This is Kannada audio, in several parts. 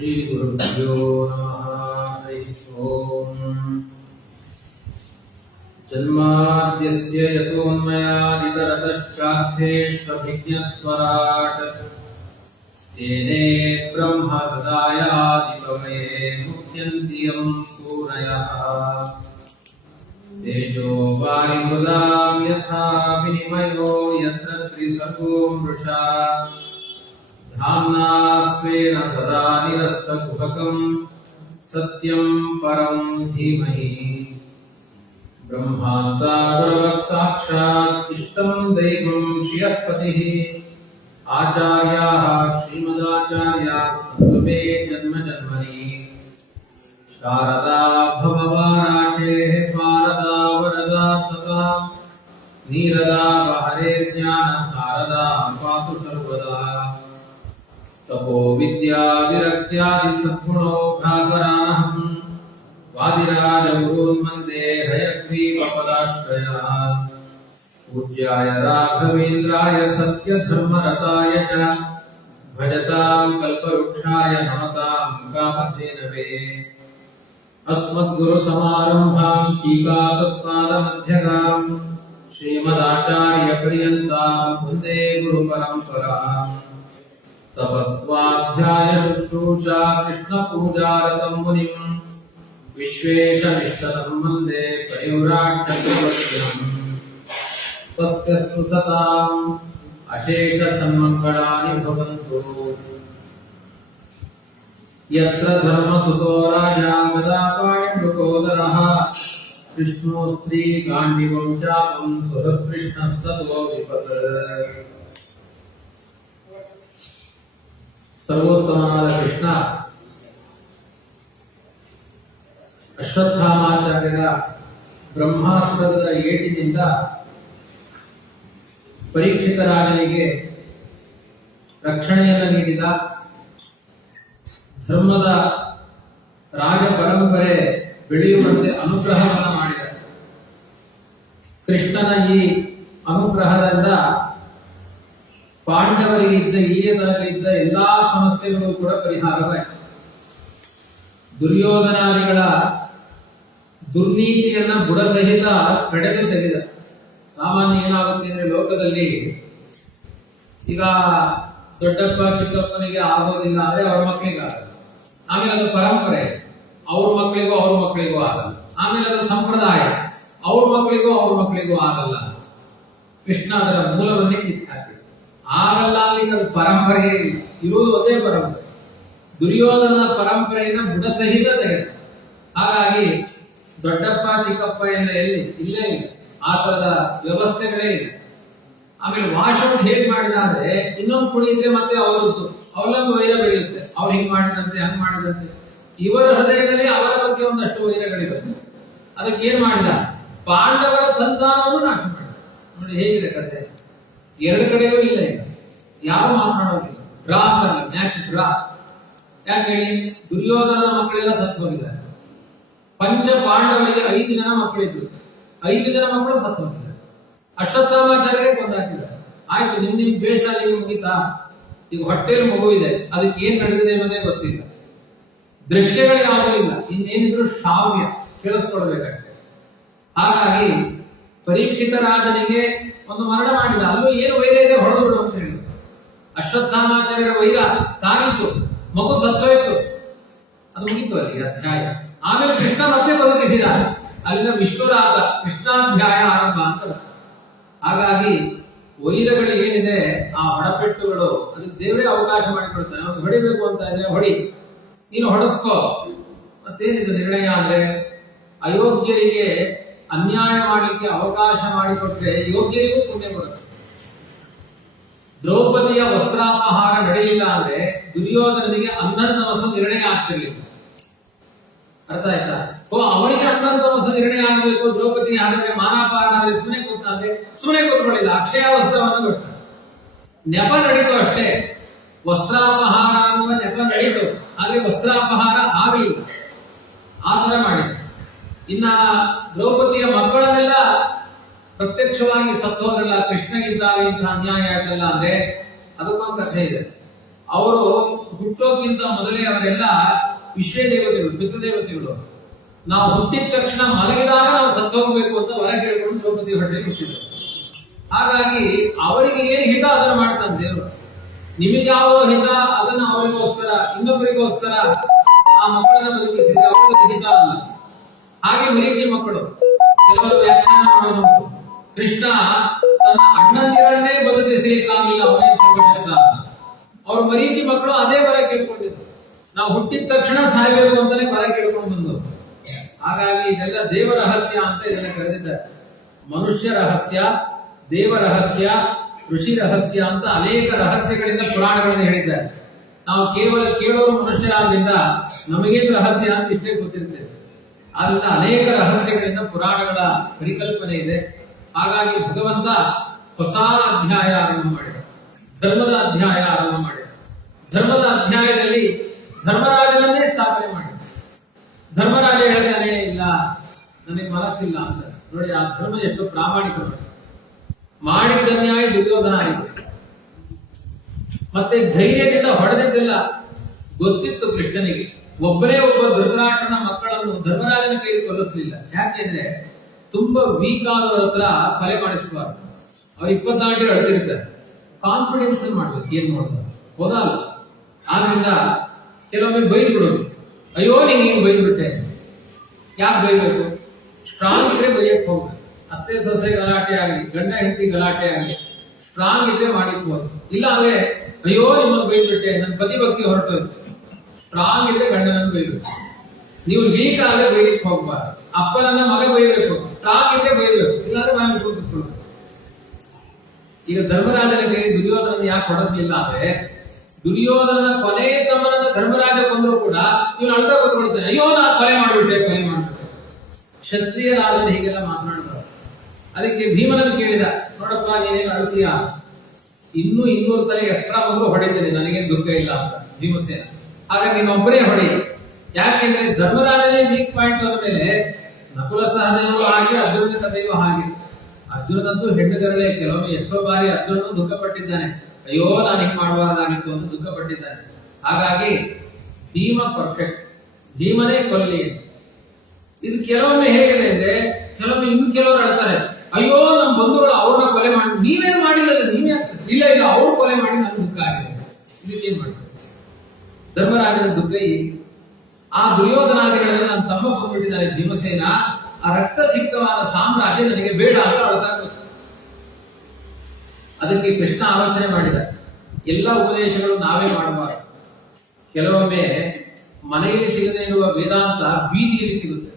ಶ್ರೀ ಗುರುಭ್ಯೋ ನಮಃ. ಓಂ ಜನ್ಮಾದ್ಯಸ್ಯ ಯತೋನ್ಮಯಾದಿತರತಶ್ಚಾರ್ಥೇಷ್ವಭಿಜ್ಞಸ್ವರಾಟ್ ತೇನೇ ಬ್ರಹ್ಮ ಹೃದಯಾದಿಕವಯೇ ಮುಹ್ಯಂತಿ ಯಂ ಸೂರಯಃ ತೇಜೋ ವಾರಿಮೃದಾಂ ಯಥಾ ವಿನಿಮಯೋ ಯತ್ರ ತ್ರಿಸರ್ಗೋ ಮೃಷಾ ಧಾಮ್ನಾ ಸ್ವೇನ ಸದಾ ನಿರಸ್ತಕುಹಕಂ ಸತ್ಯಂ ಪರಂ ಧೀಮಹಿ ಬ್ರಹ್ಮಾಂತಾ ಗುರವಃ ಸಾಕ್ಷಾತ್ ಇಷ್ಟಂ ದೈವಂ ಶ್ರಿಯಃಪತಿಃ ಆಚಾರ್ಯಾಃ ಶ್ರೀಮದಾಚಾರ್ಯಾಃ ಸಂಗಮೇ ಜನ್ಮ ಜನ್ಮನಿ ಶಾರದಾ ಭವವಾರಾಶೇಃ ಪಾರದಾ ವರದಾ ಸದಾ ನೀರದಾ ಬಹರೇ ಜ್ಞಾನ ಸಾರದಾ ಪಾತು ಸರ್ವದಾ ತಪೋ ವಿದ್ಯಾ ವಿರಕ್ತ್ಯಾದಿ ಸದ್ಗುಣೋ ಭಾಗರಾನಹಂ ವಾದಿರಾಜ ಗುರುನ್ ವಂದೇ ಹಯಗ್ರೀವಪದಾಶ್ರಯಃ ಪೂಜ್ಯಾಯ ರಾಘವೇಂದ್ರಾಯ ಸತ್ಯ ಧರ್ಮರತಾಯ ಚ ಭಜತಾಂ ಕಲ್ಪವೃಕ್ಷಾಯ ನಮತಾಂ ಕಾಮಧೇನವೇ ಅಸ್ಮದ್ಗುರು ಸಮಾರಂಭಾಂ ಟೀಕಾತತ್ಪಾದಮಧ್ಯಗಾಂ ಶ್ರೀಮದಾಚಾರ್ಯ ಪರ್ಯಂತಾಂ ವಂದೇ ಗುರು ಪರಂಪರಾಂ ತಪಸ್ವಾಧ್ಯಾಯ ಶುಶ್ರೂಷಾ ಕೃಷ್ಣ ಪೂಜಾರತಂ ಮುನಿಂ ವಿಶ್ವೇಶಮಿಷ್ಟಂ ವಂದೇ ಪ್ರಯುರಾಕ್ಷರವರ್ತಿನಂ ಸ್ವಸ್ತ್ಯಸ್ತು ಸತಾಂ ಅಶೇಷ ಸನ್ಮಂಗಳಾನಿ ಭವಂತು. ಯತ್ರ ಧರ್ಮಸುತೋ ರಾಜಾ ಗದಾಪಾಣಿ ಮೃಗೋದರಃ ಕೃಷ್ಣೋ ಸ್ತ್ರೀ ಗಾಂಡಿವಂ ಚಾಪಂ ಸುರಕೃಷ್ಣಸ್ತತೋ ವಿಪತ್. ಸರ್ವೋತ್ತಮನಾದ ಕೃಷ್ಣ ಅಶ್ವತ್ಥಾಮಾಚಾರ್ಯರ ಬ್ರಹ್ಮಾಸ್ತ್ರದ ಏಟಿನಿಂದ ಪರೀಕ್ಷಿತ ರಾಜನಿಗೆ ರಕ್ಷಣೆಯನ್ನು ನೀಡಿದ. ಧರ್ಮದ ರಾಜ ಪರಂಪರೆ ಬೆಳೆಯುವಂತೆ ಅನುಗ್ರಹವನ್ನು ಮಾಡಿದ. ಕೃಷ್ಣನ ಈ ಅನುಗ್ರಹದಿಂದ ಪಾಂಡವರಿಗೆ ಇದ್ದ ಇಲ್ಲಿಯ ತನಕ ಇದ್ದ ಎಲ್ಲಾ ಸಮಸ್ಯೆಗಳು ಕೂಡ ಪರಿಹಾರವಾಯಿತು. ದುರ್ಯೋಧನಾದಿಗಳ ದುರ್ನೀತಿಯನ್ನ ಬುಡಸಹಿತ ಕಡೆದು ತೆಗೆದ. ಸಾಮಾನ್ಯ ಏನಾಗುತ್ತೆ ಅಂದ್ರೆ ಲೋಕದಲ್ಲಿ ಈಗ ದೊಡ್ಡಪ್ಪ ಚಿಕ್ಕಪ್ಪನಿಗೆ ಆಗೋದಿಲ್ಲ ಅಂದ್ರೆ ಅವ್ರ ಮಕ್ಕಳಿಗೆ ಆಗಲ್ಲ. ಆಮೇಲೆ ಅದು ಪರಂಪರೆ, ಅವ್ರ ಮಕ್ಕಳಿಗೂ ಆಗಲ್ಲ. ಆಮೇಲೆ ಅದು ಸಂಪ್ರದಾಯ, ಅವ್ರ ಮಕ್ಕಳಿಗೂ ಆಗಲ್ಲ. ಕೃಷ್ಣ ಅದರ ಮೂಲವನ್ನೇ ಕಿತ್ತಾಕಿದ. ಆಗಲ್ಲ ಅಲ್ಲಿಗೆ ಅದು ಪರಂಪರೆ ಇಲ್ಲ, ಇರುವುದು ಒಂದೇ ಪರಂಪರೆ. ದುರ್ಯೋಧನ ಪರಂಪರೆಯನ್ನ ಬುಡಸಹಿತ ತೆಗೆದ. ಹಾಗಾಗಿ ದೊಡ್ಡಪ್ಪ ಚಿಕ್ಕಪ್ಪ ಎಲ್ಲ ಎಲ್ಲಿ ಇಲ್ಲೇ ಇಲ್ಲ, ಆ ತರದ ವ್ಯವಸ್ಥೆಗಳೇ ಇಲ್ಲ. ಆಮೇಲೆ ವಾಶ್ ಔಟ್ ಹೇಗ್ ಮಾಡಿದ ಅಂದ್ರೆ ಇನ್ನೊಂದು ಕುಡಿದ್ರೆ ಮತ್ತೆ ಅವರದ್ದು ಅವಲಂಬ ವೈರ ಬೆಳೆಯುತ್ತೆ. ಅವ್ರು ಹಿಂಗ್ ಮಾಡಿದಂತೆ ಹಂಗ್ ಮಾಡಿದಂತೆ. ಇವರ ಹೃದಯದಲ್ಲಿ ಅವರ ಬಗ್ಗೆ ಒಂದಷ್ಟು ವೈರಗಳಿರುತ್ತೆ. ಅದಕ್ಕೆ ಏನ್ ಮಾಡಿದ, ಪಾಂಡವರ ಸಂತಾನವನ್ನು ನಾಶ ಮಾಡಿದ. ನೋಡಿ ಹೇಗಿದೆ ಕಥೆ. ಎರಡು ಕಡೆಯೂ ಇಲ್ಲ, ಈಗ ಯಾರು ಮಾತನಾಡೋದಿಲ್ಲ. ಡ್ರಾ ಅಂತಲ್ಲ, ಮ್ಯಾಚ್ ಡ್ರಾ. ಯಾಕೆ ಹೇಳಿ, ದುರ್ಯೋಧನ ಮಕ್ಕಳೆಲ್ಲ ಸತ್ತು ಹೋಗಿದ್ದಾರೆ. ಪಂಚ ಪಾಂಡವರಿಗೆ 5 ಜನ ಮಕ್ಕಳಿದ್ರು, 5 ಜನ ಮಕ್ಕಳು ಸತ್ತು ಹೋಗಿದ್ದಾರೆ. ಅಶ್ವತ್ಥಾಮಾಚಾರ್ಯರೇ ಕೊಂದಾಕಿದ್ದಾರೆ. ಆಯ್ತು, ನಿಮ್ ದ್ವೇಷ ಅಲ್ಲಿಗೆ ಮುಗಿತಾ? ಈಗ ಹೊಟ್ಟೆಯಲ್ಲಿ ಮಗುವಿದೆ, ಅದಕ್ಕೆ ಏನ್ ನಡೆದಿದೆ ಅನ್ನೋದೇ ಗೊತ್ತಿಲ್ಲ. ದೃಶ್ಯಗಳು ಯಾವುದೂ ಇಲ್ಲ, ಇನ್ನೇನಿದ್ರು ಶ್ರಾವ್ಯ ಕೇಳಿಸ್ಕೊಳ್ಬೇಕಾಗ್ತದೆ. ಹಾಗಾಗಿ ಪರೀಕ್ಷಿತ ರಾಜನಿಗೆ ಒಂದು ಮರಣ ಮಾಡಿದ. ಅಲ್ಲೂ ಏನು ವೈರ ಇದೆ, ಹೊಡೆದು ಬಿಡು ಅಂತ ಹೇಳಿ. ಅಶ್ವತ್ಥಾಮಾಚಾರ್ಯರ ವೈರ ತಾಗಿತು, ಮಗು ಸತ್ತೋಯ್ತು, ಅದು ಮುಗಿತು ಅಲ್ಲಿ ಅಧ್ಯಾಯ. ಆಮೇಲೆ ಕೃಷ್ಣ ಮತ್ತೆ ಬದುಕಿಸಿದ. ಅಲ್ಲಿಂದ ವಿಷ್ಣುರಾಧ ಕೃಷ್ಣಾಧ್ಯಾಯ ಆರಂಭ ಅಂತ. ಹಾಗಾಗಿ ವೈರಗಳು ಏನಿದೆ, ಆ ಹೊಡಪೆಟ್ಟುಗಳು, ಅದಕ್ಕೆ ದೇವರೇ ಅವಕಾಶ ಮಾಡಿಕೊಡ್ತಾನೆ. ಅವ್ನು ಹೊಡಿಬೇಕು ಅಂತ ಇದೆ, ಹೊಡಿ, ನೀನು ಹೊಡೆಸ್ಕೋ. ಮತ್ತೇನಿದೆ ನಿರ್ಣಯ ಅಂದ್ರೆ, ಅಯೋಗ್ಯರಿಗೆ ಅನ್ಯಾಯ ಮಾಡಲಿಕ್ಕೆ ಅವಕಾಶ ಮಾಡಿಕೊಟ್ರೆ ಯೋಗ್ಯರಿಗೂ ಪುಣ್ಯ ಬರುತ್ತೆ. ದ್ರೌಪದಿಯ ವಸ್ತ್ರಾಪಹಾರ ನಡೆಯಲಿಲ್ಲ ಅಂದ್ರೆ ದುರ್ಯೋಧನಿಗೆ ಅಂಧಂತಮಸ್ಸು ನಿರ್ಣಯ ಆಗ್ತಿರ್ಲಿಲ್ಲ. ಅರ್ಥ ಆಯ್ತಾ? ಅವರಿಗೆ ಅಂಧಂತಮಸ್ಸು ನಿರ್ಣಯ ಆಗಬೇಕು. ದ್ರೌಪದಿ ಹಾಗಾದ್ರೆ ಮಾನಾಪಹಾರ ಆದ್ರೆ ಸುಮ್ಮನೆ ಕೂತ್ಕೊಳ್ಳಿಲ್ಲ, ಅಕ್ಷಯ ವಸ್ತ್ರವನ್ನು ಕೊಟ್ಟ. ನೆಪ ನಡೀತು ಅಷ್ಟೇ. ವಸ್ತ್ರಾಪಹಾರ ಅನ್ನುವ ನೆಪ ನಡೀತು, ಆದ್ರೆ ವಸ್ತ್ರಾಪಹಾರ ಆಗಲಿಲ್ಲ. ಆ ತರ ಮಾಡಿ. ಇನ್ನ ದ್ರೌಪದಿಯ ಮಕ್ಕಳನ್ನೆಲ್ಲ ಪ್ರತ್ಯಕ್ಷವಾಗಿ ಸತ್ತೋದ್ರಲ್ಲ, ಕೃಷ್ಣಗಿದ್ದಾಗ ಇಂತಹ ಅನ್ಯಾಯ ಆಯ್ತಲ್ಲ ಅಂದ್ರೆ ಅದಕ್ಕೊಂದು ಕಥೆ ಇದೆ. ಅವರು ಹುಟ್ಟೋಕ್ಕಿಂತ ಮೊದಲೇ ಅವರೆಲ್ಲ ವಿಶ್ವೇ ದೇವತೆಗಳು, ಪಿತೃದೇವತೆಗಳು. ನಾವು ಹುಟ್ಟಿದ ತಕ್ಷಣ ಮಲಗಿದಾಗ ನಾವು ಸತ್ತು ಹೋಗ್ಬೇಕು ಅಂತ ಹೊರ ಕೇಳಿಕೊಂಡು ದ್ರೌಪದಿ ಹೊಟ್ಟೆಗೆ ಹುಟ್ಟಿದ್ರು. ಹಾಗಾಗಿ ಅವರಿಗೆ ಏನು ಹಿತ ಅದನ್ನು ಮಾಡ್ತಾನೆ ದೇವರು. ನಿಮಗೆ ಯಾವ ಹಿತ ಅದನ್ನು ಅವರಿಗೋಸ್ಕರ, ಇನ್ನೊಬ್ಬರಿಗೋಸ್ಕರ ಆ ಮಕ್ಕಳನ್ನ ಬದುಕಿಸಿದ್ರೆ ಅವರಿಗೆ ಹಿತ ಅಲ್ಲ. ಹಾಗೆ ಮರೀಚಿ ಮಕ್ಕಳು ಕೆಲವರು ವ್ಯಾಖ್ಯಾನ ಮಾಡೋದುಂಟು, ಕೃಷ್ಣ ತನ್ನ ಅಣ್ಣಂದಿರನ್ನೇ ಬದುಕಿಸಲಿಕ್ಕಾಗಲಿಲ್ಲ, ಅವನೇ ಸರ್ವಶಕ್ತ. ಅವ್ರು ಮರೀಚಿ ಮಕ್ಕಳು ಅದೇ ಬರ ಕೇಳ್ಕೊಂಡಿದ್ರು, ನಾವು ಹುಟ್ಟಿದ ತಕ್ಷಣ ಸಾಯ್ಬೇಕು ಅಂತಾನೆ ಬರ ಕೇಳ್ಕೊಂಡು ಬಂದವರು. ಹಾಗಾಗಿ ಇದೆಲ್ಲ ದೇವ ರಹಸ್ಯ ಅಂತ ಇದನ್ನ ಕರೆದಿದ್ದಾರೆ. ಮನುಷ್ಯ ರಹಸ್ಯ, ದೇವ ರಹಸ್ಯ, ಋಷಿ ರಹಸ್ಯ ಅಂತ ಅನೇಕ ರಹಸ್ಯಗಳಿಂದ ಪುರಾಣಗಳನ್ನು ಹೇಳಿದ್ದಾರೆ. ನಾವು ಕೇವಲ ಕೇಳೋರು ಮನುಷ್ಯರಾದ್ರಿಂದ ನಮಗೇನು ರಹಸ್ಯ ಅಂತ ಇಷ್ಟೇ ಗೊತ್ತಿರ್ತೇವೆ. ಆದ್ರಿಂದ ಅನೇಕ ರಹಸ್ಯಗಳಿಂದ ಪುರಾಣಗಳ ಪರಿಕಲ್ಪನೆ ಇದೆ. ಹಾಗಾಗಿ ಭಗವಂತ ಹೊಸ ಅಧ್ಯಾಯ ಆರಂಭ ಮಾಡಿದ, ಧರ್ಮದ ಅಧ್ಯಾಯ ಆರಂಭ ಮಾಡಿದ. ಧರ್ಮದ ಅಧ್ಯಾಯದಲ್ಲಿ ಧರ್ಮರಾಜನನ್ನೇ ಸ್ಥಾಪನೆ ಮಾಡಿದ. ಧರ್ಮರಾಜ ಹೇಳ್ತಾನೆ, ಇಲ್ಲ ನನಗೆ ಮನಸ್ಸಿಲ್ಲ ಅಂತ. ನೋಡಿ ಆ ಧರ್ಮ ಎಷ್ಟು ಪ್ರಾಮಾಣಿಕ. ಮಾಡಿದ್ದನ್ಯಾಯ ದುರ್ಯೋಧನ ಆಗಿದೆ. ಮತ್ತೆ ಧೈರ್ಯದಿಂದ ಹೊಡೆದಿದ್ದಿಲ್ಲ. ಗೊತ್ತಿತ್ತು ಕೃಷ್ಣನಿಗೆ ಒಬ್ಬನೇ ಒಬ್ಬ ಧೃತರಾಷ್ಟ್ರನ ಮಕ್ಕಳನ್ನು ಧರ್ಮರಾಜನ ಕೈಗೆ ಕೊಲ್ಲಿಸಲಿಲ್ಲ. ಯಾಕೆಂದ್ರೆ ತುಂಬಾ ವೀಕ್ ಆದವರ ಹತ್ರ ಕೊಲೆ ಮಾಡಿಸಬಾರ್ದು. ಅವ್ರು 24 ಅಳ್ತಿರ್ತಾರೆ. ಕಾನ್ಫಿಡೆನ್ಸ್ ಮಾಡ್ಬೇಕು, ಏನ್ ಮಾಡೋದು ಹೋದಲ್ಲ. ಆದ್ರಿಂದ ಕೆಲವೊಮ್ಮೆ ಬೈದು ಬಿಡೋದು, ಅಯ್ಯೋ ನೀನ್ ಹಿಂಗ್ ಬೈದ್ಬಿಟ್ಟೆ. ಯಾಕೆ ಬೈಬೇಕು? ಸ್ಟ್ರಾಂಗ್ ಇದ್ರೆ ಬೈಯಕ್ ಹೋಗ್ಬೇಕು. ಅತ್ತೆ ಸೊಸೆ ಗಲಾಟೆ ಆಗಲಿ, ಗಂಡ ಹೆಂಡತಿ ಗಲಾಟೆ ಆಗಲಿ, ಸ್ಟ್ರಾಂಗ್ ಇದ್ರೆ ಮಾಡಿಕ್ಬೋದು. ಇಲ್ಲ ಅಂದ್ರೆ ಅಯ್ಯೋ ನಿಮ್ಮನ್ನು ಬೈದ್ಬಿಟ್ಟೆ, ನನ್ನ ಪತಿ ಭಕ್ತಿ ಹೊರಟೋಯ್ತು. ಸ್ಟ್ರಾಂಗ್ ಇದ್ರೆ ಗಂಡನನ್ನು ಬೈಬೇಕು. ನೀವು ವೀಕ್ ಆದ್ರೆ ಬೈಲಿಕ್ಕೆ ಹೋಗ್ಬಾರ್ದು. ಅಪ್ಪನನ್ನ ಮಗ ಬೈಬೇಕು, ಸ್ಟ್ರಾಂಗ್ ಇದ್ರೆ ಬೈಬೇಕು, ಇಲ್ಲಾಂದ್ರೆ ಮನೆ ಕೂತ್ಕೊಳ್ಳೋದು. ಈಗ ಧರ್ಮರಾಜನ ಕೈ ದುರ್ಯೋಧನ ಯಾಕೆ ಹೊಡೆಸಲಿಲ್ಲ ಅಂದ್ರೆ, ದುರ್ಯೋಧನನ ಕೊನೆ ತಮ್ಮನನ್ನ ಧರ್ಮರಾಜ ಕೊಂದ್ರು ಕೂಡ ಇವನು ಅಳ್ತಾ ಕೂತ್ಕೊಳ್ತಾನೆ, ಅಯ್ಯೋ ನಾನು ಕೊಲೆ ಮಾಡ್ಬಿಟ್ಟೆ. ಕ್ಷತ್ರಿಯರಾದರೆ ಹೀಗೆಲ್ಲ ಮಾತನಾಡಬಾರ್ದು. ಅದಕ್ಕೆ ಭೀಮನನ್ನು ಕೇಳಿದ, ನೋಡಪ್ಪ ನೀನೇನು ಅಳ್ತೀಯ, ಇನ್ನೂ 200 ತಲೆ ಎಕ್ಸ್ಟ್ರಾ ಬಂದ್ರು ಹೊಡಿತೇನೆ, ನನಗೇನು ದುಃಖ ಇಲ್ಲ ಅಂತ ಭೀಮಸೇನ. ಹಾಗಾಗಿ ನೀನೊಬ್ಬರೇ ಹೊಡಿ. ಯಾಕೆಂದ್ರೆ ಧರ್ಮರಾಜನೇ ವೀಕ್ ಪಾಯಿಂಟ್ ಅಂದ ಮೇಲೆ ನಕುಲ ಸಹದೇವರು ಹಾಗೆ, ಅರ್ಜುನನ ಕಥೆಯೂ ಹಾಗೆ. ಅರ್ಜುನದಂತೂ ಹೆಣ್ಣುಗರಳೆ. ಕೆಲವೊಮ್ಮೆ ಎಷ್ಟೋ ಬಾರಿ ಅರ್ಜುನನು ದುಃಖ ಪಟ್ಟಿದ್ದಾನೆ, ಅಯ್ಯೋ ನಾನು ಹಿಂಗ್ ಮಾಡಬಾರ್ದಾಗಿತ್ತು ಅಂತ ದುಃಖ ಪಟ್ಟಿದ್ದಾನೆ. ಹಾಗಾಗಿ ಭೀಮ ಪರ್ಫೆಕ್ಟ್, ಭೀಮನೇ ಕೊಲ್ಲಿ. ಇದು ಕೆಲವೊಮ್ಮೆ ಹೇಗಿದೆ ಅಂದ್ರೆ, ಕೆಲವೊಮ್ಮೆ ಇನ್ನು ಕೆಲವರು ಹೇಳ್ತಾರೆ, ಅಯ್ಯೋ ನಮ್ಮ ಬಂಧುಗಳು ಅವ್ರನ್ನ ಕೊಲೆ ಮಾಡಿ, ನೀವೇನ್ ಮಾಡಿಲ್ಲ, ನೀವೇ ಇಲ್ಲ ಇಲ್ಲ ಅವ್ರು ಕೊಲೆ ಮಾಡಿ ನನ್ ದುಃಖ ಆಗಿದೆ. ಇದಕ್ಕೇನ್ ಮಾಡ್ತಾರೆ? ಧರ್ಮರಾಜನ ದುಃಖ ಆ ದುರ್ಯೋಧನಾದಿಗಳಲ್ಲಿ ನನ್ನ ತಮ್ಮ ಬಂದ್ಬಿಟ್ಟಿದ್ದಾರೆ ಭೀಮಸೇನ, ಆ ರಕ್ತ ಸಿಕ್ತವಾದ ಸಾಮ್ರಾಜ್ಯ ನನಗೆ ಬೇಡ ಅಂತ ಅಳ್ತಾಗ. ಅದಕ್ಕೆ ಕೃಷ್ಣ ಆಲೋಚನೆ ಮಾಡಿದ, ಎಲ್ಲ ಉಪದೇಶಗಳು ನಾವೇ ಮಾಡಬಾರ್ದು. ಕೆಲವೊಮ್ಮೆ ಮನೆಯಲ್ಲಿ ಸಿಗದೇ ಇರುವ ವೇದಾಂತ ಬೀದಿಯಲ್ಲಿ ಸಿಗುತ್ತೆ.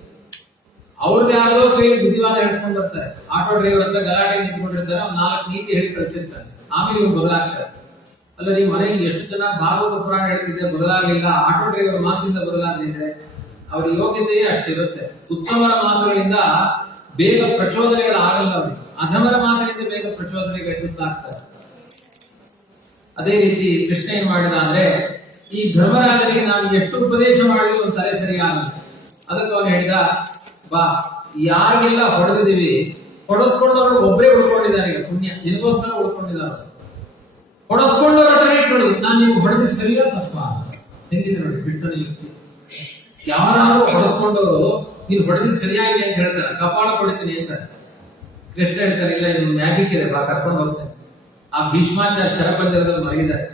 ಅವ್ರದ್ದು ಯಾರೋ ಕೈಯಲ್ಲಿ ಬುದ್ಧಿವಾದ ಹೇಳಿಸ್ಕೊಂಡು ಬರ್ತಾರೆ. ಆಟೋ ಡ್ರೈವರ್ ಹತ್ರ ಗಲಾಟೆ ನಿಂತ್ಕೊಂಡಿರ್ತಾರೆ, ಅವ್ರು 4 ನೀತಿ ಹೇಳಿ ಕಳಿಸಿರ್ತಾರೆ. ಆಮೇಲೆ ಇವ್ರು ಬದಲಾಗ್ತಾರೆ. ಅಲ್ಲ, ನೀವು ಮನೆಯಲ್ಲಿ ಎಷ್ಟು ಚೆನ್ನಾಗಿ ಭಾಗವತ ಪುರಾಣ ಹೇಳ್ತಿದ್ದೆ, ಬದಲಾಗಲಿಲ್ಲ. ಆಟೋ ಡ್ರೈವರ್ ಮಾತಿಂದ ಬದಲಾಗಲಿದೆ. ಅವ್ರ ಯೋಗ್ಯತೆಯೇ ಅಷ್ಟಿರುತ್ತೆ. ಉತ್ತಮರ ಮಾತುಗಳಿಂದ ಬೇಗ ಪ್ರಚೋದನೆಗಳಾಗಲ್ಲ ಅವರಿಗೆ, ಅಧಮರ ಮಾತಿನಿಂದ ಬೇಗ ಪ್ರಚೋದನೆಗಳು ಆಗ್ತದೆ. ಅದೇ ರೀತಿ ಕೃಷ್ಣ ಏನ್ ಮಾಡಿದ ಅಂದ್ರೆ, ಈ ಧರ್ಮರಾಜನಿಗೆ ನಾನು ಎಷ್ಟು ಉಪದೇಶ ಮಾಡಿದ್ರು ಒಂದು ತಲೆ ಸರಿಯಾಗಲ್ಲ. ಅದಕ್ಕೆ ಅವನು ಹೇಳಿದ, ಬಾ ಯಾರಿಗೆಲ್ಲ ಹೊಡೆದಿದ್ದೀವಿ, ಹೊಡೆಸ್ಕೊಂಡವರು ಒಬ್ಬರೇ ಉಳ್ಕೊಂಡಿದ್ದಾರೆ. ಈಗ ಪುಣ್ಯ ನಿನಗೋಸ್ಕರ ಉಳ್ಕೊಂಡಿದ್ದಾರೆ. ಹೊಡೆಸ್ಕೊಂಡವ್ರ ಹತ್ರ ಇಟ್ಕೊಡು, ನಾನು ನಿಮ್ಗೆ ಹೊಡೆದಿದ್ದು ಸರಿಯಾ ತಪ್ಪ ಹೆಂಗಿದೆ ನೋಡಿ ಬಿಟ್ಟನ ಯುಕ್ತಿ. ಯಾರಾದ್ರೂ ಹೊಡೆಸ್ಕೊಂಡವರು ನೀನು ಹೊಡೆದಿದ್ದು ಸರಿಯಾಗಿದೆ ಅಂತ ಹೇಳ್ತಾರೆ, ಕಪಾಳ ಕೊಡ್ತೀನಿ ಅಂತಾರೆ. ಕೃಷ್ಣ ಹೇಳ್ತಾರೆ, ಇಲ್ಲ ಇದು ಮ್ಯಾಜಿಕ್ ಇದೆ, ಬಾ ಕರ್ಕೊಂಡು ಹೋಗ್ತೇನೆ. ಆ ಭೀಷ್ಮಾಚಾರ್ಯ ಶರಪಂಜರದಲ್ಲಿ ಮಲಗಿದ್ದಾರೆ,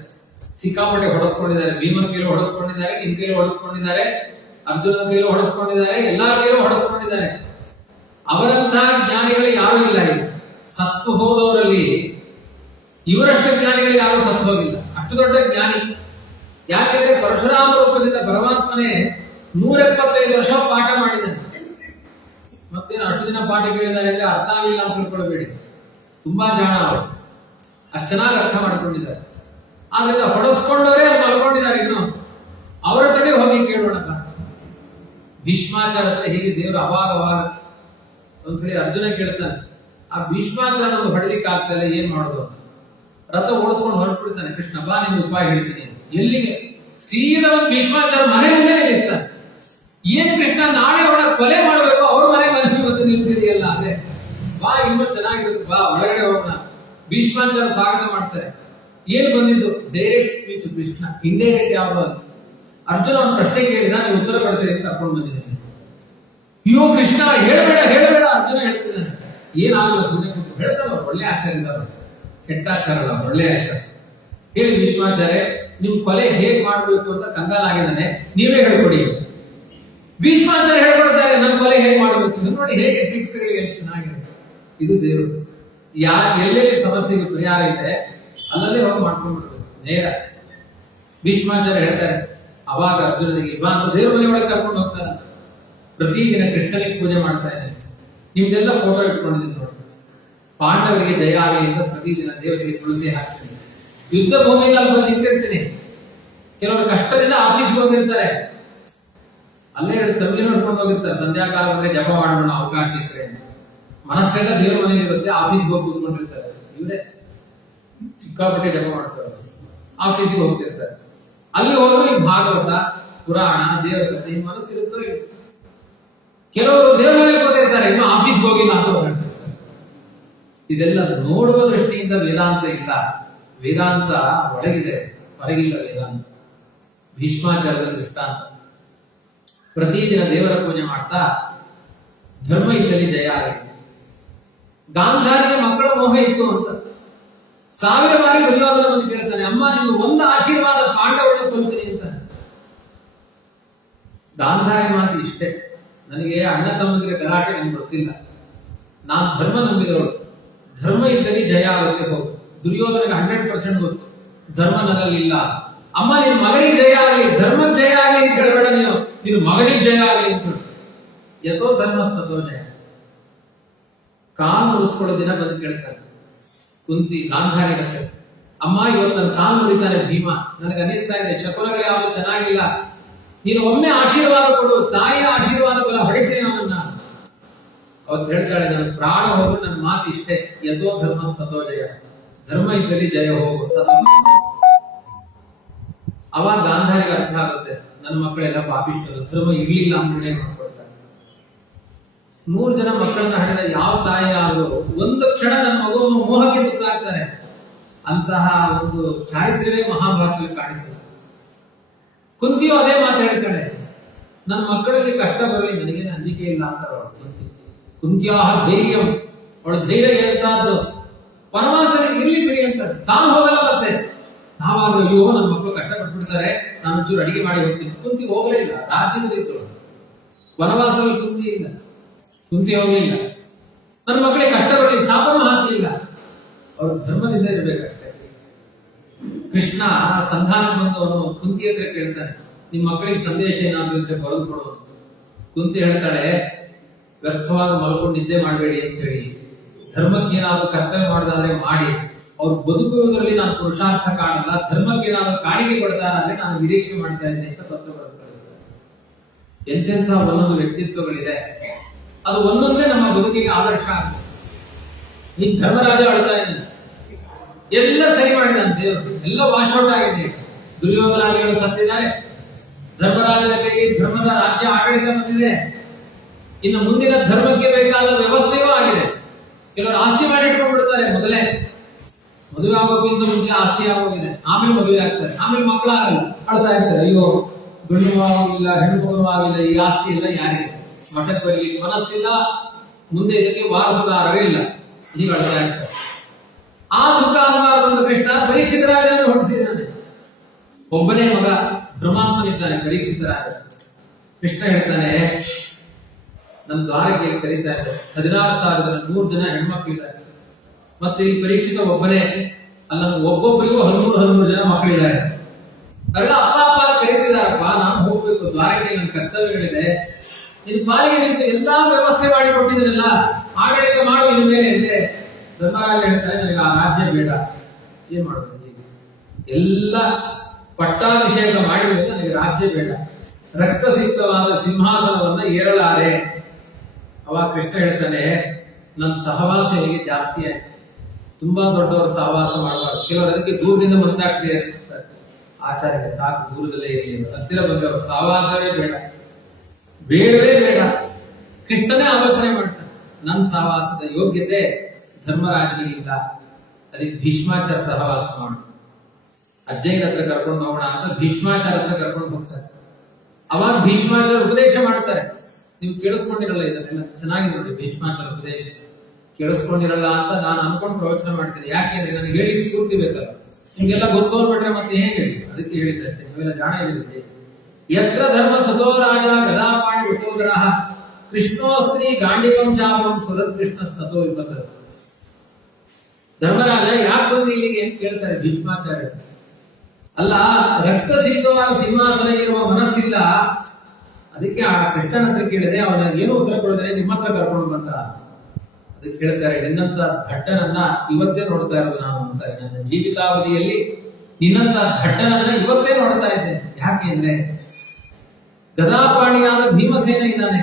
ಸಿಕ್ಕಾಪಟ್ಟೆ ಹೊಡೆಸ್ಕೊಂಡಿದ್ದಾರೆ. ಭೀಮನ ಕೈಲೂ ಹೊಡೆಸ್ಕೊಂಡಿದ್ದಾರೆ, ನಿನ್ ಕೈಲೂ ಹೊಡೆಸ್ಕೊಂಡಿದ್ದಾರೆ, ಅರ್ಜುನನ ಕೈಲೂ ಹೊಡೆಸ್ಕೊಂಡಿದ್ದಾರೆ, ಎಲ್ಲರ ಕೈಲೂ ಹೊಡೆಸ್ಕೊಂಡಿದ್ದಾರೆ. ಅವರಂತಹ ಜ್ಞಾನಿಗಳು ಯಾರೂ ಇಲ್ಲ. ಈಗ ಸತ್ತು ಹೋದವರಲ್ಲಿ ಇವರಷ್ಟು ಜ್ಞಾನಿಗಳು ಯಾರು ಸತ್ತು ಹೋಗಿಲ್ಲ. ಅಷ್ಟು ದೊಡ್ಡ ಜ್ಞಾನಿ. ಯಾಕೆಂದ್ರೆ ಪರಶುರಾಮ ರೂಪದಿಂದ ಪರಮಾತ್ಮನೇ 175 ವರ್ಷ ಪಾಠ ಮಾಡಿದ್ದಾನೆ. ಮತ್ತೇನು ಅಷ್ಟು ದಿನ ಪಾಠ ಕೇಳಿದ್ದಾರೆ ಅಂದ್ರೆ ಅರ್ಥ ಆಗಿಲ್ಲ ಅಂತ ತಿಳ್ಕೊಳ್ಬೇಡಿ. ತುಂಬಾ ಜಾಣ ಅವರು, ಅಷ್ಟು ಚೆನ್ನಾಗಿ ಅರ್ಥ ಮಾಡ್ಕೊಂಡಿದ್ದಾರೆ. ಆದ್ರಿಂದ ಹೊಡೆಸ್ಕೊಂಡವರೇ ಅವ್ರು ಮಲ್ಕೊಂಡಿದ್ದಾರೆ. ಇನ್ನು ಅವರ ಹತ್ರನೇ ಹೋಗಿ ಕೇಳೋಣ. ಭೀಷ್ಮಾಚಾರ ಹತ್ರ ಹೀಗೆ ದೇವರು ಅವಾಗ ಒಂದ್ಸರಿ ಅರ್ಜುನ ಕೇಳ್ತಾನೆ, ಆ ಭೀಷ್ಮಾಚಾರ ಹೊಡೆಲಿಕ್ಕೆ ಆಗ್ತಾ ಏನ್ ಮಾಡೋದು? ರಥ ಓಡಿಸ್ಕೊಂಡು ಹೊರಟ್ಬಿಡ್ತಾನೆ. ಕೃಷ್ಣ ಬಾ ನಿಮ್ಗೆ ಉಪಾಯ ಹೇಳ್ತೀನಿ. ಎಲ್ಲಿಗೆ? ಸೀದಾ ಒಂದು ಭೀಷ್ಮಾಚಾರ ಮನೆ ಮುಂದೆ ನಿಲ್ಲಿಸ್ತಾನೆ. ಏನ್ ಕೃಷ್ಣ, ನಾಳೆ ಅವಳ ಕೊಲೆ ಮಾಡ್ಬೇಕು, ಅವ್ರ ಮನೆ ಬಂದು ನಿಲ್ಸಿದೆಯಲ್ಲ ಅಂದ್ರೆ, ಬಾ ಇನ್ನೂ ಚೆನ್ನಾಗಿರುತ್ತೆ, ಬಾ ಒಳಗಡೆ ಹೋಗೋಣ. ಭೀಷ್ಮಾಚಾರ ಸ್ವಾಗತ ಮಾಡ್ತಾರೆ. ಏನ್ ಬಂದಿದ್ದು ಡೈರೆಕ್ಟ್ ಸ್ಪೀಚ್ ಕೃಷ್ಣ, ಇಂಡೈರೆಕ್ಟ್ ಯಾವುದು? ಅರ್ಜುನ ಒಂದು ಪ್ರಶ್ನೆ ಕೇಳಿದ, ನೀವು ಉತ್ತರ ಕೊಡ್ತೀರಿ ಅಂತ ಕರ್ಕೊಂಡು ಬಂದಿದ್ದೇನೆ. ಅಯ್ಯೋ ಕೃಷ್ಣ ಹೇಳಬೇಡ ಹೇಳಬೇಡ ಅರ್ಜುನ ಹೇಳ್ತಿದ್ದಾನೆ. ಏನಾಗಲ್ಲ ಸುಮ್ಮನೆ ಕೂತು ಹೇಳ್ತಾರ, ಒಳ್ಳೆ ಆಚಾರ ಇದ್ದಾರ, ಕೆಟ್ಟ ಆಚಾರ ಅಲ್ಲ, ಒಳ್ಳೆ ಆಚಾರ. ಹೇಳಿ ಭೀಷ್ಮಾಚಾರ್ಯ, ನಿಮ್ ಕೊಲೆ ಹೇಗ್ ಮಾಡ್ಬೇಕು ಅಂತ ಕಂಗಾಲಾಗಿದ್ದಾನೆ, ನೀವೇ ಹೇಳ್ಕೊಡಿ. ಭೀಷ್ಮಾಚಾರ್ಯ ಹೇಳ್ಕೊಡ್ತಾರೆ, ನನ್ ಕೊಲೆ ಹೇಗ್ ಮಾಡ್ಬೇಕು ನೋಡಿ, ಹೇಗೆ ಟ್ರಿಕ್ಸ್ಗಳಿಗೆ ಚೆನ್ನಾಗಿದೆ. ಇದು ದೇವರು. ಎಲ್ಲೆಲ್ಲಿ ಸಮಸ್ಯೆಗೆ ಪರಿಹಾರ ಇದೆ ಅಲ್ಲಲ್ಲೇ ಹೋಗಿ ಮಾಡ್ಕೊಂಡ್ಬಿಡ್ಬೇಕು ನೇರ. ಭೀಷ್ಮಾಚಾರ್ಯ ಹೇಳ್ತಾರೆ, ಅವಾಗ ಅರ್ಜುನನಿಗೆ ಬಾ ಅಂತ ದೇವ್ರ ಮನೆ ಒಳಗೆ ಕರ್ಕೊಂಡು ಹೋಗ್ತಾರೆ. ಪ್ರತಿದಿನ ಕೃಷ್ಣನಿಗೆ ಪೂಜೆ ಮಾಡ್ತಾ ಇದ್ದೇನೆ, ನಿಮ್ದೆಲ್ಲ ಫೋಟೋ ಇಟ್ಕೊಂಡಿದ್ದೀನಿ ನೋಡಿ. ಪಾಂಡವರಿಗೆ ಜಯ ಆಗಲಿ ಅಂತ ಪ್ರತಿದಿನ ದೇವರಿಗೆ ತುಳಸಿ ಹಾಕ್ತೀನಿ. ಯುದ್ಧ ಭೂಮಿಯಲ್ಲಿ ಅಲ್ಲಿ ಬಂದು ನಿಂತಿರ್ತೀನಿ. ಕೆಲವರು ಕಷ್ಟದಿಂದ ಆಫೀಸ್ಗೆ ಹೋಗಿರ್ತಾರೆ, ಅಲ್ಲೇ ಎರಡು ತಮಿಳು ನೋಡ್ಕೊಂಡು ಹೋಗಿರ್ತಾರೆ. ಸಂಧ್ಯಾಕಾಲ ಬಂದ್ರೆ ಜಪ ಮಾಡೋಣ ಅವಕಾಶ ಇದ್ರೆ ಮನಸ್ಸೆಲ್ಲ ದೇವ್ರ ಮನೆಯಲ್ಲಿ ಇರುತ್ತೆ, ಆಫೀಸ್ಗೆ ಹೋಗಿ ಕೂತ್ಕೊಂಡಿರ್ತಾರೆ. ಇವರೇ ಸಿಕ್ಕಾಪಟ್ಟೆ ಜಪ ಮಾಡ್ತಾರೆ, ಆಫೀಸ್ಗೆ ಹೋಗ್ತಿರ್ತಾರೆ. ಅಲ್ಲಿ ಹೋದ್ರು ಈ ಭಾಗವತ ಪುರಾಣ ದೇವರ ಕಥೆ ಈ ಮನಸ್ಸಿರುತ್ತೋ. ಕೆಲವರು ದೇವರ ಮನೆಗೆ ಹೋಗಿರ್ತಾರೆ, ಇನ್ನು ಆಫೀಸ್ಗೆ ಹೋಗಿಲ್ಲ ಅಂತ ಹೊರಟಿರ್ತಾರೆ. ಇದೆಲ್ಲ ನೋಡುವ ದೃಷ್ಟಿಯಿಂದ ವೇದಾಂತ ಇಲ್ಲ. ವೇದಾಂತ ಒಳಗಿದೆ, ಹೊರಗಿಲ್ಲ ವೇದಾಂತ. ಭೀಷ್ಮಾಚಾರ್ಯರ ದೃಷ್ಟಾಂತ. ಪ್ರತಿದಿನ ದೇವರ ಪೂಜೆ ಮಾಡ್ತಾ ಧರ್ಮ ಇದ್ದಲ್ಲಿ ಜಯ ಆಗಿದೆ. ಗಾಂಧಾರಿಗೆ ಮಕ್ಕಳ ಮೋಹ ಇತ್ತು ಅಂತ 1000 ಬಾರಿ ದುರ್ಯೋಧನ ಬಂದು ಕೇಳ್ತಾನೆ, ಅಮ್ಮ ನಿಮ್ಗೆ ಒಂದು ಆಶೀರ್ವಾದ, ಪಾಂಡವರನ್ನ ಕೊಲ್ತೀನಿ ಅಂತ. ಗಾಂಧಾರಿ ಮಾತು ಇಷ್ಟೇ, ನನಗೆ ಅಣ್ಣ ತಮ್ಮಂದಿರ ಗಲಾಟೆ ನಂಗೆ ಗೊತ್ತಿಲ್ಲ, ನಾನು ಧರ್ಮ ನಂಬಿದವಳು, ಧರ್ಮ ಇದ್ದಲ್ಲಿ ಜಯ ಆಗುತ್ತೆ ಹೋಗು. ದುರ್ಯೋಧನಿಗೆ 100% ಗೊತ್ತು, ಧರ್ಮ ನನ್ನಲ್ಲಿಲ್ಲ. ಅಮ್ಮ ನಿನ್ ಮಗನಿಗೆ ಜಯ ಆಗಲಿ, ಧರ್ಮಕ್ಕೆ ಜಯ ಆಗಲಿ ಅಂತ ಹೇಳಬೇಡ, ನೀನು ಮಗನಿಗೆ ಜಯ ಆಗಲಿ ಅಂತ ಹೇಳಿ. ಯಥೋ ಧರ್ಮಸ್ತೋ ಜಯ. ಕಾಲು ಮುರಿಸ್ಕೊಳ್ಳೋ ದಿನ ಬಂದು ಕೇಳ್ತಾರೆ ಕುಂತಿ ಗಾಂಧಾರಿಗೆ, ಅಮ್ಮ ಇವತ್ತು ನನ್ನ ಕಾಲು ಮುರಿತಾನೆ ಭೀಮ, ನನಗೆ ಅನಿಸ್ತಾ ಇದೆ ಶಕುನಗಳು ಯಾವುದು ಚೆನ್ನಾಗಿಲ್ಲ, ನೀನು ಒಮ್ಮೆ ಆಶೀರ್ವಾದ ಕೊಡು, ತಾಯಿಯ ಆಶೀರ್ವಾದ ಬಲ ಹೊಡಿತೀನಿ ಅವನನ್ನ. ಅವತ್ತು ಹೇಳ್ತಾಳೆ, ನನ್ನ ಪ್ರಾಣ ಹೋದ್ರು ನನ್ನ ಮಾತು ಇಷ್ಟೇ, ಯಥೋ ಧರ್ಮಸ್ತೋ ಜಯ. ಧರ್ಮ ಇದ್ದಲ್ಲಿ ಜಯ ಹೋಗು. ಅವಾಗ ಗಾಂಧಾರಿಗೆ ಅರ್ಥ ಆಗುತ್ತೆ, ನನ್ನ ಮಕ್ಕಳೆಲ್ಲ ಪಾಪಿಷ್ಟರು, ಧರ್ಮ ಇರ್ಲಿಲ್ಲ ಅಂದ್ರೆ ಮಾಡ್ಕೊಳ್ತಾರೆ. 100 ಜನ ಮಕ್ಕಳನ್ನ ಹಡೆದ ಯಾವ ತಾಯಿ ಆದರೂ ಒಂದು ಕ್ಷಣ ನನ್ನ ಮಗುವನ್ನು ಮೋಹಕ್ಕೆ ತುತ್ತಾಗ್ತಾರೆ. ಅಂತಹ ಒಂದು ಚಾರಿತ್ರ್ಯವೇ ಮಹಾಭಾರತದಲ್ಲಿ ಕಾಣಿಸ್ತದೆ. ಕುಂತಿಯು ಅದೇ ಮಾತು ಹೇಳ್ತಾಳೆ, ನನ್ನ ಮಕ್ಕಳಿಗೆ ಕಷ್ಟ ಬರಲಿ, ನನಗೇನು ಅಂಜಿಕೆ ಇಲ್ಲ ಅಂತ ಕುಂತಿ. ಕುಂತ್ಯಾಹ ಧೈರ್ಯಂ, ಅವಳ ಧೈರ್ಯ ಎಂತದ್ದು, ವನವಾಸನಿಗೆ ಇರ್ಲಿ ಬಿಡಿ ಅಂತ ತಾನು ಹೋಗಲ್ಲ. ಮತ್ತೆ ನಾವಾಗ ಅಯ್ಯೋ ನನ್ನ ಮಕ್ಕಳು ಕಷ್ಟ ಪಟ್ಬಿಡ್ತಾರೆ, ನಾನು ಒಂಚೂರು ಅಡಿಗೆ ಮಾಡಿ ಹೋಗ್ತೀನಿ. ಕುಂತಿ ಹೋಗಲೇ ಇಲ್ಲ, ರಾಜ್ಯದಲ್ಲಿ ವನವಾಸದಲ್ಲಿ ಕುಂತಿ ಇಲ್ಲ, ಕುಂತಿ ಹೋಗ್ಲಿಲ್ಲ. ನನ್ನ ಮಕ್ಕಳಿಗೆ ಕಷ್ಟ ಬರಲಿ, ಶಾಪನೂ ಹಾಕಲಿಲ್ಲ. ಅವ್ರ ಧರ್ಮದಿಂದ ಇರ್ಬೇಕಷ್ಟೇ. ಕೃಷ್ಣ ಸಂಧಾನ ಬಂದವನು ಕುಂತಿ ಹತ್ರ ಕೇಳ್ತಾನೆ, ನಿಮ್ ಮಕ್ಕಳಿಗೆ ಸಂದೇಶ ಏನಾದ್ರು ಇದ್ರೆ ಬರೆದು ಕೊಡೋದು. ಕುಂತಿ ಹೇಳ್ತಾಳೆ, ವ್ಯರ್ಥವಾಗಿ ಮಲ್ಕೊಂಡು ನಿದ್ದೆ ಮಾಡಬೇಡಿ ಅಂತ ಹೇಳಿ, ಧರ್ಮಕ್ಕೆ ಏನಾದ್ರು ಕರ್ತವ್ಯ ಮಾಡೋದಾದ್ರೆ ಮಾಡಿ, ಅವ್ರು ಬದುಕುವುದರಲ್ಲಿ ನಾನು ಪುರುಷಾರ್ಥ ಕಾಣಲ್ಲ, ಧರ್ಮಕ್ಕೆ ಏನಾದ್ರು ಕಾಣಿಕೆ ಕೊಡ್ತಾರಾದ್ರೆ ನಾನು ನಿರೀಕ್ಷೆ ಮಾಡ್ತಾ ಇದ್ದೀನಿ ಅಂತ ಪತ್ರ ಬರೆದುಕೊಳ್ಳುತ್ತಾರೆ. ಎಂತೆಂಥ ಒಂದೊಂದು ವ್ಯಕ್ತಿತ್ವಗಳಿದೆ, ಅದು ಒಂದೊಂದೇ ನಮ್ಮ ಬದುಕಿಗೆ ಆದರ್ಶ ಆಗುತ್ತೆ. ಈ ಧರ್ಮರಾಜ ಅಳ್ತಾ ಇದ್ದಾನೆ, ಎಲ್ಲ ಸರಿ ಮಾಡಿದಾನೆ ದೇವರು, ಎಲ್ಲ ವಾಶೌಟ್ ಆಗಿದೆ. ದುರ್ಯೋಧನಾದಿಗಳು ಸತ್ತಿದ್ದಾರೆ, ಧರ್ಮರಾಜನ ಕೈಗೆ ಧರ್ಮದ ರಾಜ್ಯ ಆಡಳಿತ ಬಂದಿದೆ, ಇನ್ನು ಮುಂದಿನ ಧರ್ಮಕ್ಕೆ ಬೇಕಾದ ವ್ಯವಸ್ಥೆಯೂ ಆಗಿದೆ. ಕೆಲವರು ಆಸ್ತಿ ಮಾಡಿಟ್ಕೊಂಡ್ಬಿಡ್ತಾರೆ, ಮೊದಲೇ ಮದುವೆ ಆಗೋಕ್ಕಿಂತ ಮುಂಚೆ ಆಸ್ತಿ ಆಗೋಗಿದೆ, ಆಮೇಲೆ ಮದುವೆ ಆಗ್ತಾರೆ, ಆಮೇಲೆ ಮಕ್ಕಳಾಗಲ್ಲ, ಅಳ್ತಾ ಇರ್ತಾರೆ, ಅಯ್ಯೋ ಗಂಡು ಆಗಿಲ್ಲ ಹೆಣ್ಣು ಮಗು ಆಗಿಲ್ಲ, ಈ ಆಸ್ತಿ ಎಲ್ಲ ಯಾರಿಗೆ, ಮಠಕ್ಕೆ ಬರಲಿಕ್ಕೆ ಮನಸ್ಸಿಲ್ಲ, ಮುಂದೆ ಇದಕ್ಕೆ ವಾರಸುದಾರರೇ ಇಲ್ಲ, ಹೀಗೆ ಅಳ್ತಾ ಇರ್ತಾರೆ. ಆ ದುಃಖ ಆಗಬಾರದು ಕೃಷ್ಣ ಪರೀಕ್ಷಿತರಾಜನನ್ನು ಹೊರಡಿಸಿದ್ದಾನೆ. ಒಬ್ಬನೇ ಮಗ ಬ್ರಹ್ಮಾತ್ಮನಿದ್ದಾನೆ ಪರೀಕ್ಷಿತರಾಜ. ಕೃಷ್ಣ ಹೇಳ್ತಾನೆ, ನನ್ನ ದ್ವಾರಕೆಯಲ್ಲಿ ಕರೀತಾ ಇದ್ದಾರೆ, 16,100 ಜನ ಹೆಣ್ಮಕ್ಳಿದ್ದಾರೆ, ಮತ್ತೆ ಈ ಪರೀಕ್ಷಿತ ಒಬ್ಬನೇ ಅಲ್ಲ, ಒಬ್ಬೊಬ್ಬರಿಗೂ 13 ಜನ ಮಕ್ಕಳಿದ್ದಾರೆ. ಅವರೆಲ್ಲ ಅಪ್ಪ ಅಪ್ಪ ಕರೀತಿದಾರಪ್ಪ, ನಾನು ಹೋಗ್ಬೇಕು ದ್ವಾರಕ್ಕೆ, ನನ್ನ ಕರ್ತವ್ಯಗಳಿದೆ, ನಿನ್ ಪಾಲಿಗೆ ನಿಂತು ಎಲ್ಲಾ ವ್ಯವಸ್ಥೆ ಮಾಡಿ ಕೊಟ್ಟಿದ್ರಲ್ಲ, ಆಡಳಿತ ಮಾಡು ಇನ್ನು ಮೇಲೆ ಇದೆ. ಧರ್ಮರಾಜ ಹೇಳ್ತಾರೆ, ನನಗೆ ಆ ರಾಜ್ಯ ಬೇಡ, ಏನ್ ಮಾಡೋದು, ಎಲ್ಲ ಪಟ್ಟಾಭಿಷೇಕ ಮಾಡಿದ ಮೇಲೆ ನನಗೆ ರಾಜ್ಯ ಬೇಡ, ರಕ್ತಸಿಕ್ತವಾದ ಸಿಂಹಾಸನವನ್ನ ಏರಲಾರೆ. ಅವಾಗ ಕೃಷ್ಣ ಹೇಳ್ತಾನೆ, ನನ್ನ ಸಹವಾಸ ಇವನಿಗೆ ಜಾಸ್ತಿ ಆಯ್ತು, ತುಂಬಾ ದೊಡ್ಡವರು ಸಹವಾಸ ಮಾಡಬಾರ್ದು. ಕೆಲವರು ಅದಕ್ಕೆ ದೂರದಿಂದ ಮಂತಾಕ್ಷರಿ ಇರ್ತಾರೆ, ಆಚಾರ್ಯ ಸಾಕು ದೂರದಲ್ಲೇ ಇರಲಿ, ಹತ್ತಿರ ಬಂದವರು ಸಹವಾಸವೇ ಬೇಡ, ಬೇಡವೇ ಬೇಡ. ಕೃಷ್ಣನೇ ಆಲೋಚನೆ ಮಾಡ್ತಾನೆ, ನನ್ನ ಸಹವಾಸದ ಯೋಗ್ಯತೆ ಧರ್ಮರಾಜನಿಗಿಲ್ಲ, ಅದಕ್ಕೆ ಭೀಷ್ಮಾಚಾರ್ಯ ಸಹವಾಸ ಮಾಡು. ಅಜ್ಜಯ್ಯನ ಹತ್ರ ಕರ್ಕೊಂಡು ಹೋಗೋಣ ಅಂತ ಭೀಷ್ಮಾಚಾರ ಹತ್ರ ಕರ್ಕೊಂಡು ಹೋಗ್ತಾರೆ. ಅವಾಗ ಭೀಷ್ಮಾಚಾರ ಉಪದೇಶ ಮಾಡ್ತಾರೆ. ನೀವು ಕೇಳಿಸ್ಕೊಂಡಿರಲ್ಲ ಇದನ್ನೆಲ್ಲ, ಚೆನ್ನಾಗಿದೆ ನೋಡಿ ಭೀಷ್ಮಾಚಾರ ಉಪದೇಶ. ಕೇಳಿಸ್ಕೊಂಡಿರಲ್ಲ ಅಂತ ನಾನು ಅನ್ಕೊಂಡು ಪ್ರವಚನ ಮಾಡ್ತೀನಿ. ಯಾಕೆಂದ್ರೆ ನನಗೆ ಹೇಳಿಕ್ ಸ್ಫೂರ್ತಿ ಬೇಕಲ್ಲ. ನಿಮ್ಗೆಲ್ಲ ಗೊತ್ತು ಅಂದ್ಬಿಟ್ರೆ ಮತ್ತೆ ಹೇಗೆ ಹೇಳಿ, ಅದಕ್ಕೆ ಹೇಳಿದ್ದಷ್ಟೇ. ನೀವೆಲ್ಲ ಜಾಣ ಹೇಳಿದ್ರಿ. ಯತ್ರ ಧರ್ಮ ಸುತೋ ರಾಜ ಗದಾಪಾಣಿ ವಿಟೋದರಃ ಕೃಷ್ಣೋಸ್ತ್ರೀ ಗಾಂಡಿವಂ ಚಾಪಂ ಸುರತ್ ಕೃಷ್ಣ ಸ್ತತೋ ವಿಪತ. ಧರ್ಮರಾಜ ಯಾಕೆ ಬಂದು ಇಲ್ಲಿಗೆ ಅಂತ ಕೇಳ್ತಾರೆ ಭೀಷ್ಮಾಚಾರ್ಯ. ಅಲ್ಲ, ರಕ್ತ ಸಿದ್ಧವಾದ ಸಿಂಹಾಸನ ಇರುವ ಮನಸ್ಸಿಲ್ಲ, ಅದಕ್ಕೆ ಆ ಕೃಷ್ಣನ ಹತ್ರ ಕೇಳಿದೆ, ಅವನ ಏನು ಉತ್ತರ ಕೊಡಿದ್ರೆ ನಿಮ್ಮ ಹತ್ರ ಕರ್ಕೊಂಡು ಬಂದ. ಅದಕ್ಕೆ ಹೇಳ್ತಾರೆ, ನಿನ್ನಂತ ದಡ್ಡನನ್ನ ಇವತ್ತೇ ನೋಡ್ತಾ ಇರೋದು ನಾನು ಅಂತಾರೆ. ನನ್ನ ಜೀವಿತಾವಧಿಯಲ್ಲಿ ನಿನ್ನಂತ ದಡ್ಡನನ್ನ ಇವತ್ತೇ ನೋಡ್ತಾ ಇದ್ದೇನೆ. ಯಾಕೆ ಅಂದ್ರೆ ಗದಾಪಾಣಿಯಾದ ಭೀಮಸೇನ ಇದ್ದಾನೆ,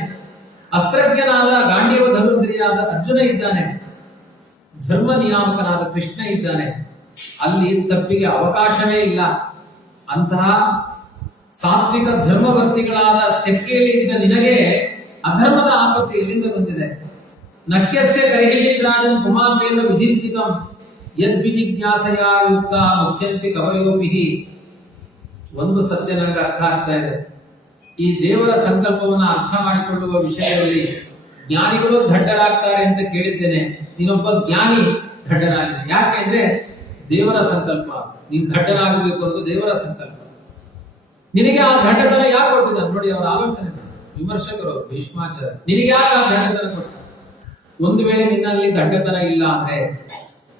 ಅಸ್ತ್ರಜ್ಞನಾದ ಗಾಂಡೀವ ಧನುರ್ಧರಿಯಾದ ಅರ್ಜುನ ಇದ್ದಾನೆ, ಧರ್ಮ ನಿಯಾಮಕನಾದ ಕೃಷ್ಣ ಇದ್ದಾನೆ. ಅಲ್ಲಿ ತಪ್ಪಿಗೆ ಅವಕಾಶವೇ ಇಲ್ಲ. ಅಂತಹ ಸಾತ್ವಿಕ ಧರ್ಮವರ್ತಿಗಳಾದ ತೆಕ್ಕೆಯಲ್ಲಿ ಇದ್ದ ನಿನಗೆ ಅಧರ್ಮದ ಆಪತ್ತು ಎಲ್ಲಿಂದ ಬಂದಿದೆ? ನಕ್ಯಸ್ಯ ಕೈಹಿಜಿರಾಜನ್ ಕುಮಾಪೇನ ವಿಧಿಸಿತಂ ಯದ್ವಿಜಿಜ್ಞಾಸಯ ಯುಕ್ತ ಮುಖ್ಯಂತಿ ಕವಯೋಪಿ. ಒಂದು ಸತ್ಯ ನನಗೆ ಅರ್ಥ ಆಗ್ತಾ ಇದೆ. ಈ ದೇವರ ಸಂಕಲ್ಪವನ್ನು ಅರ್ಥ ಮಾಡಿಕೊಳ್ಳುವ ವಿಷಯದಲ್ಲಿ ಜ್ಞಾನಿಗಳು ದಡ್ಡರಾಗ್ತಾರೆ ಅಂತ ಕೇಳಿದ್ದೇನೆ. ನೀನೊಬ್ಬ ಜ್ಞಾನಿ ದಡ್ಡನಾಗಿದೆ. ಯಾಕೆಂದ್ರೆ ದೇವರ ಸಂಕಲ್ಪ. ನೀನು ದಡ್ಡನಾಗಬೇಕು ಅನ್ನೋದು ದೇವರ ಸಂಕಲ್ಪ. ನಿನಗೆ ಆ ದಡ್ಡತನ ಯಾಕೆ ಕೊಟ್ಟಿದ್ದಾನೆ ನೋಡಿ. ಅವರ ಆಲೋಚನೆ ವಿಮರ್ಶಕರು ಭೀಷ್ಮಾಚಾರ್ಯ, ನಿನಗೆ ಯಾಕೆ ಆ ದಡ್ಡತನ ಕೊಟ್ಟ? ಒಂದು ವೇಳೆ ನಿನ್ನಲ್ಲಿ ದಡ್ಡತನ ಇಲ್ಲ ಅಂದ್ರೆ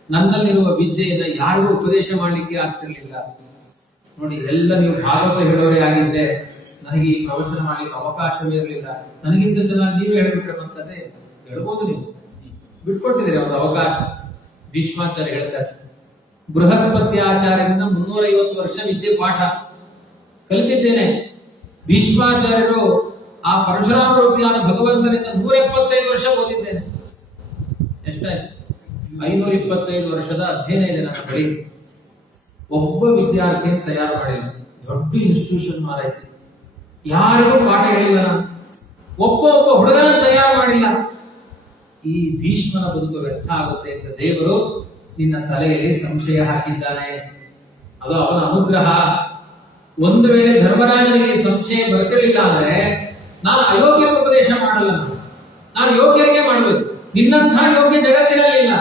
ನನ್ನಲ್ಲಿರುವ ವಿದ್ಯೆಯನ್ನ ಯಾರಿಗೂ ಉಪದೇಶ ಮಾಡ್ಲಿಕ್ಕೆ ಆಗ್ತಿರ್ಲಿಲ್ಲ. ನೋಡಿ, ಎಲ್ಲ ನೀವು ಭಾಗವತ ಹೇಳೋರೇ ಆಗಿದ್ದೆ ನನಗೆ ಈ ಪ್ರವಚನ ಮಾಡ್ಲಿಕ್ಕೆ ಅವಕಾಶವೇ ಇರಲಿಲ್ಲ. ನನಗಿಂತ ಚೆನ್ನಾಗಿ ನೀವೇ ಹೇಳ್ಬಿಟ್ರೆ ಅಂತಂದ್ರೆ ಹೇಳ್ಬೋದು. ನೀವು ಬಿಟ್ಕೊಟ್ಟಿದ್ದೀರಿ ಒಂದು ಅವಕಾಶ. ಭೀಷ್ಮಾಚಾರ್ಯ ಹೇಳ್ತಾರೆ, ಬೃಹಸ್ಪತಿ ಆಚಾರ್ಯರಿಂದ 350 ವರ್ಷ ವಿದ್ಯೆ ಪಾಠ ಕಲಿತಿದ್ದೇನೆ. ಭೀಷ್ಮಾಚಾರ್ಯರು ಆ ಪರಶುರಾಮ ರೂಪಿಯಾದ ಭಗವಂತನಿಂದ 175 ವರ್ಷ ಓದಿದ್ದೇನೆ. ಎಷ್ಟಾಯ್ತು? 525 ವರ್ಷದ ಅಧ್ಯಯನ ಇದೆ ನನ್ನ ಬಳಿ. ಒಬ್ಬ ವಿದ್ಯಾರ್ಥಿಯನ್ನು ತಯಾರು ಮಾಡಿಲ್ಲ. ದೊಡ್ಡ ಇನ್ಸ್ಟಿಟ್ಯೂಷನ್ ಮಾರೈತಿ, ಯಾರಿಗೂ ಪಾಠ ಹೇಳಿಲ್ಲ ನಾನು. ಒಬ್ಬ ಹುಡುಗನ ತಯಾರು ಮಾಡಿಲ್ಲ. ಈ ಭೀಷ್ಮನ ಬದುಕು ವ್ಯರ್ಥ ಆಗುತ್ತೆ ಅಂತ ದೇವರು ನಿನ್ನ ತಲೆಯಲ್ಲಿ ಸಂಶಯ ಹಾಕಿದ್ದಾನೆ. ಅದು ಅವನ ಅನುಗ್ರಹ. ಒಂದು ವೇಳೆ ಧರ್ಮರಾಜನಿಗೆ ಸಂಶಯ ಬರ್ತಿರ್ಲಿಲ್ಲ ಅಂದ್ರೆ ನಾನು ಅಯೋಗ್ಯರ ಉಪದೇಶ ಮಾಡಲ್ಲ. ನಾನು ಯೋಗ್ಯರಿಗೆ ಮಾಡಬೇಕು. ನಿನ್ನಂಥ ಯೋಗ್ಯ ಜಗತ್ತಿರಲಿಲ್ಲ.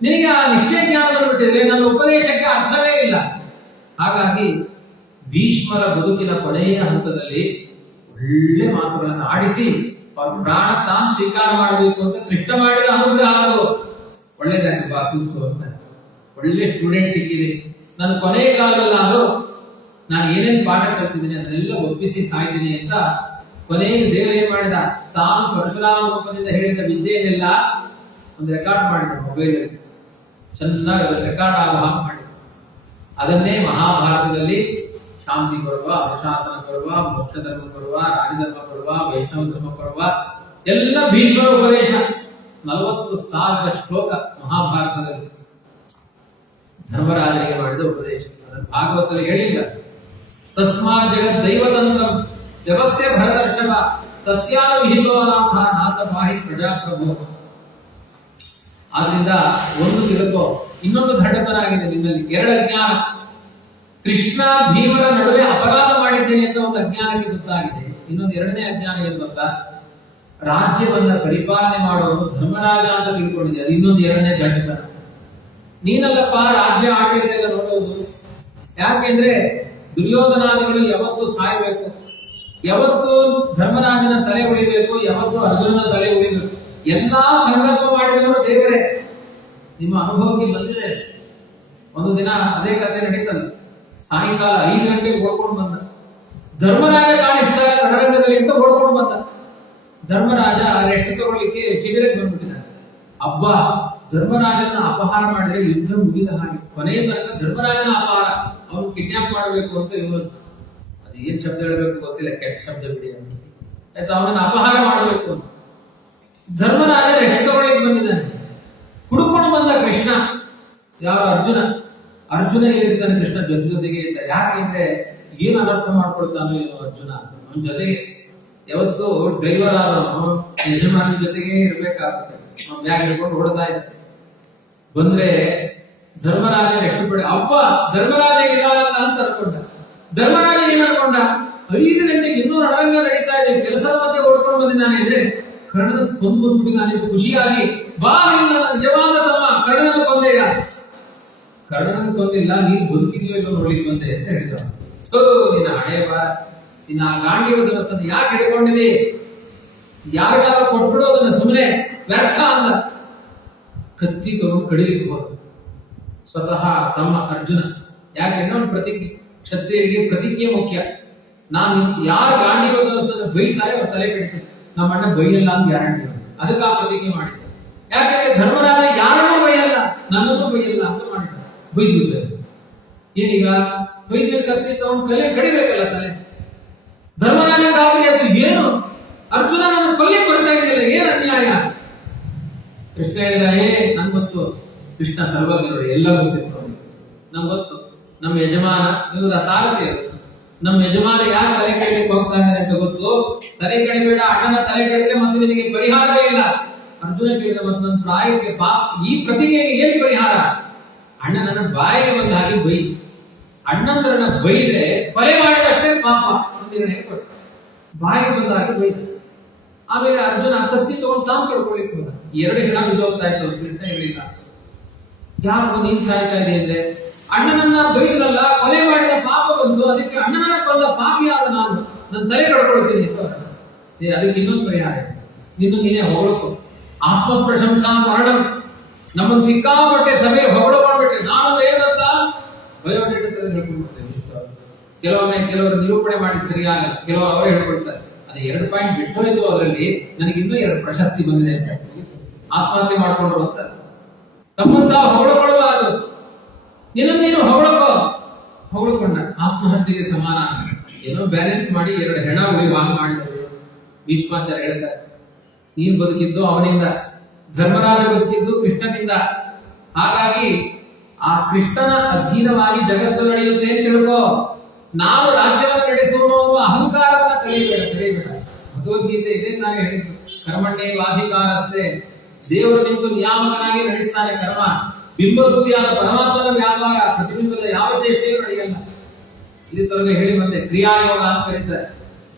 ನಿನಗೆ ಆ ನಿಶ್ಚಯ ಜ್ಞಾನ ಬಂದ್ಬಿಟ್ಟಿದ್ರೆ ನನ್ನ ಉಪದೇಶಕ್ಕೆ ಅರ್ಥವೇ ಇಲ್ಲ. ಹಾಗಾಗಿ ಭೀಷ್ಮರ ಬದುಕಿನ ಕೊನೆಯ ಹಂತದಲ್ಲಿ ಒಳ್ಳೆ ಮಾತುಗಳನ್ನು ಆಡಿಸಿ ಅವ್ರ ಪ್ರಾಣ ತಾನು ಸ್ವೀಕಾರ ಮಾಡಬೇಕು ಅಂತ ಕೃಷ್ಣ ಮಾಡಿದ ಅನುಗ್ರಹ. ಅದು ಒಳ್ಳೇದಾಯ್ತು, ಬಾ ಕೂತ್ಕೋ ಅಂತ. ಒಳ್ಳೆ ಸ್ಟೂಡೆಂಟ್ ಸಿಕ್ಕಿದೆ. ನನ್ನ ಕೊನೆಯ ಕಾಲದಲ್ಲಾದ್ರೂ ನಾನು ಏನೇನು ಪಾಠ ಕಲ್ತಿದ್ದೀನಿ ಅದನ್ನೆಲ್ಲ ಒಪ್ಪಿಸಿ ಸಾಯ್ತೀನಿ ಅಂತ ಕೊನೆಯಲ್ಲಿ ದೇವರು ಏನ್ ಮಾಡಿದ? ತಾನು ಪರಶುರಾಮ ರೂಪದಿಂದ ಹೇಳಿದ ವಿದ್ಯೆಯನ್ನೆಲ್ಲ ಒಂದು ರೆಕಾರ್ಡ್ ಮಾಡಿದ ಮೊಬೈಲ್. ಚೆನ್ನಾಗಿ ಅದರ ರೆಕಾರ್ಡ್ ಆಗೋ ಹಾಗೆ ಮಾಡಿ ಅದನ್ನೇ ಮಹಾಭಾರತದಲ್ಲಿ ಶಾಂತಿ ಪರ್ವ, ಅನುಶಾಸನ ಪರ್ವ, ಮೋಕ್ಷ ಧರ್ಮ ಪರ್ವ, ರಾಜಧರ್ಮ ಪರ್ವ, ವೈಷ್ಣವ ಧರ್ಮ ಪರ್ವ ಎಲ್ಲ ಭೀಷ್ಮರ ಉಪದೇಶ. 40,000 ಶ್ಲೋಕ ಮಹಾಭಾರತದಲ್ಲಿ ಧರ್ಮರಾಜನಿಗೆ ಮಾಡಿದ ಉಪದೇಶ. ಅದನ್ನು ಭಾಗವತದಲ್ಲಿ ಹೇಳಿಲ್ಲ. ತಸ್ಮಾತ್ ಜಗತ್ ದೈವತಂತ್ರಂ ವ್ಯವಸ್ಯ ಭರತರ್ಷಭ ತಸ್ಯಾನ ವಿಹಿತೋ ಅನಾಥ ನಾಥ ಬಾಹಿ ಪ್ರಜಾಪ್ರಭು. ಆದ್ರಿಂದ ಒಂದು ತಿಳ್ಕೋ, ಇನ್ನೊಂದು ದಡ್ಡತನ ಆಗಿದೆ ನಿನ್ನಲ್ಲಿ. 2 ಅಜ್ಞಾನ. ಕೃಷ್ಣ ಭೀಮರ ನಡುವೆ ಅಪರಾಧ ಮಾಡಿದ್ದೇನೆ ಅಂತ ಒಂದು ಅಜ್ಞಾನಕ್ಕೆ ಗೊತ್ತಾಗಿದೆ. ಇನ್ನೊಂದು 2ನೇ ಅಜ್ಞಾನ ಏನು ಗೊತ್ತಾ? ರಾಜ್ಯವನ್ನ ಪರಿಪಾಲನೆ ಮಾಡುವನು ಧರ್ಮರಾಜ ಅಂತ ತಿಳ್ಕೊಂಡಿದೆ. ಅದು ಇನ್ನೊಂದು 2ನೇ ದಡ್ಡತನ. ನೀನಲ್ಲಪ್ಪ ರಾಜ್ಯ ಆಡಳಿತ ಎಲ್ಲ ನೋಡುವುದು. ಯಾಕೆಂದ್ರೆ ದುರ್ಯೋಧನಾದಿಗಳು ಯಾವತ್ತು ಸಾಯಬೇಕು, ಯಾವತ್ತು ಧರ್ಮರಾಜನ ತಲೆ ಉಳಿಬೇಕು, ಯಾವತ್ತು ಅರ್ಜುನನ ತಲೆ ಉಳಿಬೇಕು. ಎಲ್ಲಾ ಸಂಕಲ್ಪ ಮಾಡಿದವರು ದೇವರೇ. ನಿಮ್ಮ ಅನುಭವಕ್ಕೆ ಬಂದಿದೆ. ಒಂದು ದಿನ ಅದೇ ಕಥೆ ನಡೀತಲ್ಲ. ಸಾಯಂಕಾಲ 5 ಗಂಟೆಗೆ ಓಡ್ಕೊಂಡು ಬಂದ. ಧರ್ಮರಾಜ ಕಾಣಿಸ್ತಾ ರಣರಂಗದಲ್ಲಿ ಅಂತ ಓಡ್ಕೊಂಡು ಬಂದ. ಧರ್ಮರಾಜ ರೆಸ್ಟ್ ತಗೊಳ್ಳಿಕ್ಕೆ ಶಿಬಿರಕ್ಕೆ ಬಂದ್ಬಿಟ್ಟಿದ್ದಾನೆ. ಅಬ್ಬ, ಧರ್ಮರಾಜನ ಅಪಹಾರ ಮಾಡಿದ್ರೆ ಯುದ್ಧ ಮುಗಿದ ಹಾಗೆ. ಕೊನೆಯ ತನಕ ಧರ್ಮರಾಜನ ಅಪಹಾರ, ಅವನು ಕಿಡ್ನಾಪ್ ಮಾಡಬೇಕು ಅಂತ ಇವತ್ತು ಅದು ಏನ್ ಶಬ್ದ ಹೇಳಬೇಕು ಗೊತ್ತಿಲ್ಲ, ಕೆಟ್ಟ ಶಬ್ದ ಬಿಡಿ ಆಯ್ತಾ. ಅವನನ್ನ ಅಪಹಾರ ಮಾಡಬೇಕು ಅಂತ ಧರ್ಮರಾಜ ರೆಸ್ಟ್ ತಗೊಳ್ಳಿಕ್ಕೆ ಬಂದಿದ್ದಾನೆ. ಹುಡುಕೊಂಡು ಬಂದ ಕೃಷ್ಣ. ಯಾವ? ಅರ್ಜುನ ಇಲ್ಲಿರ್ತಾನೆ, ಕೃಷ್ಣ ಜೊತೆಗೆ ಇದ್ದ. ಯಾಕೆಂದ್ರೆ ಏನು ಅನರ್ಥ ಮಾಡ್ಕೊಳ್ತಾನೋ ಏನೋ ಅರ್ಜುನ. ಅವನ ಜೊತೆಗೆ ಯಾವತ್ತು ಡ್ರೈವರ್ ಆದವನು ಯಜಮಾನ ಜೊತೆಗೆ ಇರ್ಬೇಕಾಗುತ್ತೆ. ಬ್ಯಾಗ್ ಹಿಡ್ಕೊಂಡು ಹೊಡ್ತಾ ಇದ್ದ. ಬಂದ್ರೆ ಧರ್ಮರಾಜ ಎಷ್ಟು ಪಡೆ ಅಪ್ಪ ಧರ್ಮರಾಜ ಇದಾರಲ್ಲ ಅಂತ ಅನ್ಕೊಂಡ. ಧರ್ಮರಾಜ ಏನ್ ಅನ್ಕೊಂಡ, 5 ಗಂಟೆಗೆ ಇನ್ನೂ ರಣರಂಗ ನಡೀತಾ ಇದೆ, ಕೆಲಸದ ಮಧ್ಯೆ ಓಡ್ಕೊಂಡು ಬಂದಿದ್ದಾನೆ ಇದೆ, ಕರ್ಣನ ಕೊಂದ್ಬಿಟ್ಟಿದ್ದಾನೆ ಖುಷಿಯಾಗಿ, ಬಾ ನಿನ್ನ ನಿಜವಾದ ತಮ್ಮ ಕರ್ಣನ ಕೊಂದೆಯ. ಕರ್ಣನ ಕೊಂದಿಲ್ಲ, ನೀನು ಬದುಕಿದೆಯೋ ಇಲ್ಲೋ ನೋಡ್ಲಿಕ್ಕೆ ಬಂದೆ ಅಂತ ಹೇಳಿದ. ನಿನ್ನ ಹಣೆ ಬಾ, ನಿನ್ನ ಗಾಂಡಿಯ ದಿವಸನ್ನು ಯಾಕೆ ಹಿಡ್ಕೊಂಡಿದೆ, ಯಾರಿಗಾದ್ರೂ ಕೊಟ್ಬಿಡೋದನ್ನ ಸುಮ್ಮನೆ ವ್ಯರ್ಥ ಅಂದ. ಕತ್ತಿ ತಗೊಂಡು ಕಡಿಲಿಕ್ಕೆ ಹೋದ ಸ್ವತಃ ತಮ್ಮ ಅರ್ಜುನ. ಯಾಕೆಂದ್ರೆ ಅವನು ಪ್ರತಿಜ್ಞೆ, ಕ್ಷತ್ರಿಯರಿಗೆ ಪ್ರತಿಜ್ಞೆ ಮುಖ್ಯ. ನಾನು ಯಾರು ಗಾಂಡಿಯ ದಿವಸದ ಬೈತಾರೆ ಅವ್ರ ತಲೆ ಕಡಿತೀನಿ, ನಮ್ಮ ಅಣ್ಣ ಬೈಯಲ್ಲ ಅಂತ ಗ್ಯಾರಂಟಿ. ಅದಕ್ಕೆ ಆ ಪ್ರತಿಜ್ಞೆ ಮಾಡಿದ್ದ. ಯಾಕಂದ್ರೆ ಧರ್ಮರಾಜ ಯಾರನ್ನೂ ಬೈಯಲ್ಲ, ನನ್ನನ್ನೂ ಬೈಯಲ್ಲ ಅಂತ ಮಾಡಿದ. ಬೈದ್ಬಿಟ್ಟ. ಏನೀಗ ಬೈದ್ಮೇಲೆ ಕತ್ತಿ ತಗೊಂಡು ತಲೆ ಕಡಿಬೇಕಲ್ಲ ತಲೆ. ಧರ್ಮರಾಜ ಗಾಬರಿ ಆಯ್ತು, ಏನು ಅರ್ಜುನ ನನ್ನ ಕೊಲ್ಲಿಗೆ ಬರ್ತಾ ಇದೆಯಲ್ಲ, ಏನ್ ಅನ್ಯಾಯ. ಕೃಷ್ಣ ಹೇಳಿದಾರೆ, ನನ್ ಗೊತ್ತು, ಕೃಷ್ಣ ಸರ್ವಜ್ಞ ನೋಡಿ, ಎಲ್ಲ ಗೊತ್ತಿತ್ತು ಅವನಿಗೆ. ನಮ್ಗೆ ಗೊತ್ತು, ನಮ್ಮ ಯಜಮಾನ ಇವ್ರ ಸಾರಥಿ, ನಮ್ಮ ಯಜಮಾನ ಯಾರು ತಲೆ ಕಡಿಲಿಕ್ಕೆ ಹೋಗ್ತಾ ಇದ್ದಾರೆ ಅಂತ ಗೊತ್ತು. ತಲೆ ಕಡಿಬೇಡ, ಅಣ್ಣನ ತಲೆ ಕಡಿದ್ರೆ ಮತ್ತೆ ನಿನಗೆ ಪರಿಹಾರವೇ ಇಲ್ಲ. ಅರ್ಜುನ ಕೇಳಿದ, ಮತ್ತೆ ನನ್ನ ಪ್ರಾಯಕ್ಕೆ ಈ ಪ್ರತಿಜ್ಞೆಗೆ ಏನ್ ಪರಿಹಾರ? ಅಣ್ಣ ನನ್ನ ಬಾಯಿಗೆ ಬಂದ ಹಾಗೆ ಬೈ, ಅಣ್ಣಂದ್ರನ್ನ ಬೈದ್ರೆ ಕೊಲೆ ಮಾಡಿದಷ್ಟೇ ಪಾಪ ನಿರ್ಣಯ ಕೊಟ್ಟ. ಬಾಯಿಗೆ ಬಂದ ಹಾಗೆ ಬೈದ. ಆಮೇಲೆ ಅರ್ಜುನ ಕತ್ತಿ ತಗೊಂಡು ತಾನು ಕಡ್ಕೊಳ್ಳಿಕ್ಕೆ ಹೋದ. 2 ಹೆಣ ಬಿದ್ದೋಗ್ತಾ ಇತ್ತು, ಕೃಷ್ಣ ಹೇಳಿಲ್ಲ. ಯಾರು ನೀನ್ ಸಾಯ್ತಾ ಇದೆ ಅಂದ್ರೆ, ಅಣ್ಣನನ್ನ ಬೈದ್ರಲ್ಲ, ಕೊಲೆ ಮಾಡಿದ ಪಾಪ ಬಂತು, ಅದಕ್ಕೆ ಅಣ್ಣನನ್ನ ಕೊಂದ ಪಾಪಿಯಾದ ನಾನು ನನ್ನ ತಲೆ ಕಡ್ಕೊಳ್ತೀನಿ ಅಂತ. ಅದಕ್ಕೆ ಇನ್ನೊಂದು ಪರಿಹಾರ, ನಿನ್ನ ನೀನೇ ಹೊಗಳಕೊ. ಆತ್ಮ ಪ್ರಶಂಸಾ ಮರಣ. ನಮ್ಮನ್ನು ಸಿಕ್ಕಾಪಟ್ಟೆ ಸಭೆಗೆ ಹೊಗಳು ಮಾಡ್ಬಿಟ್ಟೆ. ನಾನು ಏನಂತ ಬಯೋಡೇಟಾ ಹೇಳ್ಕೊಂಡ್ಬಿಡ್ತೇನೆ. ಕೆಲವರು ನಿರೂಪಣೆ ಮಾಡಿ ಸರಿಯಾಗಲ್ಲ, ಕೆಲವರು ಅವರೇ ಹೇಳ್ಕೊಳ್ತಾರೆ. ಅದು 2 ಪಾಯಿಂಟ್ ಬಿಟ್ಟೋಯ್ತು, ಅದರಲ್ಲಿ ನನಗಿನ್ನೂ 2 ಪ್ರಶಸ್ತಿ ಬಂದಿದೆ ಅಂತ ಆತ್ಮಹತ್ಯೆ ಮಾಡ್ಕೊಂಡ್ರು ಅಂತ. ತಮ್ಮಂತ ಹೊಗಳಕೊಳ್ಳಬಾರದು, ನಿನ್ನ ನೀನು ಹೊಗಳಕೊಂಡ ಆತ್ಮಹತ್ಯೆಗೆ ಸಮಾನ. ಏನೋ ಬ್ಯಾಲೆನ್ಸ್ ಮಾಡಿ 2 ಹೆಣ ಉಳಿವಾಂಗ ಮಾಡಿದರು. ಭೀಷ್ಮಾಚಾರ್ಯ ಹೇಳ್ತಾರೆ, ನೀನು ಬದುಕಿದ್ದು ಅವನಿಂದ, ಧರ್ಮರಾಜ ಬದುಕಿದ್ದು ಕೃಷ್ಣನಿಂದ. ಹಾಗಾಗಿ ಆ ಕೃಷ್ಣನ ಅಧೀನವಾಗಿ ಜಗತ್ತು ನಡೆಯುತ್ತೆ ಅಂತ ತಿಳ್ಕೋ. ನಾನು ರಾಜ್ಯವನ್ನು ನಡೆಸುವನು ಅನ್ನುವ ಅಹಂಕಾರವನ್ನ ಕಳೆಯಬೇಡ. ಭಗವದ್ಗೀತೆ ಇದೆ ನಾನು ಹೇಳಿದ್ದು, ಕರ್ಮಣ್ಣೇ ವಾಧಿಕಾರಸ್ಥೆ. ದೇವರು ನಿಂತು ನಿಯಾಮಕನಾಗಿ ನಡೆಸ್ತಾನೆ ಕರ್ಮ. ಬಿಂಬರೂಪಿಯಾದ ಪರಮಾತ್ಮನ ವ್ಯಾಪಾರ, ಪ್ರತಿಬಿಂಬದ ಯಾವ ಚೇಷ್ಟೆಯೂ ನಡೆಯಲ್ಲ. ಇದು ತರಗೆ ಹೇಳಿ ಬಂದೆ, ಕ್ರಿಯಾಯೋಗ ಅಂತ ಕರೀತಾರೆ.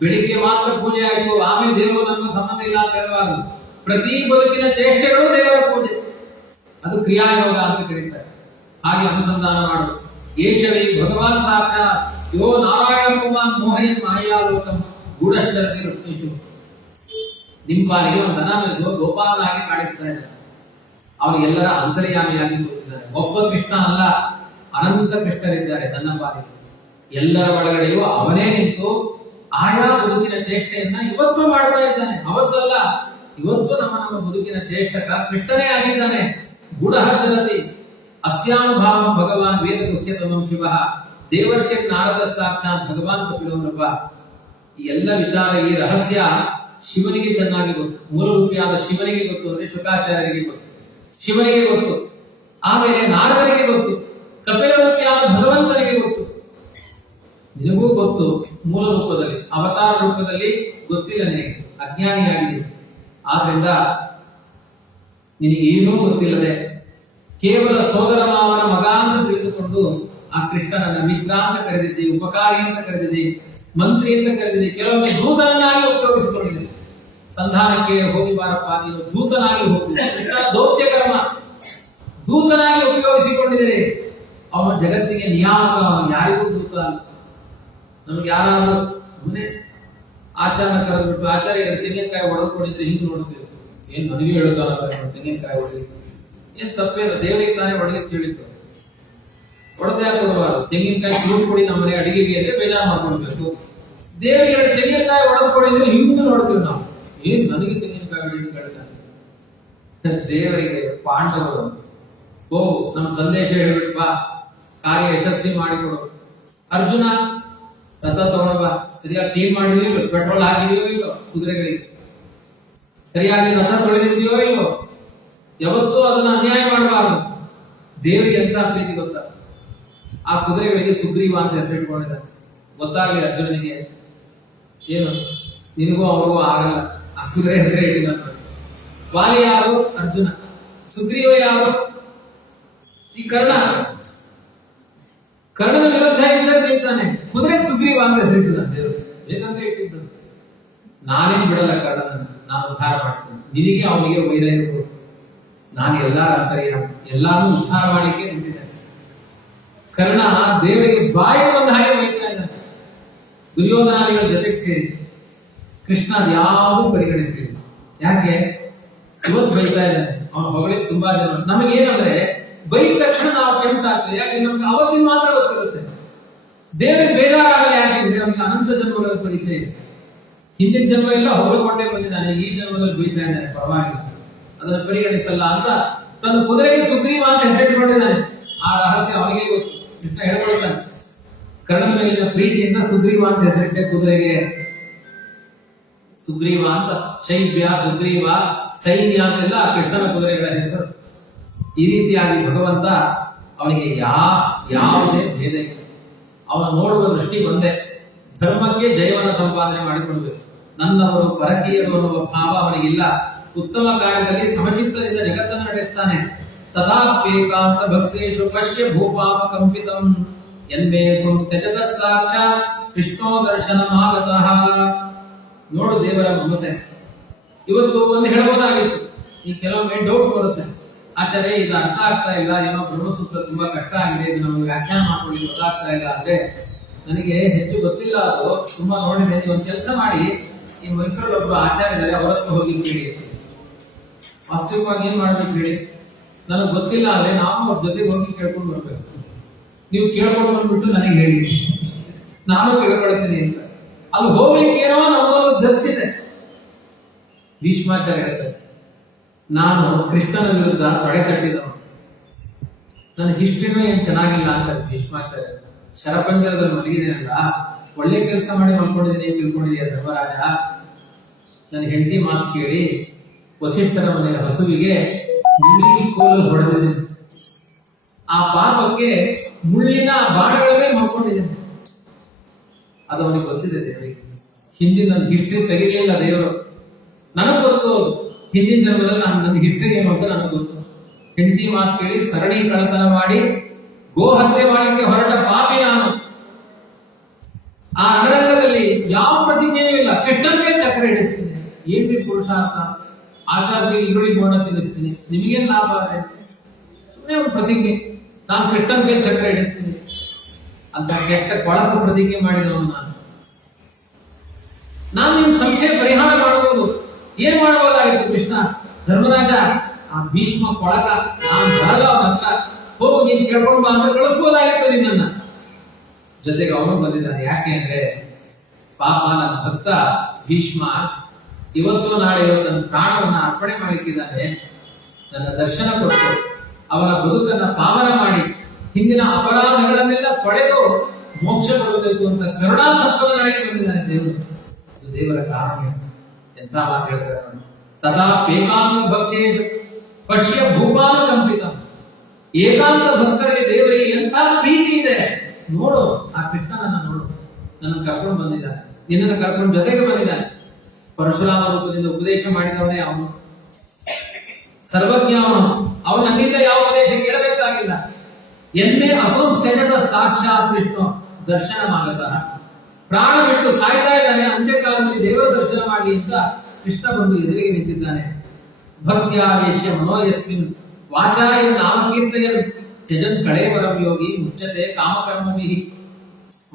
ಬೆಳಿಗ್ಗೆ ಮಾತ್ರ ಪೂಜೆ ಆಯ್ತು, ಆಮೇಲೆ ದೇವರು ನಮ್ಮ ಸಂಬಂಧ ಇಲ್ಲ ಅಂತ ಹೇಳಬಾರದು. ಪ್ರತಿ ಬದುಕಿನ ಚೇಷ್ಟೆಗಳು ದೇವರ ಪೂಜೆ, ಅದು ಕ್ರಿಯಾಯೋಗ ಅಂತ ಕರೀತಾರೆ. ಹಾಗೆ ಅನುಸಂಧಾನ ಮಾಡು. ಏಷವೇ ಭಗವಾನ್ ಸಾಕ್ಷಾತ್ ಯೋ ನಾರಾಯಣ ಕುಮಾರ್ ಮೋಹಯನ್ ಮಾಯಾಲೋಕಂ ಗೂಢಶ್ಚರತಿ ಋಷ್ಣೇಶು. ನಿಮ್ಮ ಪಾಲಿಗೆ ಒಂದು ಅನಾಮಸು ಗೋಪಾಲನಾಗಿ ಕಾಣಿಸ್ತಾ ಇದ್ದಾರೆ. ಅವನು ಎಲ್ಲರ ಅಂತರ್ಯಾಮಿಯಾಗಿ ಕೂತಿದ್ದಾನೆ. ಒಬ್ಬ ಕೃಷ್ಣ ಅಲ್ಲ, ಅನಂತ ಕೃಷ್ಣರಿದ್ದಾರೆ ನನ್ನ ಪಾಲಿಗೆ. ಎಲ್ಲರ ಒಳಗಡೆಯೂ ಅವನೇ ನಿಂತು ಆಯಾ ಬದುಕಿನ ಚೇಷ್ಟೆಯನ್ನ ಇವತ್ತು ಮಾಡ್ತಾ ಇದ್ದಾನೆ. ಅವತ್ತಲ್ಲ, ಇವತ್ತು ನಮ್ಮ ಬದುಕಿನ ಚೇಷ್ಟಕ ಕೃಷ್ಣನೇ ಆಗಿದ್ದಾನೆ. ಗೂಢಚರತಿ ಅಸ್ಯಾನುಭಾವ ಭಗವಾನ್ ವೇದ ಮುಖ್ಯತಮಂ ಶಿವ ದೇವರ್ಷಿ ನಾರದ ಸಾಕ್ಷಾತ್ ಭಗವಾನ್ ಕಪಿಲೋನಪ್ಪ. ಈ ಎಲ್ಲ ವಿಚಾರ, ಈ ರಹಸ್ಯ ಶಿವನಿಗೆ ಚೆನ್ನಾಗಿ ಗೊತ್ತು. ಮೂಲ ರೂಪಿಯಾದ ಶಿವನಿಗೆ ಗೊತ್ತು, ಅಂದ್ರೆ ಶುಕಾಚಾರ್ಯರಿಗೆ ಗೊತ್ತು, ಶಿವನಿಗೆ ಗೊತ್ತು. ಆಮೇಲೆ ನಾರದರಿಗೆ ಗೊತ್ತು, ಕಪಿಲ ರೂಪಿಯಾದ ಭಗವಂತನಿಗೆ ಗೊತ್ತು. ನಿನಗೂ ಗೊತ್ತು, ಮೂಲ ರೂಪದಲ್ಲಿ ಅವತಾರ ರೂಪದಲ್ಲಿ ಗೊತ್ತಿಲ್ಲ ನಿನಗೆ, ಅಜ್ಞಾನಿಯಾಗಿದೆ. ಆದ್ರಿಂದ ನಿನಗೇನೂ ಗೊತ್ತಿಲ್ಲದೆ ಕೇವಲ ಸೋದರ ಮಾವನ ಮಗ ಅಂತ ತಿಳಿದುಕೊಂಡು ಆ ಕೃಷ್ಣನನ್ನ ಮಿತ್ರ ಅಂತ ಕರೆದಿದ್ದೆ, ಉಪಕಾರಿ ಅಂತ ಕರೆದಿದ್ದೆ, ಮಂತ್ರಿ ಅಂತ ಕರೆದಿದ್ದೆ, ಕೆಲವೊಮ್ಮೆ ದೂತನನ್ನಾಗಿ ಉಪಯೋಗಿಸಿಕೊಂಡಿದೆ. ಸಂಧಾನಕ್ಕೆ ಹೋಗಿ ಬಾರಪ್ಪ, ನೀನು ದೂತನಾಗಿ ಹೋಗಿ, ದೌತ್ಯ ಕರ್ಮ ದೂತನಾಗಿ ಉಪಯೋಗಿಸಿಕೊಂಡಿದ್ದಾರೆ. ಅವನು ಜಗತ್ತಿಗೆ ನಿಯಾಮಕ, ಅವನು ಯಾರಿಗೂ ದೂತ ಅಲ್ಲ. ನಮ್ಗೆ ಯಾರಾದ್ರೂ ಸುಮ್ಮನೆ ಆಚಾರ್ಯ ಕರೆದ್ಬಿಟ್ಟು ಆಚಾರ್ಯ 2 ತೆಂಗಿನಕಾಯಿ ಹೊಡೆದು ಕೊಡಿದ್ರೆ ಹಿಂಗೆ ನೋಡ್ತೀವಿ, ಏನ್ ನನಗೆ ಹೇಳುತ್ತಾರ ತೆಂಗಿನಕಾಯಿ ಹೊಡೆದಿ, ಏನ್ ತಪ್ಪೇನು, ದೇವರಿಗೆ ತಾನೇ ಹೊಡೆಲಿಕ್ಕೆ ಹೇಳಿತ್ತು, ಹೊಡೆದೇ ಕೊಡಬಾರ್ದು. ತೆಂಗಿನಕಾಯಿ ಫ್ರೂಟ್ ಕೊಡಿ ನಮ್ಮನೆ ಅಡಿಗೆಗೆ ಅಂದ್ರೆ ಬೇಜಾರು ಮಾಡ್ಕೊಳ್ಬೇಕು. ದೇವರಿಗೆ 2 ತೆಂಗಿನಕಾಯಿ ಹೊಡೆದು ಕೊಡಿದ್ರೆ ಹಿಂಗೆ ನೋಡ್ತೀವಿ ನಾವು, ಏನ್ ನನಗೆ ತೆಂಗಿನಕಾಯಿ ಹೊಡೆಯಕ್ಕೆ ಹೇಳ್ತಾನೆ. ದೇವರಿಗೆ ಪಾಂಡವರು ಓ ನಮ್ ಸಂದೇಶ ಹೇಳ್ಬಿಟ್ವಾ, ಕಾರ್ಯ ಯಶಸ್ವಿ ಮಾಡಿಕೊಡು. ಅರ್ಜುನ ರಥ ತಗೊಳ್ಬ, ಸರಿಯಾಗಿ ಕ್ಲೀನ್ ಮಾಡಿದೀವೋ ಇಲ್ಲೋ, ಪೆಟ್ರೋಲ್ ಹಾಕಿದೀವೋ ಇಲ್ಲೋ, ಕುದುರೆಗಳಿಗೆ ಸರಿಯಾಗಿ ರಥ ತೊಳೆದಿದೆಯೋ ಇಲ್ಲೋ, ಯಾವತ್ತೂ ಅದನ್ನ ಅನ್ಯಾಯ ಮಾಡಬಾರದು. ದೇವರಿಗೆ ಎಂತ ಪ್ರೀತಿ ಗೊತ್ತಾ, ಆ ಕುದುರೆಗಳಿಗೆ ಸುಗ್ರೀವ ಅಂತ ಹೆಸರಿಟ್ಕೊಂಡಿದ್ದಾರೆ. ಗೊತ್ತಾಗ್ಲಿ ಅರ್ಜುನನಿಗೆ, ಏನು ನಿನಗೂ ಅವ್ರಿಗೂ ಆಗಲ್ಲ, ಆ ಕುದುರೆ ಹೆಸರೇ ಇಟ್ಟಿಲ್ಲ. ವಾಲಿ ಯಾರು? ಅರ್ಜುನ. ಸುಗ್ರೀವ ಯಾರು? ಈ ಕರ್ಣದ ವಿರುದ್ಧ ಯುದ್ಧಕ್ಕೆ ನಿಲ್ತಾನೆ. ಕುದುರೆ ಸುಗ್ರೀವ ಅಂತ ಹೆಸರಿಟ್ಟಿದ್ದಾನೆ ದೇವರು, ಬೇಕಂದ್ರೆ ಇಟ್ಟಿದ್ದು. ನಾನೇನ್ ಬಿಡಲ್ಲ ಕರ್ಣನನ್ನು, ನಾನು ಉದ್ಧಾರ ಮಾಡ್ತೀನಿ. ನಿನಗೆ ಅವನಿಗೆ ವೈರ ಇರ್ಬೋದು, ನಾನು ಎಲ್ಲಾರ ಅಂತರ್ಯಾಮ, ಎಲ್ಲಾನು ಉದ್ಧಾರ ಮಾಡಲಿಕ್ಕೆ ನಿಂತಿದ್ದೇನೆ. ಕರ್ಣ ದೇವರಿಗೆ ಬಾಯಿ ಬಂದ ಹಾಗೆ ಬೈತಾ ಇದ್ದಾನೆ. ದುರ್ಯೋಧನಾದಿಗಳ ಜೊತೆಗೆ ಸೇರಿ ಕೃಷ್ಣ ಅದ್ಯಾವುದೂ ಪರಿಗಣಿಸಲಿಲ್ಲ. ಯಾಕೆ? ಇವತ್ತು ಬೈತಾ ಇದ್ದಾನೆ, ಅವನು ಹೊಗಳಿದ್ ತುಂಬಾ ಜನ. ನಮಗೇನಂದ್ರೆ ಬೈದ ತಕ್ಷಣ ನಾವು ಟೆಂಪ್ಟ್ ಆಗ್ತದೆ. ಯಾಕೆ? ನಮ್ಗೆ ಅವತ್ತಿನ ಮಾತ್ರ ಗೊತ್ತಿರುತ್ತೆ. ದೇವರಿಗೆ ಬೇಜಾರಾಗಲ್ಲ. ಯಾಕೆಂದ್ರೆ ನಮಗೆ ಅನಂತ ಜನ್ಮಗಳ ಪರಿಚಯ ಇದೆ. ಹಿಂದಿನ ಜನ್ಮ ಎಲ್ಲ ಹೊಗಳಿಕೊಂಡೇ ಬಂದಿದ್ದಾನೆ, ಈ ಜನ್ಮದಲ್ಲಿ ಬೈತಾ ಇದ್ದಾನೆ, ಪರವಾಗಿಲ್ಲ, ಅದನ್ನು ಪರಿಗಣಿಸಲ್ಲ ಅಂತ ತನ್ನ ಕುದುರೆಗೆ ಸುಗ್ರೀವ ಅಂತ ಹೆಸರಿಟ್ಟುಕೊಂಡಿದ್ದಾನೆ. ಆ ರಹಸ್ಯ ಅವನಿಗೆ ಗೊತ್ತು. ಕೃಷ್ಣ ಹೇಳ್ಕೊಳ್ತಾನೆ, ಕರ್ಣನ ಮೇಲಿನ ಪ್ರೀತಿಯಿಂದ ಸುಗ್ರೀವ ಅಂತ ಹೆಸರಿಟ್ಟೆ ಕುದುರೆಗೆ. ಸುಗ್ರೀವ ಅಂತ ಶೈಬ್ಯ, ಸುಗ್ರೀವ, ಸೈನ್ಯ ಅಂತೆಲ್ಲ ಕೃಷ್ಣನ ಕುದುರೆಗಳ ಹೆಸರು. ಈ ರೀತಿಯಾಗಿ ಭಗವಂತ ಅವನಿಗೆ ಯಾವುದೇ ಭೇದ ಇಲ್ಲ. ಅವನು ನೋಡುವ ದೃಷ್ಟಿ ಒಂದೇ, ಧರ್ಮಕ್ಕೆ ಜಯವನ್ನು ಸಂಪಾದನೆ ಮಾಡಿಕೊಳ್ಬೇಕು. ನನ್ನವರು ಪರಕೀಯರು ಅನ್ನುವ ಭಾವ ಅವನಿಗಿಲ್ಲ. ಉತ್ತಮ ಕಾರ್ಯದಲ್ಲಿ ಸಮಚಿತ್ತದಿಂದ ಜಗತ್ತನ್ನು ನಡೆಸ್ತಾನೆ. ತಥಾಪ್ಯೇಕಾಂತ ಭಕ್ತೇಶು ಪಶ್ಯ ಭೂಪಾಪ ಕಂಪಿತಂ ಎನ್ಮೇ ಸಂಸ್ಥೆಜದ ಸಾಕ್ಷಾತ್ ಕೃಷ್ಣೋ ದರ್ಶನಮಾಗತಃ. ನೋಡು ದೇವರ ಮಮತೆ. ಇವತ್ತು ಒಂದು ಹೇಳಬಹುದಾಗಿತ್ತು, ಈ ಕೆಲವೊಮ್ಮೆ ಡೌಟ್ ಬರುತ್ತೆ, ಆಚಾರ್ಯ ಇದು ಅರ್ಥ ಆಗ್ತಾ ಇಲ್ಲ, ಏನೋ ಬ್ರಹ್ಮಸೂತ್ರ ತುಂಬಾ ಕಷ್ಟ ಆಗಿದೆ, ಇದು ನಮಗೆ ವ್ಯಾಖ್ಯಾನ ಮಾಡ್ಕೊಳ್ಳಿ ಗೊತ್ತಾಗ್ತಾ ಇಲ್ಲ ಅಂದ್ರೆ ನನಗೆ ಹೆಚ್ಚು ಗೊತ್ತಿಲ್ಲ, ಅದು ತುಂಬಾ ನೋಡಿದ್ದೇನೆ. ನೀವು ಒಂದು ಕೆಲಸ ಮಾಡಿ, ಈ ಮೈಸೂರಲ್ಲಿ ಒಬ್ಬರು ಆಚಾರ್ಯ ಇದ್ದಾರೆ, ಅವರ ಹತ್ರ ಹೋಗಿ ಕೇಳಿ. ವಾಸ್ತವಿಕವಾಗಿ ಏನ್ ಮಾಡ್ಬೇಕು ಹೇಳಿ? ನನಗೆ ಗೊತ್ತಿಲ್ಲ ಅಂದ್ರೆ ನಾವು ಅವ್ರ ಜೊತೆಗೆ ಹೋಗಿ ಕೇಳ್ಕೊಂಡು ಬರ್ಬೇಕು. ನೀವು ಕೇಳ್ಕೊಂಡು ಬಂದ್ಬಿಟ್ಟು ನನಗೆ ಹೇಳಿ, ನಾನು ತಿಳ್ಕೊಳ್ತೀನಿ ಅಂತ. ಅಲ್ಲಿ ಹೋಗ್ಲಿಕ್ಕೆ ಏನೋ ನಮಗೊಂದು ದರ್ತಿದೆ. ಭೀಷ್ಮಾಚಾರ್ಯ ಹೇಳ್ತಾರೆ, ನಾನು ಕೃಷ್ಣನ ವಿರುದ್ಧ ತೊಡೆ ತಟ್ಟಿದವನು, ನನ್ನ ಹಿಸ್ಟ್ರಿನೂ ಏನ್ ಚೆನ್ನಾಗಿಲ್ಲ ಅಂತ ಭೀಷ್ಮಾಚಾರ್ಯ. ಶರಪಂಜರದಲ್ಲಿ ಮಲಗಿದ್ದೇನಲ್ಲ, ಒಳ್ಳೆ ಕೆಲಸ ಮಾಡಿ ಮಲ್ಕೊಂಡಿದ್ದೀನಿ ತಿಳ್ಕೊಂಡಿದೆಯಾ ಧರ್ಮರಾಜ? ನನ್ನ ಹೆಂಡತಿ ಮಾತು ಕೇಳಿ ವಸಿಷ್ಠರ ಮನೆಯ ಹಸುವಿಗೆ ಮುಳ್ಳಿನ ಕೋಲು ಹೊಡೆದಿದ್ದೀನಿ. ಆ ಪಾಪಕ್ಕೆ ಮುಳ್ಳಿನ ಬಾಣಗಳ ಮೇಲೆ ಮಲ್ಕೊಂಡಿದ್ದೇನೆ. ಅದು ಅವನಿಗೆ ಗೊತ್ತಿದೆ ದೇವರಿಗೆ. ಹಿಂದಿನ ನನ್ನ ಹಿಸ್ಟ್ರಿ ತೆಗಿಲಿಲ್ಲ ದೇವರು. ನನಗ್ ಗೊತ್ತು ಹಿಂದಿನ ಜನ್ಮದಲ್ಲಿ ನನ್ನ ಹಿಸ್ಟ್ರಿ ಏನು ಅಂತ ನನಗೆ ಗೊತ್ತು. ಹೆಂಡತಿ ಮಾತು ಕೇಳಿ ಸರಣಿ ಕಳ್ಳತನ ಮಾಡಿ ಗೋ ಹತ್ಯೆ ಮಾಡಲಿಕ್ಕೆ ಹೊರಟ ಪಾಪಿ ನಾನು. ಆ ರಣರಂಗದಲ್ಲಿ ಯಾವ ಪ್ರತಿಜ್ಞೆಯೂ ಇಲ್ಲ. ಕೃಷ್ಣನ್ಗೆ ಚಕ್ರ ಹಿಡಿಸ್ತೀನಿ, ಏನ್ರಿ ಪುರುಷಾರ್ಥ, ಆಚಾರ್ಯರಿಗೆ ಈರುಳ್ಳಿ ಬೋಣ ತಿನ್ನಿಸ್ತೀನಿ, ನಿಮಗೇನ್ ಲಾಭ ಇದೆ? ಸುಮ್ಮನೆ ಒಂದು ಪ್ರತಿಜ್ಞೆ, ನಾನು ಕೃಷ್ಣನ್ಗೆ ಚಕ್ರ ಹಿಡಿಸ್ತೀನಿ ಅಂತ ಕೆಟ್ಟ ಕೊಳಕು ಪ್ರತಿಜ್ಞೆ ಮಾಡಿದವನು ನಾನು ನಿನ್ ಸಂಶಯ ಪರಿಹಾರ ಮಾಡಬಹುದು. ಏನ್ ಮಾಡಬಹುದಾಗಿತ್ತು ಕೃಷ್ಣ? ಧರ್ಮರಾಜ, ಆ ಭೀಷ್ಮ ಕೊಳಕ ನಾನು ಬರಲ್ಲ, ಅವನಕ್ಕ ಹೋಗು ನೀನ್ ಕೇಳ್ಕೊಂಡು ಬಾ ಅಂತ ಕಳಿಸ್ಬೋದಾಗಿತ್ತು ನಿನ್ನನ್ನ. ಜೊತೆಗೆ ಅವನು ಬಂದಿದ್ದಾನೆ. ಯಾಕೆ ಅಂದ್ರೆ ಪಾಪ ನನ್ನ ಭಕ್ತ ಭೀಷ್ಮ ಇವತ್ತು ನಾಳೆ ತನ್ನ ಪ್ರಾಣವನ್ನ ಅರ್ಪಣೆ ಮಾಡಲಿಕ್ಕಿದ್ದಾನೆ. ನನ್ನ ದರ್ಶನ ಕೊಟ್ಟು ಅವನ ಬದುಕನ್ನ ಪಾವನ ಮಾಡಿ ಹಿಂದಿನ ಅಪರಾಧಗಳನ್ನೆಲ್ಲ ತೊಳೆದು ಮೋಕ್ಷ ಕೊಡಬೇಕು ಅಂತ ಕರುಣಾ ಸಂಪನ್ನನಾಗಿ ಬಂದಿದ್ದಾನೆ ದೇವರು. ದೇವರ ಕಾರಣ ಎಂಥ ಮಾತು ಹೇಳ್ತಾರೆ. ತಥಾಪ್ಯೇಕಾಂತ ಭಕ್ತೇಶು ಪಶ್ಯ ಭೂಪಾಲ ಕಂಪಿತ. ಏಕಾಂತ ಭಕ್ತರಲ್ಲಿ ದೇವರಿಗೆ ಎಂಥ ಪ್ರೀತಿ ಇದೆ ನೋಡು. ಆ ಕೃಷ್ಣನನ್ನ ನೋಡು. ನನ್ನ ಕರ್ಕೊಂಡು ಬಂದಿದ್ದಾನೆ, ನಿನ್ನನ್ನು ಕರ್ಕೊಂಡು ಜೊತೆಗೆ ಬಂದಿದ್ದಾನೆ. ಪರಶುರಾಮ ರೂಪದಿಂದ ಉಪದೇಶ ಮಾಡಿದವನೇ ಅವನು, ಸರ್ವಜ್ಞ ಅವನು. ಅವನು ನನ್ನಿಂದ ಯಾವ ಉಪದೇಶ ಕೇಳಬೇಕಾಗಿಲ್ಲ. ಎನ್ನೇ ಅಸಂಸ್ಥೆಜದ ಸಾಕ್ಷಾತ್ ಕೃಷ್ಣ ದರ್ಶನ ಆಗತಃ. ಪ್ರಾಣ ಬಿಟ್ಟು ಸಾಯ್ತಾ ಇದ್ದಾನೆ, ಅಂತ್ಯಕಾಲದಲ್ಲಿ ದೇವರ ದರ್ಶನ ಮಾಡಿ ಅಂತ ಕೃಷ್ಣ ಬಂದು ಎದುರಿಗೆ ನಿಂತಿದ್ದಾನೆ. ಭಕ್ತ್ಯಾವೇಶ ಮನೋಯಸ್ಮಿನ್ ವಾಚಾಯ ನಾಮಕೀರ್ತಯನ್ ತ್ಯಜನ್ ಕಳೇವರಂ ಯೋಗಿ ಮುಚ್ಚತೆ ಕಾಮಕರ್ಮಭಿ.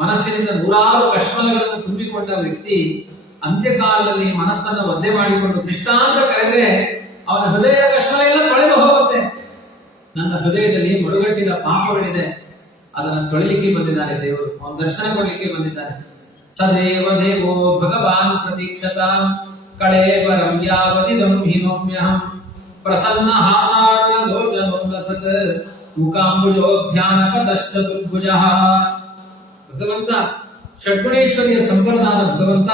ಮನಸ್ಸಿನಿಂದ ನೂರಾರು ಕಶ್ಮಲಗಳನ್ನು ತುಂಬಿಕೊಂಡ ವ್ಯಕ್ತಿ ಅಂತ್ಯಕಾಲದಲ್ಲಿ ಮನಸ್ಸನ್ನು ಒದ್ದೆ ಮಾಡಿಕೊಂಡು ಕೃಷ್ಣ ಅಂತ ಕರೆದ್ರೆ ಅವನ ಹೃದಯದ ಕಶ್ಮಲ ಎಲ್ಲ ತೊಳೆದು ಹೋಗುತ್ತೆ. ನನ್ನ ಹೃದಯದಲ್ಲಿ ಮಡುಗಟ್ಟಿದ ಪಾಪಗಳಿದೆ, ಅದನ್ನು ತೊಳಿಲಿಕ್ಕೆ ಬಂದಿದ್ದಾನೆ ದೇವರು. ಅವನ ದರ್ಶನ ಕೊಡ್ಲಿಕ್ಕೆ ಬಂದಿದ್ದಾನೆ. ಸದೇವ ದೇವೋ ಭಗವಾನ್ ಪ್ರತೀಕ್ಷತಾಂ ಕಳೇವರಂ ಯಾವದಿದಂ ಹಿನೋಮ್ಯಹಂ ಪ್ರಸನ್ನ ಹಾಸಾರ್ಯ ಲೋಚನೋಲ್ಲಸತ್ ಮುಖಾಂಬುಜೋಧ್ಯಾನಪದಶ್ಚತುರ್ಭುಜಃ. ಭಗವಂತ ಷಡ್ಗುಣೇಶ್ವರಿಯ ಸಂಪನ್ನನಾದ ಭಗವಂತ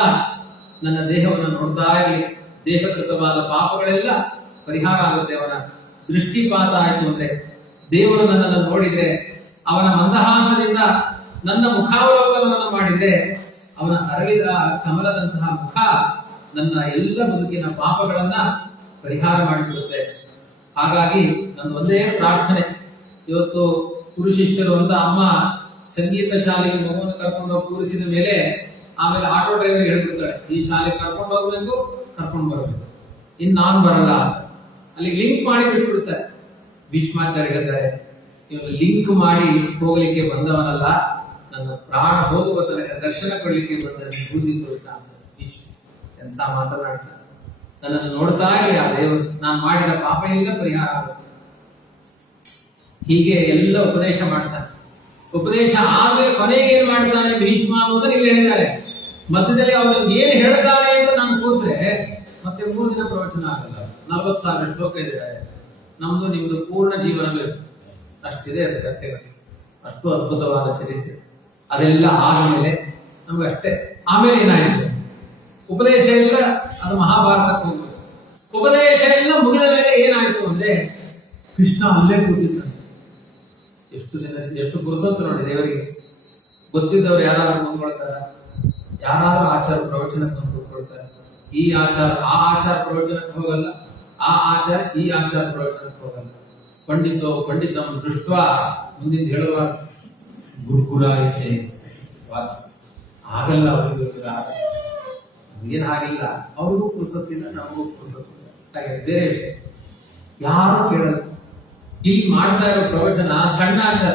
ನನ್ನ ದೇಹವನ್ನು ನೋಡ್ತಾ ಇರಲಿ. ದೇಹಕೃತವಾದ ಪಾಪಗಳೆಲ್ಲ ಪರಿಹಾರ ಆಗುತ್ತೆ. ಅವನ ದೃಷ್ಟಿಪಾತ ಆಯ್ತು ಅಂದ್ರೆ, ದೇವರು ನನ್ನನ್ನು ನೋಡಿದ್ರೆ, ಅವನ ಮಂದಹಾಸದಿಂದ ನನ್ನ ಮುಖಾವಲೋಕನವನ್ನು ಮಾಡಿದ್ರೆ, ಅವನ ಅರಳಿದ ಕಮಲದಂತಹ ಮುಖ ನನ್ನ ಎಲ್ಲ ಬದುಕಿನ ಪಾಪಗಳನ್ನ ಪರಿಹಾರ ಮಾಡಿಬಿಡುತ್ತೆ. ಹಾಗಾಗಿ ನನ್ನ ಒಂದೇ ಪ್ರಾರ್ಥನೆ, ಇವತ್ತು ಗುರು ಶಿಷ್ಯರು ಅಂತ ಅಮ್ಮ ಸಂಗೀತ ಶಾಲೆಗೆ ಮಗುವನ್ನು ಕರ್ಕೊಂಡು ಹೋಗಿ ಕೂರಿಸಿದ ಮೇಲೆ ಆಮೇಲೆ ಆಟೋ ಡ್ರೈವರ್ ಹೇಳ್ಬಿಡ್ತಾಳೆ, ಈ ಶಾಲೆಗೆ ಕರ್ಕೊಂಡು ಹೋಗ್ಬೇಕು, ಕರ್ಕೊಂಡು ಬರ್ಬೇಕು, ಇನ್ ನಾನ್ ಬರಲ್ಲ ಅಂತ ಅಲ್ಲಿ ಲಿಂಕ್ ಮಾಡಿ ಬಿಟ್ಬಿಡ್ತಾರೆ. ಭೀಷ್ಮಾಚಾರ್ಯ ಹೇಳ್ತಾರೆ, ಇವನು ಲಿಂಕ್ ಮಾಡಿ ಹೋಗ್ಲಿಕ್ಕೆ ಬಂದವನಲ್ಲ, ನನ್ನ ಪ್ರಾಣ ಹೋಗುವ ತನಕ ದರ್ಶನ ಕೊಡ್ಲಿಕ್ಕೆ ಬಂದ ಬುದ್ಧಿ ತೋರಿಸ ಅಂತ. ಎಂತ ಮಾತನಾಡ್ತಾನೆ, ನನ್ನನ್ನು ನೋಡ್ತಾ ಇರಲಿ ಆ ದೇವರು, ನಾನು ಮಾಡಿದ ಪಾಪ ಇಲ್ಲ ಪರಿಹಾರ ಆಗುತ್ತೆ. ಹೀಗೆ ಎಲ್ಲ ಉಪದೇಶ ಮಾಡ್ತಾನೆ. ಉಪದೇಶ ಆದ್ಮೇಲೆ ಕೊನೆಗೆ ಏನ್ ಮಾಡ್ತಾನೆ ಭೀಷ್ಮ ಅನ್ನೋದನ್ನ ಇಲ್ಲಿ ಹೇಳಿದ್ದಾರೆ. ಮಧ್ಯದಲ್ಲಿ ಅವನು ಏನ್ ಹೇಳ್ತಾನೆ ಅಂತ ನಾನು ಕೂತ್ರೆ ಮತ್ತೆ 3 ದಿನ ಪ್ರವಚನ ಆಗಲ್ಲ. 40,000 ಶ್ಲೋಕ ಇದೆ. ನಮ್ದು ನಿಮ್ದು ಪೂರ್ಣ ಜೀವನ ಬೇಕು, ಅಷ್ಟಿದೆ ಅದು ಕಥೆಗಳು, ಅಷ್ಟು ಅದ್ಭುತವಾದ ಚರಿತ್ರೆ. ಅದೆಲ್ಲ ಆದ್ಮೇಲೆ ನಮ್ಗೆ ಅಷ್ಟೇ. ಆಮೇಲೆ ಏನಾಯ್ತು, ಉಪದೇಶ ಎಲ್ಲ ಅದು ಮಹಾಭಾರತಕ್ಕೆ ಹೋಗ್ಬೇಕು. ಉಪದೇಶ ಎಲ್ಲ ಮುಗಿದ ಮೇಲೆ ಏನಾಯ್ತು ಅಂದ್ರೆ ಕೃಷ್ಣ ಅಲ್ಲೇ ಕೂತಿದ್ದ. ಎಷ್ಟು ದಿನ, ಎಷ್ಟು ಪುರುಸತ್ತು ನೋಡಿ ದೇವರಿಗೆ. ಗೊತ್ತಿದ್ದವ್ರು ಯಾರಾದ್ರೂ ಕೂತ್ಕೊಳ್ತಾರ? ಯಾರಾದ್ರೂ ಆಚಾರ ಪ್ರವಚನಕ್ಕೆ ಕೂತ್ಕೊಳ್ತಾರೆ. ಈ ಆಚಾರ ಆ ಆಚಾರ ಪ್ರವಚನಕ್ಕೆ ಹೋಗಲ್ಲ, ಆ ಆಚಾರ ಈ ಆಚಾರ ಪ್ರವಚನಕ್ಕೆ ಹೋಗಲ್ಲ. ಪಂಡಿತಂ ದೃಷ್ಟ ಮುಂದಿನ ಹೇಳುವ ಗುರುಗುರ ಐತೆ ಆಗಲ್ಲ. ಏನ್ ಆಗಿಲ್ಲ, ಅವ್ರಿಗೂ ಪುರುಸತ್ತಿಲ್ಲ, ನಮಗೂ ಪುರುಸತ್ತಿಲ್ಲ. ಹಾಗೆ ಬೇರೆ ವಿಷಯ ಯಾರು ಕೇಳಲ್ಲ. ಇಲ್ಲಿ ಮಾಡ್ತಾ ಇರೋ ಪ್ರವಚನ ಸಣ್ಣ ಆಚಾರ.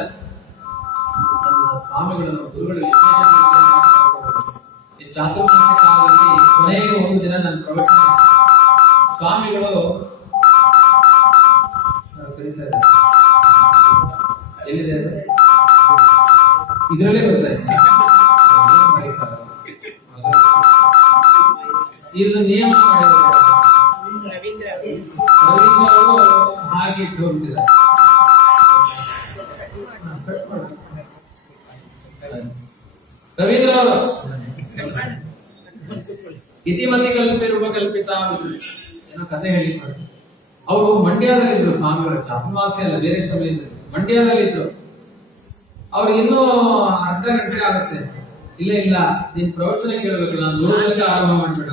ಸ್ವಾಮಿಗಳನ್ನು ಗುರುಗಳು ಈ ಚಾತುರ್ಮಾಸ ಕಾಲದಲ್ಲಿ ಕೊನೆಗೆ 1 ದಿನ ನನ್ನ ಪ್ರವಚನ ಸ್ವಾಮಿಗಳು ಕರೀತಾರೆ. ಎಲ್ಲಿದೆ ಇದರಲ್ಲೇ ಬರ್ತಾ ಇದೆ. ಇದು ನಿಯಮ ಮಾಡಿದ್ದಾರೆ ರವೀಂದ್ರ ಅವರು, ಹಾಗೆ ಇಟ್ಟು ಹೋಗ್ತಿದ್ದಾರೆ. ರವೀಂದ್ರ ಅವರು ಇತಿಮತಿ ಕಲ್ಪಿರುವ ಕಲ್ಪಿತ ಏನೋ ಕಥೆ ಹೇಳಿ ಮಾಡಿ. ಅವರು ಮಂಡ್ಯದಲ್ಲಿದ್ರು ಸ್ವಾಮಿಗಳು, ಚಾತುರ್ಮಾಸಿ ಅಲ್ಲ ಬೇರೆ ಸಭೆಯಿಂದ ಮಂಡ್ಯದಲ್ಲಿದ್ರು. ಅವ್ರು ಇನ್ನೂ ಅರ್ಧ ಗಂಟೆ ಆಗುತ್ತೆ. ಇಲ್ಲ ನಿನ್ ಪ್ರವಚನ ಕೇಳಬೇಕು, ನಾನು ದೂರದಲ್ಲಿ ಆರಂಭ ಮಾಡ್ಬೇಡ.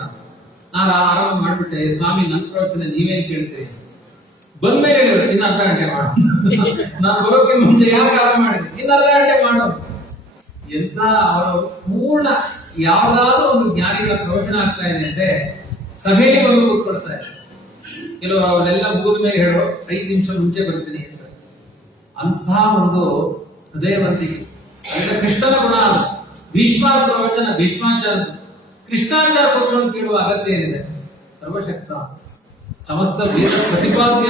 ನಾನು ಆರಂಭ ಮಾಡ್ಬಿಟ್ಟೆ, ಸ್ವಾಮಿ ನನ್ನ ಪ್ರವಚನ ನೀವೇನ್ ಕೇಳ್ತೀರಿ? ಬಂದ್ಮೇಲೆ ಹೇಳಿದ್ರು ಇನ್ನು ಅರ್ಧ ಗಂಟೆ ಮಾಡು. ನಾನು ಬರೋಕೆ ಮುಂಚೆ ಯಾಕೆ ಆರಂಭ ಮಾಡಿದೆ, ಇನ್ನು ಅರ್ಧ ಗಂಟೆ ಮಾಡು. ಎಂತ ಅವರು ಪೂರ್ಣ ಯಾವ್ದಾದ್ರು ಒಂದು ಜ್ಞಾನಿಗಳ ಪ್ರವಚನ ಆಗ್ತಾ ಇದೆ ಅಂದ್ರೆ ಸಭೆಯಲ್ಲಿ ಬಂದು ಕೂತ್ಕೊಳ್ತಾ ಇದೆ. ಕೆಲವು ಅವರೆಲ್ಲ ಮುಗಿದ ಮೇಲೆ ಹೇಳೋ 5 ನಿಮಿಷ ಮುಂಚೆ ಬರ್ತೀನಿ ಅಂತ. ಅಂಥ ಒಂದು ಹೃದಯವಂತಿಕೆ. ಅದಕ್ಕೆ ಕೃಷ್ಣನ ಗುಣ ಅದು. ಭೀಷ್ಮರ ಪ್ರವಚನ ಭೀಷ್ಮಾಚಾರ, ಕೃಷ್ಣಾಚಾರ ಕೂತ್ಕೊಂಡು ಕೇಳುವ ಅಗತ್ಯ ಏನಿದೆ? ಸರ್ವಶಕ್ತ ಸಮಸ್ತ ವೇದ ಪ್ರತಿಪಾದ್ಯ.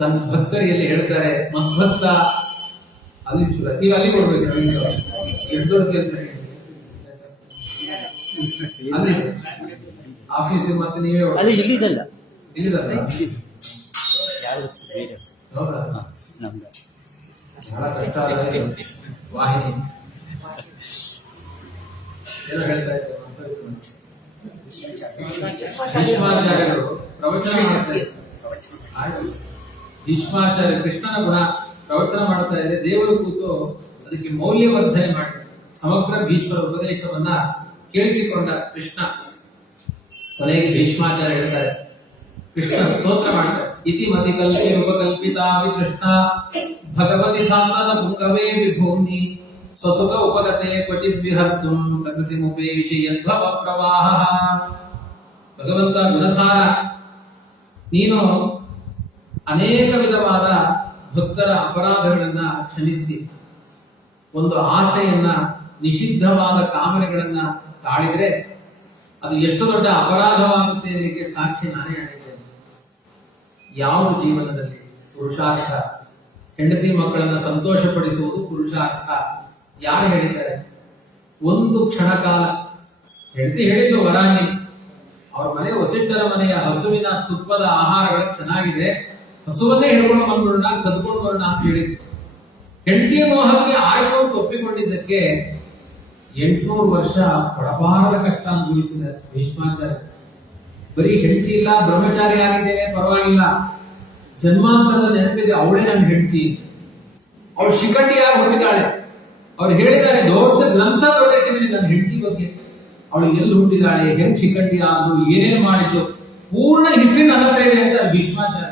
ತನ್ನ ಭಕ್ತರಿಯಲ್ಲಿ ಹೇಳ್ತಾರೆ, ಮದ್ಭಕ್ತ ಅಲ್ಲಿ ಈಗ ಅಲ್ಲಿ ಕೊಡ್ಬೇಕು. ಎಷ್ಟು ದೊಡ್ಡ ಕೆಲಸ ಅಲ್ಲಿ ಆಫೀಸ್ ಮತ್ತೆ ನೀವೇ ಇಲ್ಲಿದಲ್ಲ ಬಹಳ ಕಷ್ಟ ವಾಹಿನಿ ಏನೋ ಹೇಳ್ತಾ ಇದ್ದಾರೆ. ಭೀಷ್ಮಾಚಾರ್ಯರು ಪ್ರವಚನ ಮಾಡ್ತಾರೆ. ಭೀಷ್ಮಾಚಾರ್ಯ ಕೃಷ್ಣನ ಗುಣ ಪ್ರವಚನ ಮಾಡ್ತಾ ಇದ್ರೆ ದೇವರು ಕೂತು ಅದಕ್ಕೆ ಮೌಲ್ಯವರ್ಧನೆ ಮಾಡಿ ಸಮಗ್ರ ಭೀಷ್ಮರ ಉಪದೇಶವನ್ನ ಕೇಳಿಸಿಕೊಂಡ ಕೃಷ್ಣ. ಕೊನೆಗೆ ಭೀಷ್ಮಾಚಾರ್ಯ ಹೇಳ್ತಾರೆ, ಕೃಷ್ಣ ಸ್ತೋತ್ರ ಮಾಡ್ತಾರೆ. ಇತಿ ಮತಿ ಕಲ್ಪಿ ಉಪಕಲ್ಪಿತಾ ಕೃಷ್ಣ ಭಗವತಿ ಸಾಮ್ರಾಟ ಪುಂಗವೇ ವಿಭೂಮ್ನಿ ಸ್ವಸುಖ ಉಪಗತೆ ಕ್ವಚಿತ್ ವಿಹರ್ತುಂ ಪ್ರಕೃತಿ ಮುಪೇವಿಷಿ ಯದ್ಭವ ಪ್ರವಾಹ. ಭಗವಂತ ಗುಣಸಾರ, ನೀನು ಅನೇಕ ವಿಧವಾದ ಭಕ್ತರ ಅಪರಾಧಗಳನ್ನ ಕ್ಷಮಿಸ್ತಿ. ಒಂದು ಆಸೆಯನ್ನ, ನಿಷಿದ್ಧವಾದ ಕಾಮನೆಗಳನ್ನ ತಾಳಿದ್ರೆ ಅದು ಎಷ್ಟು ದೊಡ್ಡ ಅಪರಾಧವಾಗುತ್ತೆ ಇದಕ್ಕೆ ಸಾಕ್ಷಿ ನಾನೇ ಹೇಳಿದ್ದೇನೆ. ಯಾವ ಜೀವನದಲ್ಲಿ ಪುರುಷಾರ್ಥ, ಹೆಂಡತಿ ಮಕ್ಕಳನ್ನ ಸಂತೋಷಪಡಿಸುವುದು ಪುರುಷಾರ್ಥ. ಯಾರು ಹೇಳಿದ್ದಾರೆ? ಒಂದು ಕ್ಷಣ ಕಾಲ ಹೆಂಡತಿ ಹೇಳಿದ್ದು ವರಾಂಗಿ, ಅವ್ರ ಮನೆ ಹೊಸಿಟ್ಟರ ಮನೆಯ ಹಸುವಿನ ತುಪ್ಪದ ಆಹಾರಗಳು ಚೆನ್ನಾಗಿದೆ, ಹಸುವನ್ನೇ ಹಿಡ್ಕೊಂಡು ಬಂದ್ಬಿಡೋಣ, ಕದ್ಕೊಂಡು ಬರೋಣ ಅಂತ ಹೇಳಿದ್ರು. ಹೆಂಡತಿಯ ಮೋಹಕ್ಕೆ ಆಯ್ತು ಅಂತ ಒಪ್ಪಿಕೊಂಡಿದ್ದಕ್ಕೆ 800 ವರ್ಷ ಪಡಬಾರದ ಕಷ್ಟ ಅನುಭವಿಸಿದ ಭೀಷ್ಮಾಚಾರ್ಯ. ಬರೀ ಹೆಂಡತಿ ಇಲ್ಲ, ಬ್ರಹ್ಮಚಾರಿ ಆಗಿದ್ದೇನೆ ಪರವಾಗಿಲ್ಲ, ಜನ್ಮಾಂತರದ ನೆನಪಿದೆ, ಅವಳೇ ನನ್ನ ಹೆಂಡತಿ, ಅವಳು ಶಿಖಂಡಿಯಾಗಿ ಹುಟ್ಟಿದಾಳೆ. ಅವ್ರು ಹೇಳಿದ್ದಾರೆ, ದೊಡ್ಡ ಗ್ರಂಥ ಬರೆದಿಟ್ಟಿದ್ದೀನಿ ನನ್ನ ಹೆಂಡತಿ ಬಗ್ಗೆ. ಅವಳು ಎಲ್ಲಿ ಹುಟ್ಟಿದಾಳೆ, ಹೆಂಗ್ ಶಿಖಂಡಿ ಆದ್ಲು, ಏನೇನು ಮಾಡಿದ್ದು, ಪೂರ್ಣ ಹಿಸ್ಟ್ರಿ ನನ್ನ ಹತ್ರ ಇದೆ ಅಂತ ಭೀಷ್ಮಾಚಾರ್ಯ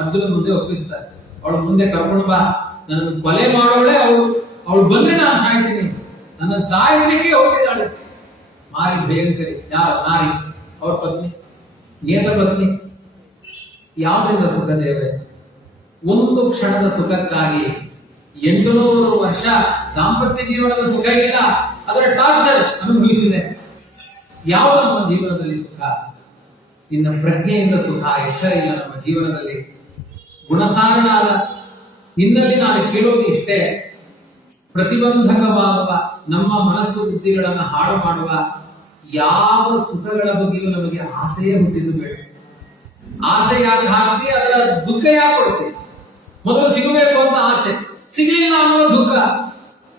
ಅರ್ಜುನ ಮುಂದೆ ಒಪ್ಪಿಸ್ತಾರೆ. ಅವಳು ಮುಂದೆ ಕರ್ಕೊಂಡು ಬಾ, ನನ್ನ ಕೊಲೆ ಮಾಡೋಳೆ ಅವಳು ಬಂದ್ರೆ ನಾನು ಸಾಯ್ತೀನಿ, ನನ್ನ ಸಾಯಿಸಲಿಕ್ಕೆ ಹೋಗಿದ್ದಾಳೆ. ಮಾರಿ ಭಯಂಕರಿ. ಯಾರು? ನಾರಿ, ಅವ್ರ ಪತ್ನಿ, ನೇತ ಪತ್ನಿ. ಯಾವುದರಿಂದ ಸುಖ ದೇವರೇ? ಒಂದು ಕ್ಷಣದ ಸುಖಕ್ಕಾಗಿ 800 ವರ್ಷ ದಾಂಪತ್ಯ ಜೀವನದ ಸುಖ ಇಲ್ಲ, ಅದರ ಟಾರ್ಚರ್ ಅನುಭವಿಸಿದೆ. ಯಾವ ನಮ್ಮ ಜೀವನದಲ್ಲಿ ಸುಖ? ನಿನ್ನ ಪ್ರಜ್ಞೆಯಿಂದ ಸುಖ, ಎಚ್ಚರ ಇಲ್ಲ ನಮ್ಮ ಜೀವನದಲ್ಲಿ. ಗುಣಸಾರನಾದ ನಿನ್ನಲ್ಲಿ ನಾನು ಕೇಳೋದು ಇಷ್ಟೇ, ಪ್ರತಿಬಂಧಕವಾಗುವ ನಮ್ಮ ಮನಸ್ಸು ಬುದ್ಧಿಗಳನ್ನು ಹಾಳು ಮಾಡುವ ಯಾವ ಸುಖಗಳ ಬಗ್ಗೆಯೂ ನಮಗೆ ಆಸೆಯೇ ಹುಟ್ಟಿಸಬೇಡ. ಆಸೆ ಯಾಕೆ ಹಾಕಿ ಅದರ ದುಃಖ ಯಾಕೆ ಕೊಡ್ತೀವಿ? ಮೊದಲು ಸಿಗಬೇಕು ಅಂತ ಆಸೆ, ಸಿಗಲಿಲ್ಲ ಅನ್ನೋ ದುಃಖ,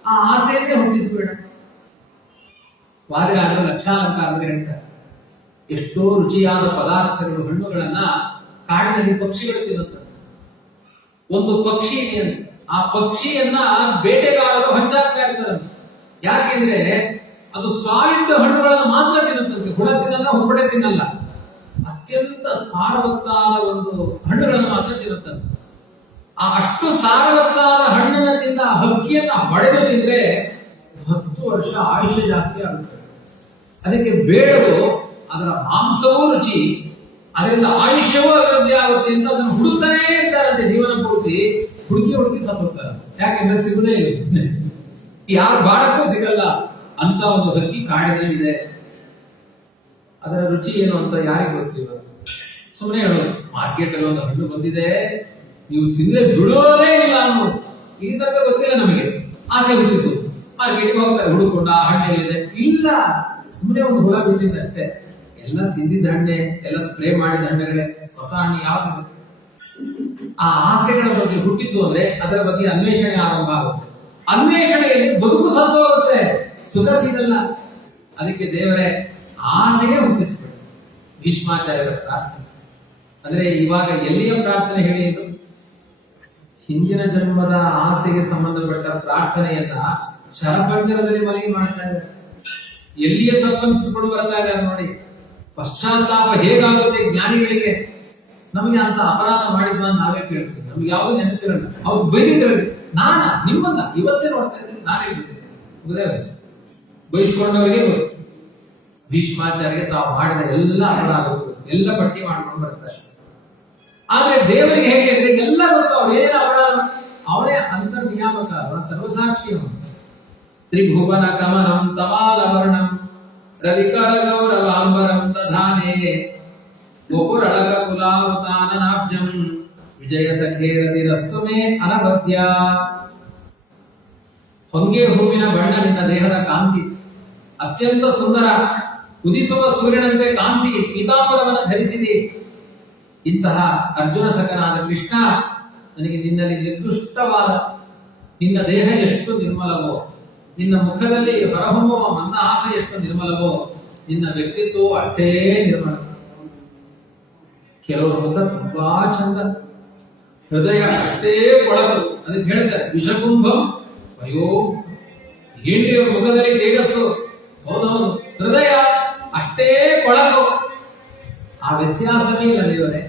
ಆ ಆಸೆಯನ್ನೇ ಹುಟ್ಟಿಸಬೇಡ. ವಾದಿರಾಜರು ಲಕ್ಷಾಲಂಕಾರದಲ್ಲಿ ಹೇಳ್ತಾರೆ, ಎಷ್ಟೋ ರುಚಿಯಾದ ಪದಾರ್ಥಗಳು, ಹಣ್ಣುಗಳನ್ನ ಕಾಡಿನಲ್ಲಿ ಪಕ್ಷಿಗಳು ತಿನ್ನುತ್ತದೆ. ಒಂದು ಪಕ್ಷಿ ಇದೆ, ಆ ಪಕ್ಷಿಯನ್ನ ಬೇಟೆಗಾರರು ಹಂಚಾಕ್ತಾ ಇರ್ತಾರೆ. ಯಾಕೆಂದ್ರೆ ಅದು ಸಾಲಿಡ್ ಹಣ್ಣುಗಳನ್ನು ಮಾತ್ರ ತಿನ್ನುತ್ತಂತೆ, ಹುಳ ತಿನ್ನಲ್ಲ, ಹುಬ್ಬಡೆ ತಿನ್ನಲ್ಲ. ಅತ್ಯಂತ ಸಾರವತ್ತಾದ ಒಂದು ಹಣ್ಣುಗಳನ್ನು ಮಾತ್ರ ತಿನ್ನುತ್ತಂತೆ. ಆ ಅಷ್ಟು ಸಾರವತ್ತಾದ ಹಣ್ಣನ್ನ ತಿಂದ ಆ ಹಕ್ಕಿಯನ್ನ ಹೊಡೆದು ತಿಂದ್ರೆ 10 ವರ್ಷ ಆಯುಷ್ಯ ಜಾಸ್ತಿ ಆಗುತ್ತೆ. ಅದಕ್ಕೆ ಬೇಡವು ಅದರ ಮಾಂಸವೂ ರುಚಿ, ಅದರಿಂದ ಆಯುಷ್ಯವೂ ಅಭಿವೃದ್ಧಿ ಆಗುತ್ತೆ ಅಂತ ಅದನ್ನು ಹುಡುಕ್ತಾನೇ ಇರ್ತಾರಂತೆ. ಜೀವನ ಪೂರ್ತಿ ಹುಡುಕಿ ಸತ್ತೋಗ್ತಾರೆ. ಯಾಕೆಂದ್ರೆ ಸಿಗುದೇ ಇಲ್ಲ, ಯಾರು ಬಾಳಕ್ಕೂ ಸಿಗಲ್ಲ ಅಂತ ಒಂದು ಹಕ್ಕಿ ಕಾಡಿನಲ್ಲಿ ಇದೆ. ಅದರ ರುಚಿ ಏನು ಅಂತ ಯಾರಿಗೆ ಗೊತ್ತು? ಇವತ್ತು ಸುಮ್ಮನೆ ಹೇಳೋದು, ಮಾರ್ಕೆಟ್ ಅಲ್ಲಿ ಒಂದು ಹಣ್ಣು ಬಂದಿದೆ, ನೀವು ತಿಂದ್ರೆ ಬಿಡೋದೇ ಇಲ್ಲ ಅನ್ನೋದು. ಈ ತನಕ ಗೊತ್ತಿಲ್ಲ ನಮಗೆ. ಆಸೆ ಹುಟ್ಟಿಸು, ಮಾರ್ಕೆಟ್ಗೆ ಹೋಗ್ತಾರೆ ಹುಡುಕೊಂಡು, ಆ ಹಣ್ಣು ಎಲ್ಲಿದೆ? ಇಲ್ಲ, ಸುಮ್ಮನೆ ಒಂದು ಹುಳ ಬಿಟ್ಟಿದೆ ಅಷ್ಟೇ. ಎಲ್ಲ ತಿಂದಿದ್ದ ಹಣ್ಣೆ, ಎಲ್ಲ ಸ್ಪ್ರೇ ಮಾಡಿದ ಹಣ್ಣುಗಳೇ, ಹೊಸ ಹಣ್ಣು ಯಾವ್ದು? ಆ ಆಸೆಗಳ ಬಗ್ಗೆ ಹುಟ್ಟಿತು ಅಂದ್ರೆ ಅದರ ಬಗ್ಗೆ ಅನ್ವೇಷಣೆ ಆರಂಭ ಆಗುತ್ತೆ. ಅನ್ವೇಷಣೆಯಲ್ಲಿ ಬದುಕು ಸತ್ತೋಗುತ್ತೆ, ಸುಖ ಸಿಗಲ್ಲ. ಅದಕ್ಕೆ ದೇವರೇ ಆಸೆಯೇ ಹುಟ್ಟಿಸ್ಬೇಡ. ಭೀಷ್ಮಾಚಾರ್ಯರ ಪ್ರಾರ್ಥನೆ ಅಂದ್ರೆ ಇವಾಗ ಎಲ್ಲಿಯ ಪ್ರಾರ್ಥನೆ ಹೇಳಿ? ಇದು ಹಿಂದಿನ ಜನ್ಮದ ಆಸೆಗೆ ಸಂಬಂಧಪಟ್ಟ ಪ್ರಾರ್ಥನೆಯನ್ನ ಶರಪಂಜರದಲ್ಲಿ ಮಲಗಿ ಮಾಡ್ತಾ ಇದ್ದಾರೆ. ಎಲ್ಲಿಯ ತಪ್ಪನ್ನು ತಿಳ್ಕೊಂಡು ಬರ್ತಾ ಇದ್ದಾರೆ ನೋಡಿ. ಪಶ್ಚಾತ್ತಾಪ ಹೇಗಾಗುತ್ತೆ ಜ್ಞಾನಿಗಳಿಗೆ? ನಮಗೆ ಅಂತ ಅಪರಾಧ ಮಾಡಿದ್ವ ನಾವೇ ಕೇಳ್ತೀವಿ, ನಮ್ಗೆ ಯಾವ್ದು ನೆನಪಿರಲ್ಲ. ಅವ್ರು ಬೈದಿದ್ರಲ್ಲಿ ನಿಮ್ಮನ್ನ ಇವತ್ತೇ ನೋಡ್ತಾ ಇದ್ದೀನಿ, ನಾನೇ ಬಿಟ್ಟಿದ್ದೀನಿ, ಬಯಸ್ಕೊಂಡವರಿಗೆ ಗೊತ್ತು. ಭೀಷ್ಮಾಚಾರ್ಯ ತಾವು ಮಾಡಿದ ಎಲ್ಲ ಅಪರಾಧಗಳು ಎಲ್ಲ ಪಟ್ಟಿ ಮಾಡ್ಕೊಂಡು ಬರ್ತಾರೆ. ಆದ್ರೆ ದೇವರಿಗೆ ಹೇಗೆ ಅಂದ್ರೆ ಎಲ್ಲ ಗೊತ್ತು, ಅವ್ರು ಏನೇನು ಅಪರಾಧ, ಅವರೇ ಅಂತರ್ನಿಯಾಮಕ, ಸರ್ವಸಾಕ್ಷಿ. ತ್ರಿಭುವನ ಕಮಲಂ ತಮಾಲವರ್ಣಂ ರವಿಕರ ಗೌರವಾಂಬರಂ ದಧಾನೆ ಗೋಪುರಳಗ ಕುಲಾವೃತಾನನಾಬ್ಜಂ ವಿಜಯ ಸಖೇರತಿರಸ್ತು ಮೇ ಅನವದ್ಯ. ಹೊಂಗೆ ಹೂವಿನ ಬಣ್ಣ ನಿನ್ನ ದೇಹದ ಕಾಂತಿ, ಅತ್ಯಂತ ಸುಂದರ, ಉದಿಸುವ ಸೂರ್ಯನಂತೆ ಕಾಂತಿ, ಪೀತಾಂಬರವನ್ನು ಧರಿಸಿದೆ. ಇಂತಹ ಅರ್ಜುನ ಸಖನಾದ ಕೃಷ್ಣ, ನನಗೆ ನಿನ್ನಲ್ಲಿ ನಿರ್ದುಷ್ಟವಾದ ನಿನ್ನ ದೇಹ ಎಷ್ಟು ನಿರ್ಮಲವೋ, ನಿನ್ನ ಮುಖದಲ್ಲಿ ಹೊರಹೊಮ್ಮುವ ಮಂದಹಾಸ ಎಷ್ಟು ನಿರ್ಮಲವೋ, ನಿನ್ನ ವ್ಯಕ್ತಿತ್ವ ಅಷ್ಟೇ ನಿರ್ಮಲ. ಕೆಲವರು ಮುಖ ತುಂಬಾ ಚಂದ, ಹೃದಯ ಅಷ್ಟೇ ಕೊಳಕು. ಅದಕ್ಕೆ ಹೇಳ್ತಾರೆ ವಿಷಕುಂಭಂ ಅಯ್ಯೋ, ಏನ್ರಿ ಅವ್ರ ಮುಖದಲ್ಲಿ ತೇಜಸ್ಸು, ಹೌದೌದು, ಹೃದಯ ಅಷ್ಟೇ ಕೊಳಕು. ಆ ವ್ಯತ್ಯಾಸವೇ ಇಲ್ಲ ದೇವರೇ.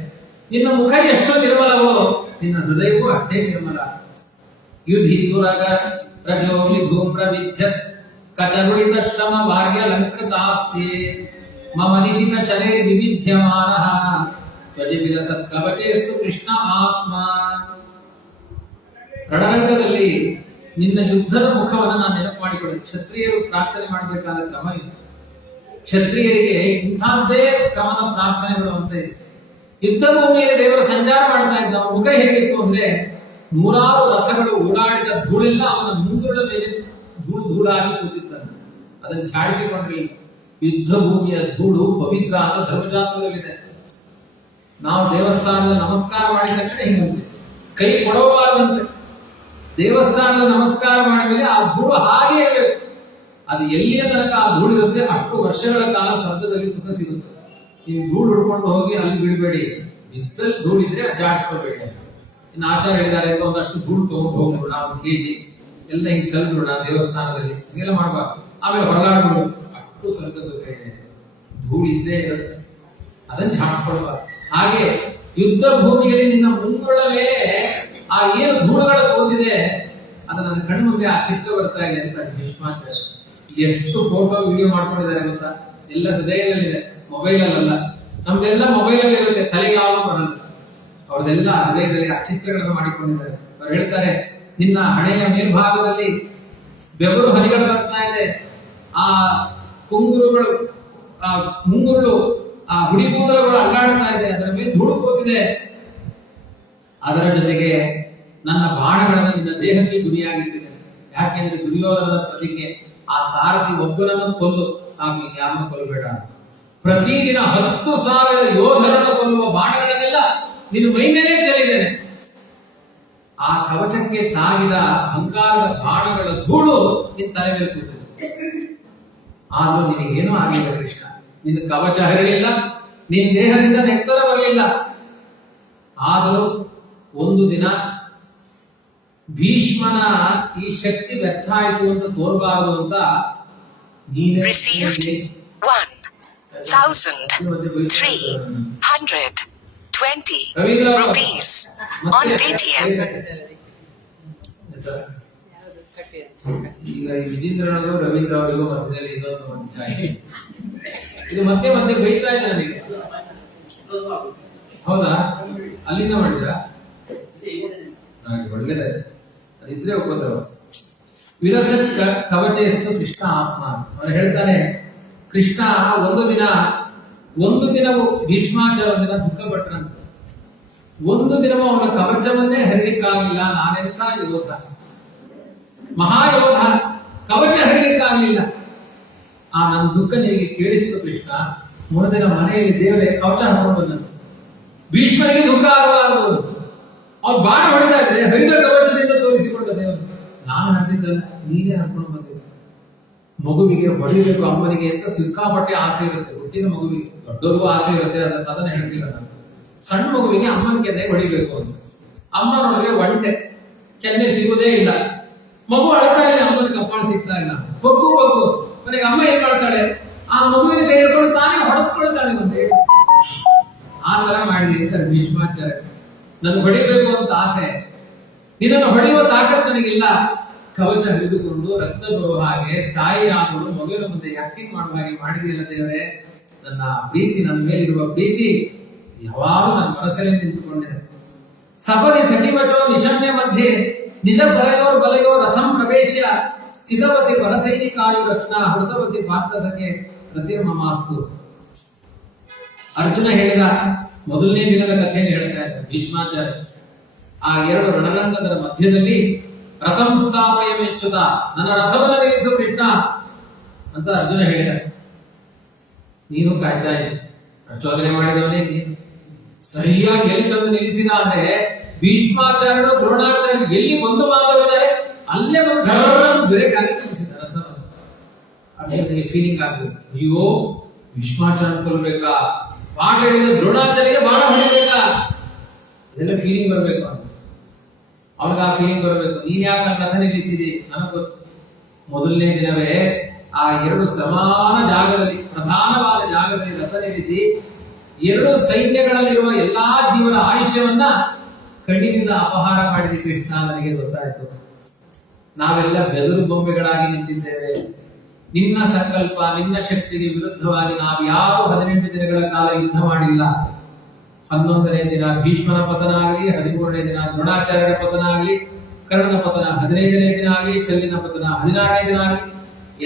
ನಿನ್ನ ಮುಖ ಎಷ್ಟು ನಿರ್ಮಲವೋ ನಿನ್ನ ಹೃದಯವೂ ಅಷ್ಟೇ ನಿರ್ಮಲ. ಯುಧಿ ತುರಗ ಪ್ರಜೋಗಿ ಧೂಮ್ರ ವಿದ್ಯತ್ ಕಚಗುಡಿತ ಶ್ರಮ ಭಾಗ್ಯಲಂಕೃತಾಸ್ಯೆ ಮಮ ನಿಶಿತ ಚಲೇ ವಿವಿಧ್ಯಮಾನಃ ತ್ವಜಿಬಿಲ ಸತ್ಕವಚೇಸ್ತು ಕೃಷ್ಣ ಆತ್ಮ. ರಣರಂಗದಲ್ಲಿ ನಿನ್ನ ಯುದ್ಧದ ಮುಖವನ್ನು ನಾನು ನೆನಪು ಮಾಡಿಕೊಳ್ಳಿ. ಕ್ಷತ್ರಿಯರು ಪ್ರಾರ್ಥನೆ ಮಾಡಬೇಕಾದ ಕ್ರಮ ಇದೆ. ಕ್ಷತ್ರಿಯರಿಗೆ ಇಂಥದ್ದೇ ಕ್ರಮದ ಪ್ರಾರ್ಥನೆಗಳು ಅಂತ ಇದೆ. ಯುದ್ಧ ಭೂಮಿಯಲ್ಲಿ ದೇವರು ಸಂಚಾರ ಮಾಡ್ತಾ ಇದ್ದ, ಅವನ ಮುಖ ಹೇಗಿತ್ತು ಅಂದ್ರೆ 100 ರಥಗಳು ಓಡಾಡಿದ ಧೂಳೆಲ್ಲ ಅವನ ಮುಂಗುರುಳ ಮೇಲೆ ಧೂಳಾಗಿ ಕೂತಿದ್ದಾನೆ. ಅದನ್ನು ಛಾಡಿಸಿಕೊಂಡ್ರಿ. ಯುದ್ಧ ಭೂಮಿಯ ಧೂಳು ಪವಿತ್ರ ಅಂತ ಧರ್ಮಶಾಸ್ತ್ರದಲ್ಲಿದೆ. ನಾವು ದೇವಸ್ಥಾನದಲ್ಲಿ ನಮಸ್ಕಾರ ಮಾಡಿದ ತಕ್ಷಣ ಹಿಂಗಂತೆ, ಕೈ ಕೊಡಬಾರದಂತೆ. ದೇವಸ್ಥಾನದ ನಮಸ್ಕಾರ ಮಾಡಿದ ಮೇಲೆ ಆ ಧೂಳು ಹಾಗೆ ಇರಬೇಕು. ಅದು ಎಲ್ಲಿಯ ತನಕ ಆ ಧೂಳು ಇರುತ್ತೆ ಅಷ್ಟು ವರ್ಷಗಳ ಕಾಲ ಸ್ವರ್ಗದಲ್ಲಿ ಸುಖ ಸಿಗುತ್ತೆ. ನೀವು ಧೂಳು ಹುಡ್ಕೊಂಡು ಹೋಗಿ ಅಲ್ಲಿ ಬಿಡಬೇಡಿ. ಬಿದ್ದಲ್ಲಿ ಧೂಳಿದ್ರೆ ಅಡ್ಡಾಡಿಸ್ಕೋಬೇಡಿ. ಇನ್ನು ಆಚಾರ ಹೇಳಿದ್ದಾರೆ ಅಂತ ಒಂದಷ್ಟು ಧೂಳು ತಗೊಂಡು ಹೋಗ್ಬಿಡೋಣ, 1 kg ಎಲ್ಲ ಹಿಂಗೆ ಚೆಲ್ಬಿಡೋಣ ದೇವಸ್ಥಾನದಲ್ಲಿ, ಹೀಗೆಲ್ಲ ಮಾಡಬಾರ್ದು. ಆಮೇಲೆ ಹೊರಗಾಡ್ಬಿಡು, ಅಷ್ಟು ಸ್ವರ್ಗ ಸುಖ ಇದೆ. ಧೂಳು ಇದ್ದೇ ಇರುತ್ತೆ, ಅದನ್ನು ಜಾಡಿಸ್ಕೊಳ್ಬಾರ್ದು. ಹಾಗೆ ಯುದ್ಧ ಭೂಮಿಯಲ್ಲಿ ನಿನ್ನ ಮುಂಗುಳ ಮೇಲೆ ಆ ಏನು ಧೂಳುಗಳು ಕೂತಿದೆ ಅದು ನನ್ನ ಕಣ್ಣು ಮುಂದೆ ಆ ಚಿತ್ರ ಬರ್ತಾ ಇದೆ ಅಂತ ಭೀಷ್ಮಾಚಾರ್ಯ ಎಷ್ಟು ಫೋಟೋ ವಿಡಿಯೋ ಮಾಡ್ಕೊಂಡಿದ್ದಾರೆ ಗೊತ್ತಾ? ಎಲ್ಲ ಹೃದಯದಲ್ಲಿದೆ, ಮೊಬೈಲ್ ಅಲ್ಲ. ನಮ್ದೆಲ್ಲ ಮೊಬೈಲ್ ಅಲ್ಲಿ ಇರುತ್ತೆ, ತಲೆಗೆ ಯಾವ ಬರಲ್ಲ. ಅವ್ರದೆಲ್ಲ ಹೃದಯದಲ್ಲಿ ಆ ಚಿತ್ರಗಳನ್ನು ಮಾಡಿಕೊಂಡಿದ್ದಾರೆ. ಅವ್ರು ಹೇಳ್ತಾರೆ, ನಿನ್ನ ಹಣೆಯ ಮೇಲ್ಭಾಗದಲ್ಲಿ ಬೆವರು ಹನಿಗಳು ಬರ್ತಾ ಇದೆ, ಆ ಕುಂಗುರುಗಳು, ಆ ಮುಂಗುರುಳು, ಆ ಹುಡಿಗೂದಲುಗಳು ಅಲ್ಲಾಡ್ತಾ ಇದೆ, ಅದರ ಮೇಲೆ ಧೂಳು ಕೂತಿದೆ. ಅದರ ಜೊತೆಗೆ ನನ್ನ ಬಾಣಗಳನ್ನು ನಿನ್ನ ದೇಹಕ್ಕೆ ಗುರಿಯಾಗಿಟ್ಟಿದೆ. ಯಾಕೆಂದ್ರೆ ದುರ್ಯೋಧನದ ಪ್ರತಿಜ್ಞೆ, ಆ ಸಾರಥಿ ಒಬ್ಬರನ್ನು ಕೊಲ್ಲು, ಸ್ವಾಮಿ ಯಾರನ್ನು ಕೊಲ್ಲಬೇಡ. ಪ್ರತಿದಿನ 10,000 ಯೋಧರನ್ನು ಕೊಲ್ಲುವ ಬಾಣಗಳನ್ನೆಲ್ಲ ನಿನ್ನ ಮೈ ಮೇಲೆ ಚೆಲ್ಲಿದ್ದೇನೆ. ಆ ಕವಚಕ್ಕೆ ತಾಗಿದ ಅಹಂಕಾರದ ಬಾಣಗಳ ಧೂಳು ನಿನ್ನ ತಲೆ ಮೇಲೆ ಕೂತಿದೆ. ಆದ್ರೂ ನಿನಗೇನೂ ಆಗಿಲ್ಲ ಕೃಷ್ಣ. ನಿನ್ನ ಕವಚ ಹರಿಲಿಲ್ಲ, ನಿನ್ನ ದೇಹದಿಂದ ನೆತ್ತರ ಬರಲಿಲ್ಲ. ಆದರೂ ಒಂದು ದಿನ ಭೀಷ್ಮನ ಈ ಶಕ್ತಿ ವ್ಯರ್ಥ ಆಯಿತು ಅಂತ ತೋರಬಾರದು ಅಂತ ನೀನೇ 1,320 rupees on Paytm. ಈಗ ವಿಜೇಂದ್ರನವರು ರವೀಂದ್ರ ಅವರಿಗೂ ಮಧ್ಯದಲ್ಲಿ ಇದೊಂದು ಅಧ್ಯಾಯ. ಇದು ಮತ್ತೆ ಮತ್ತೆ ಬೈತಾ ಇದೆ ನನಗೆ. ಹೌದಾ? ಅಲ್ಲಿಂದ ಮಾಡಿದ್ರ? ಒಳ್ಳೇದಾಯ್ತು, ಅದಿದ್ರೆ ಒಪ್ಕೋತಾರ. ವಿರಸತ್ ಕವಚ ಎಷ್ಟು ಕೃಷ್ಣ ಆತ್ಮ. ಅವ್ರು ಹೇಳ್ತಾರೆ, ಕೃಷ್ಣ ಒಂದು ದಿನವೂ ಭೀಷ್ಮಾಚಾರ್ಯ ಒಂದಿನ ದುಃಖ ಪಟ್ಟನಂತ. ಒಂದು ದಿನವೂ ಅವನ ಕವಚವನ್ನೇ ಹರಿಲಿಕ್ಕಾಗಲಿಲ್ಲ. ನಾನೆಂಥ ಯೋಧ, ಮಹಾಯೋಧ, ಕವಚ ಹರಿಲಿಕ್ಕಾಗಲಿಲ್ಲ. ಆ ನನ್ನ ದುಃಖ ನಿನಗೆ ಕೇಳಿಸಿತು ಕೃಷ್ಣ. ಮುಂದಿನ ಮನೆಯಲ್ಲಿ ದೇವರೇ ಕವಚ ಹಾಕೊಂಡು ಬಂದಂತೆ. ಭೀಷ್ಮನಿಗೆ ದುಃಖ ಆಗಬಾರದು. ಅವ್ರು ಬಾಣ ಹೊಡಿತಾ ಇದ್ರೆ ಹರಿದ ಕವಚದಿಂದ ತೋರಿಸಿಕೊಂಡ ದೇವರು. ನಾನು ಹರಿದಿದ್ದಲ್ಲ, ನೀನೇ ಹಾಕೊಂಡು ಬಂದಿದ್ದೆ. ಮಗುವಿಗೆ ಹೊಡಿಬೇಕು ಅಮ್ಮನಿಗೆ ಅಂತ ಸಿಕ್ಕಾಪಟ್ಟೆ ಆಸೆ ಇರುತ್ತೆ, ಹುಟ್ಟಿದ ಮಗುವಿಗೆ. ದೊಡ್ಡವ್ರಿಗೂ ಆಸೆ ಇರುತ್ತೆ, ಅದನ್ನ ಹೇಳ್ತಿಲ್ಲ ನಾನು. ಸಣ್ಣ ಮಗುವಿಗೆ ಅಮ್ಮನ ಕೆನ್ನೆ ಹೊಡಿಬೇಕು ಅಂತ. ಅಮ್ಮ ನೋಡಿದ್ರೆ ಒಂಟೆ, ಕೆನ್ನೆ ಸಿಗುವುದೇ ಇಲ್ಲ. ಮಗು ಅಳ್ತಾ ಇದೆ, ಅಮ್ಮನ ಕಪ್ಪಾಳ ಸಿಗ್ತಾ ಇಲ್ಲ. ಬಗ್ಗು ಮನೆಗೆ ಅಮ್ಮ ಏನ್ ಮಾಡ್ತಾಳೆ, ಆ ಮಗುವಿನ ಕೈ ಹಿಡ್ಕೊಂಡು ತಾನೇ ಹೊಡೆಸ್ಕೊಳ್ತಾಳೆ ಅಂತ ಹೇಳಿ. ಆ ತರ ಮಾಡಿದೆ ಅಂತ ಭೀಷ್ಮಾಚಾರ್ಯ. ನನ್ ಹೊಡಿಬೇಕು ಅಂತ ಆಸೆ, ನಿನ್ನನ್ನು ಹೊಡೆಯುವ ತಾಕತ್ ನನಗಿಲ್ಲ. ಕವಚ ಹಿಡಿದುಕೊಂಡು ರಕ್ತ ಬರುವ ಹಾಗೆ ತಾಯಿ ಆಗೋದು ಮಗುವಿನ ಮುಂದೆ ಆಕ್ಟಿಂಗ್ ಮಾಡುವ ಹಾಗೆ ಮಾಡಿದೆಯಲ್ಲ ದೇವರೇ. ನನ್ನ ಪ್ರೀತಿ, ನನ್ನ ಮೇಲಿರುವ ಪ್ರೀತಿ ಯಾವಾಗಲೂ ನನ್ನ ಮನಸ್ಸಲ್ಲಿ ನಿಂತುಕೊಂಡಿದೆ. ಸಪದಿ ಸಖಿವಚೋ ನಿಶಮ್ಯ ಮಧ್ಯೆ ನಿಜ ಬಲಯೋ ರಥಂ ಪ್ರವೇಶ ಸ್ಥಿತವತಿ ಪರಸೈನಿಕಾಯು ರಕ್ಷಣಾ ಹೃತವತಿ ಪಾರ್ಥಸಖೆ ಪ್ರತಿರ್ಮಮಾಸ್ತು. ಅರ್ಜುನ ಹೇಳಿದ ಮೊದಲನೇ ದಿನದ ಕಥೆಯನ್ನು ಹೇಳ್ತಾ ಇದ್ದಾರೆ ಭೀಷ್ಮಾಚಾರ್ಯ. ಆ 2 ರಣರಂಗದ ಮಧ್ಯದಲ್ಲಿ ರಥಂ ಸ್ಥಾಪಯ ಮೆಚ್ಚುತ, ನನ್ನ ರಥವನ್ನು ನಿಲ್ಲಿಸು ಕೃಷ್ಣ ಅಂತ ಅರ್ಜುನ ಹೇಳಿದ. ನೀನು ಕಾಯ್ತಾ ಇದ್ದೆ, ಪ್ರಚೋದನೆ ಮಾಡಿದವನೇ ನೀನು. ಸರಿಯಾಗಿ ಎಲ್ಲಿ ತಂದು ನಿಲ್ಲಿಸಿದ ಅಂದ್ರೆ ಭೀಷ್ಮಾಚಾರ್ಯರು ದ್ರೋಣಾಚಾರ್ಯರು ಎಲ್ಲಿ ಒಂದು ಮಾತವಿದ್ದಾರೆ ಅಲ್ಲೇ ಒಂದು ಬ್ರೇಕ್ ಆಗಿ ನಿಲ್ಲಿಸಿದ ರಥವನ್ನು. ಅರ್ಜುನಿಗೆ ಫೀಲಿಂಗ್ ಆಗ್ಬೇಕು, ಅಯ್ಯೋ ಭೀಷ್ಮಾಚಾರ್ಯ ಕೊಲ್ಬೇಕಾ, ಬಾಣ ಹೇಳಿದ ದ್ರೋಣಾಚಾರ್ಯಗೆ ಬಾಣ ಹೊಡಿಬೇಕಾ, ಅದೆಲ್ಲ ಫೀಲಿಂಗ್ ಬರ್ಬೇಕು ಅವ್ನಿಗೆ. ಆ ಫೀಲಿಂಗ್ ಬರ್ಬೇಕು. ನೀನ್ ಯಾಕೆ ರಥ ನಿಲ್ಲಿಸಿದಿ ನನಗೆ ಗೊತ್ತು. ಮೊದಲನೇ ದಿನವೇ ಆ 2 ಸಮಾನ ಜಾಗದಲ್ಲಿ, ಪ್ರಧಾನವಾದ ಜಾಗದಲ್ಲಿ ರಥ ನಿಲ್ಲಿಸಿ 2 ಸೈನ್ಯಗಳಲ್ಲಿರುವ ಎಲ್ಲಾ ಜೀವನ ಆಯುಷ್ಯವನ್ನ ಕಣ್ಣಿನಿಂದ ಅಪಹಾರ ಮಾಡಿದ ಕೃಷ್ಣ ನನಗೆ ಗೊತ್ತಾಯ್ತು. ನಾವೆಲ್ಲ ಬೆದರು ಬೊಂಬೆಗಳಾಗಿ ನಿಂತಿದ್ದೇವೆ. ನಿನ್ನ ಸಂಕಲ್ಪ, ನಿನ್ನ ಶಕ್ತಿಗೆ ವಿರುದ್ಧವಾಗಿ ನಾವು ಯಾರು 18 ದಿನಗಳ ಕಾಲ ಯುದ್ಧ ಮಾಡಿಲ್ಲ. 11ನೇ ದಿನ ಭೀಷ್ಮನ ಪತನ ಆಗಲಿ, 13ನೇ ದಿನ ದ್ರೋಣಾಚಾರ್ಯರ ಪತನ ಆಗಲಿ, ಕರ್ಣನ ಪತನ 15ನೇ ದಿನ ಆಗಲಿ, ಶಲ್ಯನ ಪತನ 16ನೇ ದಿನ ಆಗಲಿ,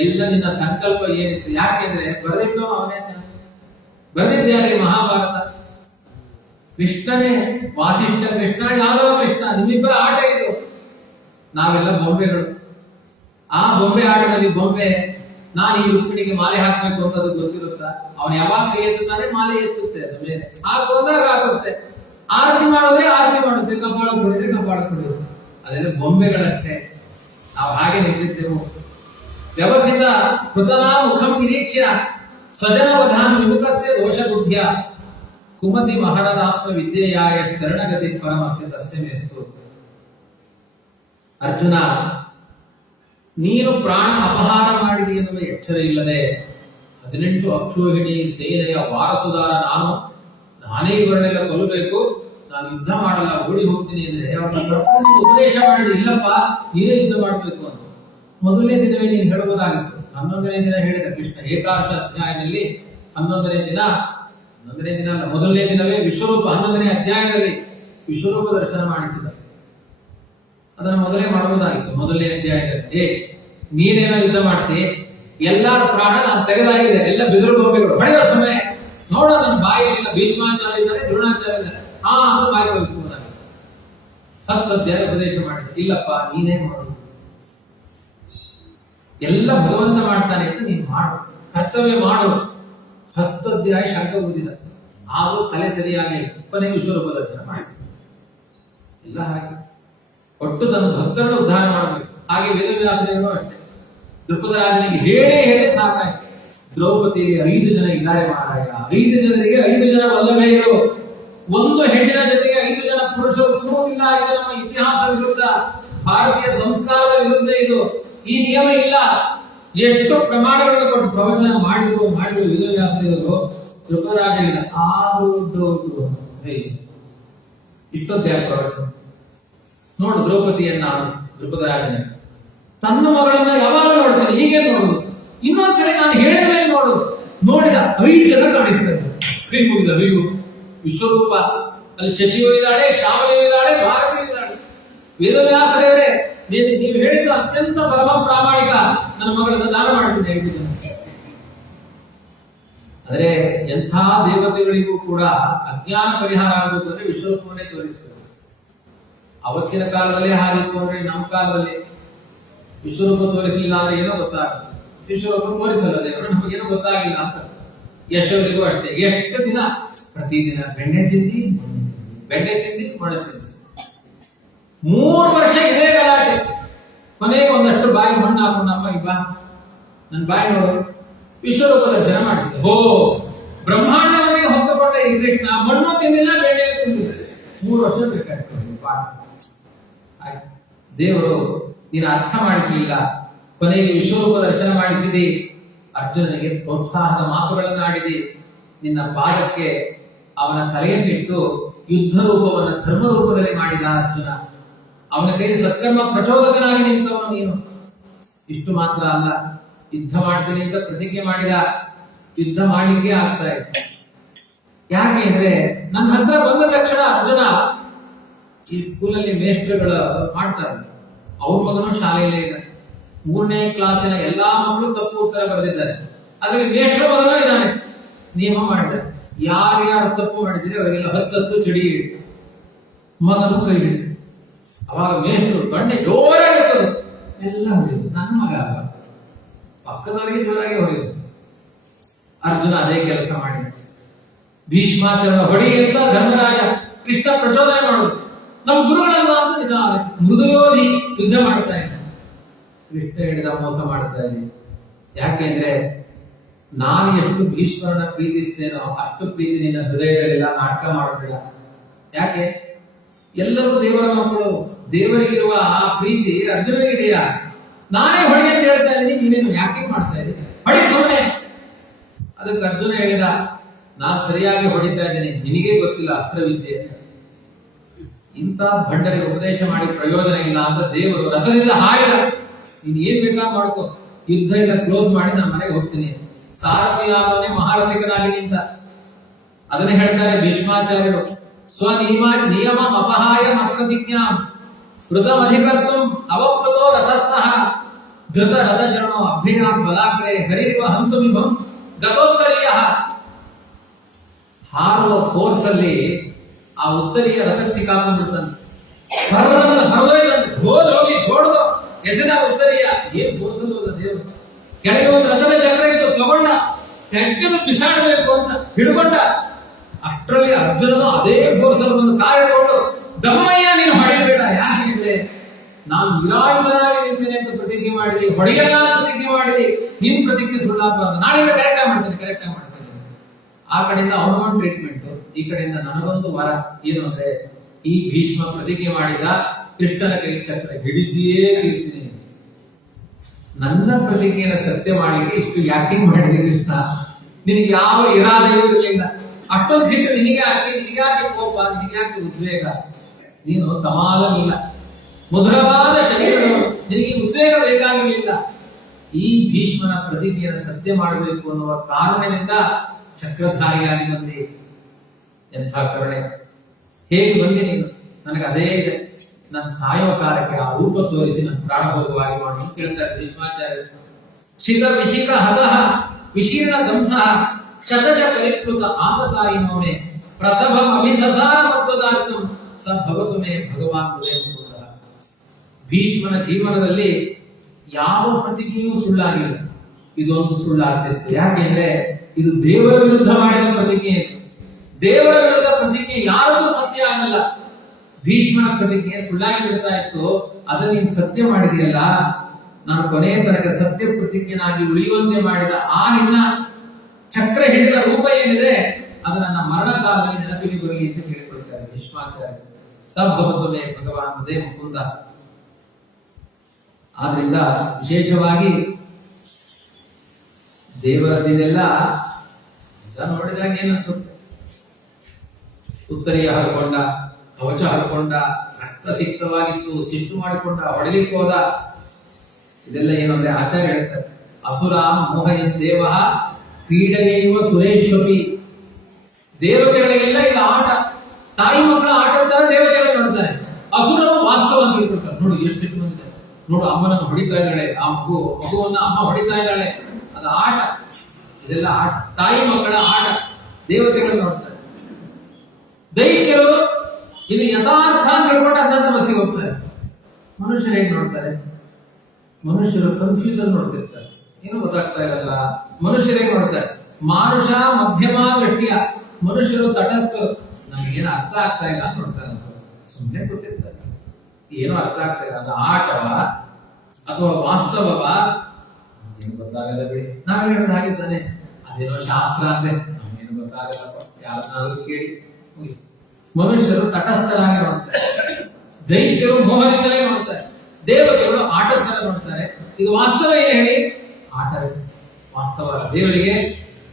ಎಲ್ಲ ನಿನ್ನ ಸಂಕಲ್ಪ ಏನಿತ್ತು. ಯಾಕೆಂದ್ರೆ ಬರೆದಿಟ್ಟು ಅವನೇ ಬರೆದಿದ್ದಾರೆ ಮಹಾಭಾರತ. ಕೃಷ್ಣನೇ, ವಾಸಿಷ್ಠ ಕೃಷ್ಣ, ಯಾದವ ಕೃಷ್ಣ, ನಿಮ್ಮಿಬ್ಬರ ಆಟ ಇದು. ನಾವೆಲ್ಲ ಬೊಂಬೆಗಳು. ಆ ಬೊಂಬೆ ಆಟದಲ್ಲಿ ಬೊಂಬೆ, ನಾನು ಈ ರುಕ್ಮಿಣಿಗೆ ಮಾಲೆ ಹಾಕ್ಬೇಕು ಅಂತ ಅದು ಗೊತ್ತಿರುತ್ತಾ? ಅವನು ಯಾವಾಗ ಕೈ ಎತ್ತುತ್ತಾನೆ ಮಾಲೆ ಎತ್ತುತ್ತೆ, ಅದ ಮೇಲೆ ಹಾಕೊಂಡಾಗ ಹಾಕುತ್ತೆ. ಆರತಿ ಮಾಡಿದ್ರೆ ಆರತಿ ಮಾಡುತ್ತೆ, ಕಪಾಳ ಕೊಡಿದ್ರೆ ಕಪಾಳ ಕೊಡುತ್ತೆ. ಅದೆಲ್ಲ ಬೊಂಬೆಗಳಷ್ಟೇ. ನಾವು ಹಾಗೆ ನಿಂತಿದ್ದೆವು. ವ್ಯವಸಿತ ಕೃತನಾ ಮುಖಂ ನಿರೀಕ್ಷ್ಯ ಸ್ವಜನ ವಧಾನ್ ವಿಮುಖಸ್ಯ ದೋಷ ಬುದ್ಧಿಯ ಕುಮತಿ ಮಹರದಾತ್ಮ ವಿದ್ಯೆಯಾಯ ಚರಣಗತಿ ಪರಮಸ್ಯ ತಸ್ಯ ಮೇಸ್ತು. ಅರ್ಜುನ, ನೀನು ಪ್ರಾಣ ಅಪಹಾರ ಮಾಡಿದೆ ಎನ್ನುವ ಎಚ್ಚರ ಇಲ್ಲದೆ 18 ಅಕ್ಷೋಹಿಣಿ ಸೇನೆಯ ವಾರಸುದಾರ ನಾನೇ ಇವರನ್ನೆಲ್ಲ ಕೊಲ್ಲಬೇಕು, ನಾನು ಯುದ್ಧ ಮಾಡಲ್ಲ ಓಡಿ ಹೋಗ್ತೀನಿ ಅಂದ್ರೆ ಅವ್ರನ್ನ ಉಪದೇಶ ಮಾಡಿದ್ರೆ ಇಲ್ಲಪ್ಪ ನೀನೇ ಯುದ್ಧ ಮಾಡ್ಬೇಕು ಅಂತ ಮೊದಲನೇ ದಿನವೇ ನೀನು ಹೇಳಬಹುದಾಗಿತ್ತು. 11ನೇ ದಿನ ಹೇಳಿದ ಕೃಷ್ಣ ಏಕಾದಶ ಅಧ್ಯಾಯದಲ್ಲಿ 11ನೇ ದಿನ ಅಲ್ಲ, ಮೊದಲನೇ ದಿನವೇ ವಿಶ್ವರೂಪ 11ನೇ ಅಧ್ಯಾಯದಲ್ಲಿ ವಿಶ್ವರೂಪ ದರ್ಶನ ಮಾಡಿಸಿದ. ಅದನ್ನು ಮೊದಲೇ ಮಾಡಬಹುದಾಗಿತ್ತು. ಮೊದಲನೇ ಅಧ್ಯಾಯದಲ್ಲಿ ನೀನೇನೋ ಯುದ್ಧ ಮಾಡ್ತಿ, ಎಲ್ಲಾರ ಪ್ರಾಣ ನಾನು ತೆಗೆದಾಗಿದೆ, ಎಲ್ಲ ಬಿದಿರು ಗೊಂಬೆಗಳು ಹೊಡೆಯುವ ಸಮಯ ನೋಡ ನನ್ನ ಬಾಯಿಲ್ಲ, ಭೀಷ್ಮಾಚಾರ್ಯ ಇದ್ದಾರೆ, ದ್ರೋಣಾಚಾರ್ಯ ಇದ್ದಾರೆ, ಅಂತ ಬಾಯಿ ತೋರಿಸಬಹುದಾಗಿತ್ತು. 10 ಅಧ್ಯಾಯ ಉಪದೇಶ ಮಾಡಿದ. ಇಲ್ಲಪ್ಪ ನೀನೇ ಮಾಡು, ಎಲ್ಲ ಭಗವಂತ ಮಾಡ್ತಾನೆ ಅಂತ ನೀನು ಮಾಡು, ಕರ್ತವ್ಯ ಮಾಡು. 10 ಅಧ್ಯಾಯ ಶಂಕ ಓದಿದ, ಆದರೂ ತಲೆ ಸರಿಯಾಗಿ ಕೊನೆಗೆ ವಿಶ್ವರೂಪ ದರ್ಶನ ಮಾಡಿಸಿದ. ಎಲ್ಲ ಹಾಗೆ ಒಟ್ಟು ತನ್ನ ಭಕ್ತರನ್ನು ಉದ್ಧಾರ ಮಾಡಬೇಕು. ಹಾಗೆ ವೇದವ್ಯಾಸರೇನೋ ಅಷ್ಟೇ, ದ್ರುಪದ ರಾಜನಿಗೆ ಹೇಳೇ ಸಾಕಾಯ್ತು. ದ್ರೌಪದಿಗೆ 5 ಜನ ಇದ್ದಾರೆ ಮಾರಾಯ, 5 ಜನರಿಗೆ 5 ಜನ ವಲ್ಲಭೆಯರು, ಒಂದು ಹೆಣ್ಣಿನ ಜೊತೆಗೆ 5 ಜನ ಪುರುಷರು ಕೂಡುವುದಿಲ್ಲ. ಇದು ನಮ್ಮ ಇತಿಹಾಸ ವಿರುದ್ಧ, ಭಾರತೀಯ ಸಂಸ್ಕಾರದ ವಿರುದ್ಧ ಇದು. ಈ ನಿಯಮ ಇಲ್ಲ. ಎಷ್ಟು ಪ್ರಮಾಣಗಳನ್ನು ಕೊಟ್ಟು ಪ್ರವಚನ ಮಾಡಿದ್ರು ವೇದವ್ಯಾಸರೇವರು. ದ್ರುಪದರಾಜನಿಗೆ ಇಷ್ಟೊತ್ತು ಯಾಕೆ ಪ್ರವಚನ ನೋಡು. ದ್ರೌಪದಿಯನ್ನ ದ್ರುಪದರಾಜನ ತನ್ನ ಮಗಳನ್ನ ಯಾವಾಗ ನೋಡ್ತಾನೆ, ಹೀಗೆ ನೋಡುದು. ಇನ್ನೊಂದ್ಸರಿ ನಾನು ಹೇಳಿದ ಮೇಲೆ ನೋಡಿದ 5 ಜನ ಕಾಣಿಸ್ತಾರೆ. ಕೈ ಮುಗಿದ, ಅಯ್ಯೋ ವಿಶ್ವರೂಪ, ಅಲ್ಲಿ ಶಚಿಯು ಇದ್ದಾಳೆ, ಶ್ಯಾಮಲೆಯು ಇದ್ದಾಳೆ, ಭಾರಸಿಯು ಇದ್ದಾಳೆ. ವೇದವ್ಯಾಸರೇವರೇ ನೀವು ಹೇಳಿದ್ದು ಅತ್ಯಂತ ಪರಮ ಪ್ರಾಮಾಣಿಕ, ನನ್ನ ಮಗಳನ್ನ ದಾನ ಮಾಡ್ತೀನಿ 5 ಜನ. ಆದರೆ ಎಂಥ ದೇವತೆಗಳಿಗೂ ಕೂಡ ಅಜ್ಞಾನ ಪರಿಹಾರ ಆಗುವುದು ಅಂದ್ರೆ ವಿಶ್ವರೂಪವನ್ನೇ ತೋರಿಸಿದರು. ಅವತ್ತಿನ ಕಾಲದಲ್ಲೇ ಹಾಗಿತ್ತು ಅಂದ್ರೆ ನಮ್ಮ ಕಾಲದಲ್ಲಿ ವಿಶ್ವರೂಪ ತೋರಿಸಲಿಲ್ಲ ಅಂದ್ರೆ ಏನೋ ಗೊತ್ತಾಗಲ್ಲ. ವಿಶ್ವರೂಪ ತೋರಿಸಲ್ಲ ದೇವರು, ನಮಗೇನೋ ಗೊತ್ತಾಗಿಲ್ಲ ಅಂತ. ಯಶೋರಿಗೂ ಅಷ್ಟೇ, ಎಷ್ಟು ದಿನ ಪ್ರತಿದಿನ ಬೆಣ್ಣೆ ತಿಂದಿ ಮೊಳೆ ತಿಂದಿ 3 ವರ್ಷ ಇದೇ ಗಲಾಟೆ. ಕೊನೆಗೆ ಒಂದಷ್ಟು ಬಾಯಿ ಮಣ್ಣು ಹಾಕೊಂಡಮ್ಮ, ಈಗ ನನ್ನ ಬಾಯಿ ನೋಡು. ವಿಶ್ವರೂಪ ದರ್ಶನ ಮಾಡಿಸಿದೆ. ಬ್ರಹ್ಮಾಂಡವನ್ನೇ ಹೊತ್ತುಕೊಂಡ ಈ ಕೃಷ್ಣ ಮಣ್ಣು ತಿಂದಿಲ್ಲ, ಬೆಣ್ಣೆ ತಿಂದಿಲ್ಲ. 3 ವರ್ಷ ಬೇಕಾಯ್ತು ಪಾಠ. ದೇವರು ನೀನು ಅರ್ಥ ಮಾಡಿಸಲಿಲ್ಲ, ಕೊನೆಗೆ ವಿಶ್ವರೂಪ ದರ್ಶನ ಮಾಡಿಸಿದಿ. ಅರ್ಜುನನಿಗೆ ಪ್ರೋತ್ಸಾಹದ ಮಾತುಗಳನ್ನು ಆಡಿದಿ. ನಿನ್ನ ಪಾದಕ್ಕೆ ಅವನ ತಲೆಯನ್ನಿಟ್ಟು ಯುದ್ಧ ರೂಪವನ್ನು ಧರ್ಮ ರೂಪದಲ್ಲಿ ಮಾಡಿದ ಅರ್ಜುನ. ಅವನ ಕೈ ಸತ್ಕರ್ಮ ಪ್ರಚೋದಕನಾಗಿ ನಿಂತವನು ನೀನು. ಇಷ್ಟು ಮಾತ್ರ ಅಲ್ಲ, ಯುದ್ಧ ಮಾಡ್ತೀನಿ ಅಂತ ಪ್ರತಿಜ್ಞೆ ಮಾಡಿದ. ಯುದ್ಧ ಮಾಡಲಿಕ್ಕೆ ಆಗ್ತಾ ಇತ್ತು. ಯಾಕೆ ಅಂದ್ರೆ ನನ್ನ ಹತ್ರ ಬಂದ ತಕ್ಷಣ ಅರ್ಜುನ, ಈ ಸ್ಕೂಲಲ್ಲಿ ಮೇಸ್ಟ್ರುಗಳು ಮಾಡ್ತಾರೆ, ಅವ್ರ ಮಗನೂ ಶಾಲೆಯಲ್ಲೇ ಇದ್ದಾರೆ. 3ನೇ ಕ್ಲಾಸಿನ ಎಲ್ಲಾ ಮಕ್ಕಳು ತಪ್ಪು ಉತ್ತರ ಬರೆದಿದ್ದಾರೆ. ಅದರಲ್ಲಿ ಮೇಷ್ಟ್ರ ಮಗನೂ ಇದ್ದಾನೆ. ನಿಯಮ ಮಾಡಿದ್ದಾರೆ, ಯಾರ್ಯಾರು ತಪ್ಪು ಮಾಡಿದ್ರೆ ಅವರಿಗೆಲ್ಲ 10 ಚಡಿಗೆ ಇಟ್ಟು ಮಗನು ಕೈ ಹಿಡಿದು. ಅವಾಗ ಮೇಷ್ಟ್ರು ದೊಣ್ಣೆ ಜೋರಾಗಿರ್ತದೆ, ಎಲ್ಲ ಹೊಡೆಯುದು. ನನ್ನ ಮಗ ಅಲ್ಲ, ಪಕ್ಕದವರಿಗೆ ಜೋರಾಗಿ ಹೊಡೆಯುದು. ಅರ್ಜುನ ಅದೇ ಕೆಲಸ ಮಾಡಿದ. ಭೀಷ್ಮಾಚಾರ್ಯ ಹೊಡಿ ಅಂತ ಧರ್ಮರಾಜ ಕೃಷ್ಣ ಪ್ರಚೋದನೆ ಮಾಡುದು. ನಮ್ಮ ಗುರುಗಳಲ್ಲ ಅಂತ ನಿಧಾನ ಮೃದುಯೋಧಿ ಯುದ್ಧ ಮಾಡ್ತಾ ಇದ್ದ. ಕೃಷ್ಣ ಹಿಡಿದ ಮೋಸ ಮಾಡ್ತಾ ಇದ್ದೀನಿ. ಯಾಕೆಂದ್ರೆ ನಾನು ಎಷ್ಟು ಭೀಷ್ಮರನ್ನ ಪ್ರೀತಿಸ್ತೇನೋ ಅಷ್ಟು ಪ್ರೀತಿ ನಿನ್ನ ಹೃದಯದಲ್ಲಿಲ್ಲ, ನಾಟಕ ಮಾಡಬೇಡ. ಯಾಕೆ? ಎಲ್ಲರೂ ದೇವರ ಮಕ್ಕಳು, ದೇವರಿಗಿರುವ ಆ ಪ್ರೀತಿ ಅರ್ಜುನನಿಗಿದೆಯಾ? ನಾನೇ ಹೊಡಿ ಅಂತ ಹೇಳ್ತಾ ಇದ್ದೀನಿ, ನೀನೇನು ಯಾಕೆ ಮಾಡ್ತಾ ಇದ್ದೀನಿ? ಹೊಡಿ ಸುಮ್ಮನೆ. ಅದಕ್ಕೆ ಅರ್ಜುನ ಹೇಳಿದ, ನಾನು ಸರಿಯಾಗಿ ಹೊಡಿತಾ ಇದ್ದೀನಿ, ನಿನಗೇ ಗೊತ್ತಿಲ್ಲ ಅಸ್ತ್ರವಿದ್ಯೆ. ಇಂಥ ಭಂಡರಿಗೆ ಉಪದೇಶ ಮಾಡಿ ಪ್ರಯೋಜನ ಇಲ್ಲ ಅಂತ ದೇವರು ರಥದಿಂದ ಹಾಯ್ದ. ನೀನ್ ಏನ್ ಬೇಕಾದ್ರೂ ಮಾಡ್ಕೋ, ಯುದ್ಧ ಎಲ್ಲ ಕ್ಲೋಸ್ ಮಾಡಿ ನಾನು ಮನೆಗೆ ಹೋಗ್ತೀನಿ. ಸಾರಥಿಯಾಗವನ್ನೇ ಮಹಾರಥಿಕನಾಗಿ ನಿಂತ. ಅದನ್ನ ಹೇಳ್ತಾರೆ ಭೀಷ್ಮಾಚಾರ್ಯರು, ಸ್ವನಿಯಮ ಅಪಹಾಯ ಮತ್ಪ್ರತಿಜ್ಞಾ ಕೃತಮಧಿಕರ್ತಂ ಅವಪ್ಲುತೋ ರಥಸ್ಥಃ ಧೃತ ರಥಚರಣೋ ಅಭ್ಯಯಾನ್ ಬಲಾಗ್ರೆ ಹರಿವ ಹಂತುಮಿಭಂ ಗತೋತ್ತರೀಯ. ಹಾರುವ ಫೋರ್ಸ್ ಅಲ್ಲಿ ಆ ಉತ್ತರೀಯ ರಥಕ್ಕೆ ಸಿಕ್ಕಾಕೊಂಡ್ಬಿಡ್ತಾನೆ. ಹೋಗಿ ಚೋಡ್ದು ಎಸೆದ ಉತ್ತರೀಯ. ಏನ್ ಫೋರ್ಸ್ ಅಲ್ಲ ದೇವರು. ಕೆಳಗೆ ಒಂದು ರಥದ ಚಕ್ರ ಇತ್ತು, ತಗೊಂಡ ತೆಗೆದು ಬಿಸಾಡಬೇಕು ಅಂತ ಹಿಡ್ಕೊಂಡ. ಅಷ್ಟರಲ್ಲಿ ಅರ್ಜುನನು ಅದೇ ಫೋರ್ಸ್ ಅಲ್ಲಿ ಒಂದು ಕಾರ್ ಹಿಡ್ಕೊಂಡು, ದಮ್ಮಯ್ಯ ನೀನು ಹೊಡೆಯಬೇಡ, ಯಾಕೆಂದ್ರೆ ನಾನು ನಿರಾಯುಧನಾಗಿ ನಿಂತೇನೆ ಅಂತ ಪ್ರತಿಜ್ಞೆ ಮಾಡಿದೆ, ಹೊಡೆಯಲ್ಲ ಪ್ರತಿಜ್ಞೆ ಮಾಡಿದೆ. ನಿಮ್ ಪ್ರತಿಜ್ಞೆ ಸುಳ್ಳಾಗಬಾರ್ದು, ನಾನಿಂದ ಕರೆಕ್ಟ್ ಆಗಿ ಮಾಡ್ತೇನೆ. ಆ ಕಡೆಯಿಂದ ಅವನೊಂದು ಟ್ರೀಟ್ಮೆಂಟ್, ಈ ಕಡೆಯಿಂದ ನನಗೊಂದು ವರ. ಏನು ಅಂದ್ರೆ ಈ ಭೀಷ್ಮ ಪ್ರತಿಜ್ಞೆ ಮಾಡಿದ ಕೃಷ್ಣನ ಕೈ ಚಕ್ರ ಹಿಡಿಸಿಯೇ ತೀರ್ತೀನಿ. ನನ್ನ ಪ್ರತಿಜ್ಞೆಯನ್ನು ಸತ್ಯ ಮಾಡಲಿಕ್ಕೆ ಇಷ್ಟು ಯಾಕಿಂಗ್ ಮಾಡಿದೆ ಕೃಷ್ಣ? ನಿನಗೆ ಯಾವ ಇರಾದೆಯೂ ಇರಲಿಲ್ಲ. ಅಷ್ಟೊಂದು ಸಿಟ್ಟು ನಿನಗೆ ಹಾಕಿ, ನಿನಗ್ಯಾಕೆ ಕೋಪ, ನಿನಗ್ಯಾಕೆ ಉದ್ವೇಗ? ನೀನು ಕಮಾಲನಿಲ್ಲ, ಮಧುರವಾದ ಶರೀರಗಳು, ನಿನಗೆ ಉದ್ವೇಗ ಬೇಕಾಗಿರಲಿಲ್ಲ. ಈ ಭೀಷ್ಮನ ಪ್ರತಿಜ್ಞೆಯನ್ನು ಸತ್ಯ ಮಾಡಬೇಕು ಅನ್ನುವ ಕಾರಣದಿಂದ ಚಕ್ರಧಾರಿಯಾಗಿ ಬಂದಿ. ಎಂಥ ಕರುಣೆ! ಹೇಗೆ ಬಂದಿ ನೀನು? ನನಗೆ ಅದೇ ಇದೆ, ನನ್ನ ಸಾಯುವ ಕಾಲಕ್ಕೆ ಆ ರೂಪ ತೋರಿಸಿ ನನ್ನ ಪ್ರಾಣ ಹೋಗುವ ಹಾಗೆ ಮಾಡಿ ಅಂತ ಕೇಳ್ತಾರೆ ಭೀಷ್ಮಾಚಾರ್ಯ. ಶಿತ ವಿಶಿಕ ಹತಃ ವಿಶೀರ್ಣ ದಂಸಃ ಶತಜ ಪರಿಪ್ಲುತ ಆತತಾಯಿನೋನೆ ಪ್ರಸಭಂ ಅಭಿಸಸಾರ ಮತ್ವದಾರ್ಥಂ ಸ ಭವತು ಮೇ ಭಗವಾನ್ ಉದಯ ಮುಕುಂದ. ಭೀಷ್ಮನ ಜೀವನದಲ್ಲಿ ಯಾವ ಪ್ರತಿಜ್ಞೆಯೂ ಸುಳ್ಳಾಗಿಲ್ಲ. ಇದೊಂದು ಸುಳ್ಳಾಗ್ತಿತ್ತು. ಯಾಕೆಂದ್ರೆ ಇದು ದೇವರ ವಿರುದ್ಧ ಮಾಡಿದ ಪ್ರತಿಜ್ಞೆ. ದೇವರ ವಿರುದ್ಧ ಪ್ರತಿಜ್ಞೆ ಯಾರದ್ದು ಸತ್ಯ ಆಗಲ್ಲ. ಭೀಷ್ಮನ ಪ್ರತಿಜ್ಞೆ ಸುಳ್ಳಾಗಿ ಬಿಡ್ತಾ ಇತ್ತು. ಅದನ್ನ ನೀನು ಸತ್ಯ ಮಾಡಿದೆಯಲ್ಲ, ನಾನು ಕೊನೆಯ ತನಕ ಸತ್ಯ ಪ್ರತಿಜ್ಞನಾಗಿ ಉಳಿಯುವಂತೆ ಮಾಡಿದ ಆ ನಿನ್ನ ಚಕ್ರ ಹಿಡಿದ ರೂಪ ಏನಿದೆ ಅದು ನನ್ನ ಮರಣ ಕಾಲದಲ್ಲಿ ನೆನಪಿಗೆ ಬರಲಿ ಅಂತ ಕೇಳಿಕೊಳ್ತಾರೆ ಭೀಷ್ಮಾಚಾರ್ಯ. ಸಭವತುಮೇ ಭಗವಾನ್ ಉದಯ ಮುಕುಂದ. ಆದ್ರಿಂದ ವಿಶೇಷವಾಗಿ ದೇವರದಿದೆಲ್ಲ ನೋಡಿದಾಗ ಏನನ್ಸುತ್ತೆ? ಉತ್ತರಿಯ ಹರ್ಕೊಂಡ, ಕವಚ ಹರ್ಕೊಂಡ, ರಕ್ತ ಸಿಕ್ತವಾಗಿತ್ತು, ಸಿಟ್ಟು ಮಾಡಿಕೊಂಡ, ಹೊಡೆಲಿಕ್ಕೆ ಹೋದ. ಇದೆಲ್ಲ ಏನಂದ್ರೆ ಆಚಾರ್ಯ ಹೇಳ್ತಾರೆ, ಅಸುರ ಮೋಹಯನ್ ದೇವ ಕ್ರೀಡೆಯೈವ ಸುರೇಶ್ವಪಿ. ದೇವತೆಗಳಿಗೆಲ್ಲ ಇದು ಆಟ, ತಾಯಿ ಮಕ್ಕಳ ಆಟ ತರ ದೇವತೆಗಳು ನೋಡ್ತಾರೆ. ಅಸುರರು ವಾಸ್ತವ ಅಂತ ತಿಳ್ಕೊಳ್ತಾರೆ. ನೋಡಿ ಎಷ್ಟು ಸಿಟ್ಟು ಬಂದಿದೆ, ನೋಡು ಅಮ್ಮನನ್ನು ಹೊಡಿತಾ ಇದ್ದಾಳೆ, ಆ ಮಗುವನ್ನ ಅಮ್ಮ ಹೊಡಿತಾ ಇದ್ದಾಳೆ, ಅದು ಆಟ. ಇದೆಲ್ಲ ಆಟ, ತಾಯಿ ಮಕ್ಕಳ ಆಟ. ದೇವತೆಗಳು ನೋಡ್ತಾರೆ. ದೈತ್ಯರು ಇದು ಯಥಾರ್ಥ ಅಂತ ಹೇಳ್ಕೊಂಡು ಅಂದಂತ ಬಸ್ಸಿಗೆ ಹೋಗ್ತಾರೆ. ಮನುಷ್ಯರು ಹೇಗೆ ನೋಡ್ತಾರೆ? ಮನುಷ್ಯರು ಕನ್ಫ್ಯೂಸನ್ ನೋಡ್ತಿರ್ತಾರೆ, ಏನು ಗೊತ್ತಾಗ್ತಾ ಇರಲ್ಲ. ಮನುಷ್ಯರೇ ನೋಡ್ತಾರೆ. ಮಾನುಷ ಮಧ್ಯಮ ಗಟ್ಟಿಯ, ಮನುಷ್ಯರು ತಟಸ್ಥರು, ನಮ್ಗೇನು ಅರ್ಥ ಆಗ್ತಾ ಇಲ್ಲ ಅಂತ ನೋಡ್ತಾರೆ. ಸುಮ್ಮನೆ ಗೊತ್ತಿರ್ತಾರೆ, ಏನೋ ಅರ್ಥ ಆಗ್ತಾ ಇಲ್ಲ. ಅದು ಆಟವ ಅಥವಾ ವಾಸ್ತವವ ಏನು ಗೊತ್ತಾಗಲ್ಲ ಬಿಡಿ. ನಾವ್ ಹೇಳೋದು ಹಾಗಿದ್ದಾನೆ, ಅದೇನೋ ಶಾಸ್ತ್ರ ಅಂದ್ರೆ ನಮ್ಗೇನು ಗೊತ್ತಾಗಲ್ಲಪ್ಪ, ಯಾರನ್ನಾದ್ರೂ ಕೇಳಿ. ಮನುಷ್ಯರು ತಟಸ್ಥರಾಗಿ ನೋಡ್ತಾರೆ, ದೈತ್ಯರು ಮೋಹದಿಂದಲೇ ನೋಡ್ತಾರೆ, ದೇವತೆಗಳು ಆಟದ ತರ ನೋಡ್ತಾರೆ. ಇದು ವಾಸ್ತವ ಏನು ಹೇಳಿ? ಆಟವೇ ವಾಸ್ತವ. ದೇವರಿಗೆ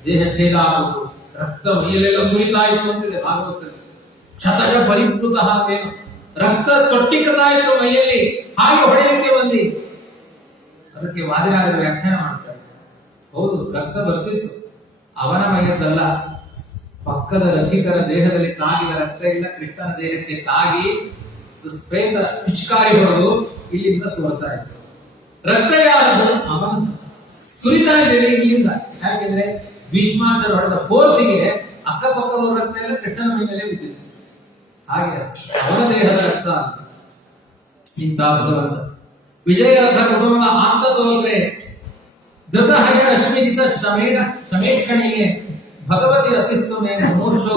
ದೇಹ ಛೇದ ಆಗುವುದು, ರಕ್ತ ಮೈಯಲ್ಲೆಲ್ಲ ಸುರಿತಾ ಇತ್ತು ಅಂತಿದೆ ಭಾಗವತದಲ್ಲಿ. ಶತಜ ಪರಿಪ್ಲುತ ಏನು, ರಕ್ತ ತೊಟ್ಟಿಕತಾ ಇತ್ತು ಮೈಯಲ್ಲಿ, ಹಾಗೆ ಹೊಡೆಯಲಿಕ್ಕೆ ಬಂದಿ. ಅದಕ್ಕೆ ವಾದಿರಾಜರು ವ್ಯಾಖ್ಯಾನ ಮಾಡ್ತಾರೆ, ಹೌದು ರಕ್ತ ಬರ್ತಿತ್ತು, ಅವನ ಮೈಯದ್ದಲ್ಲ, ಪಕ್ಕದ ರಥಿಕರ ದೇಹದಲ್ಲಿ ತಾಗಿದ ರಕ್ತ ಇಲ್ಲ ಕೃಷ್ಣನ ದೇಹಕ್ಕೆ ತಾಗಿ ಸ್ಪ್ರೇದ ಪಿಚಕಾರಿ ಹೊಡೆದು ಇಲ್ಲಿಂದ ಸೋರ್ತಾ ಇತ್ತು. ರಕ್ತ ಯಾರದು? ಅವನ ಸುರಿತಾ ಇದ್ದೇನೆ ಇಲ್ಲಿಂದ. ಯಾಕೆಂದ್ರೆ ಭೀಷ್ಮಾಚಾರ್ಯ ಹೊಡೆದ ಫೋರ್ಸಿಗೆ ಅಕ್ಕಪಕ್ಕದ ರಕ್ತ ಎಲ್ಲ ಕೃಷ್ಣನ ಮೈ ಮೇಲೆ ಬಿದ್ದಿತ್ತು. ಹಾಗೆ ಅವನ ದೇಹದ ರಕ್ತ ಇಂಥ ಭಗವಂತ. ವಿಜಯರಥ ಕುಟುಂಬ ಆಂತ ತೋರ್ರೆ ಧೃತಹಯ ರಶ್ಮಿಜಿತ ಶಮೇಕ್ಷಣಿಗೆ ಭಗವತಿ ರತಿಸ್ತುಮೇ ಮೋರ್ಷೋ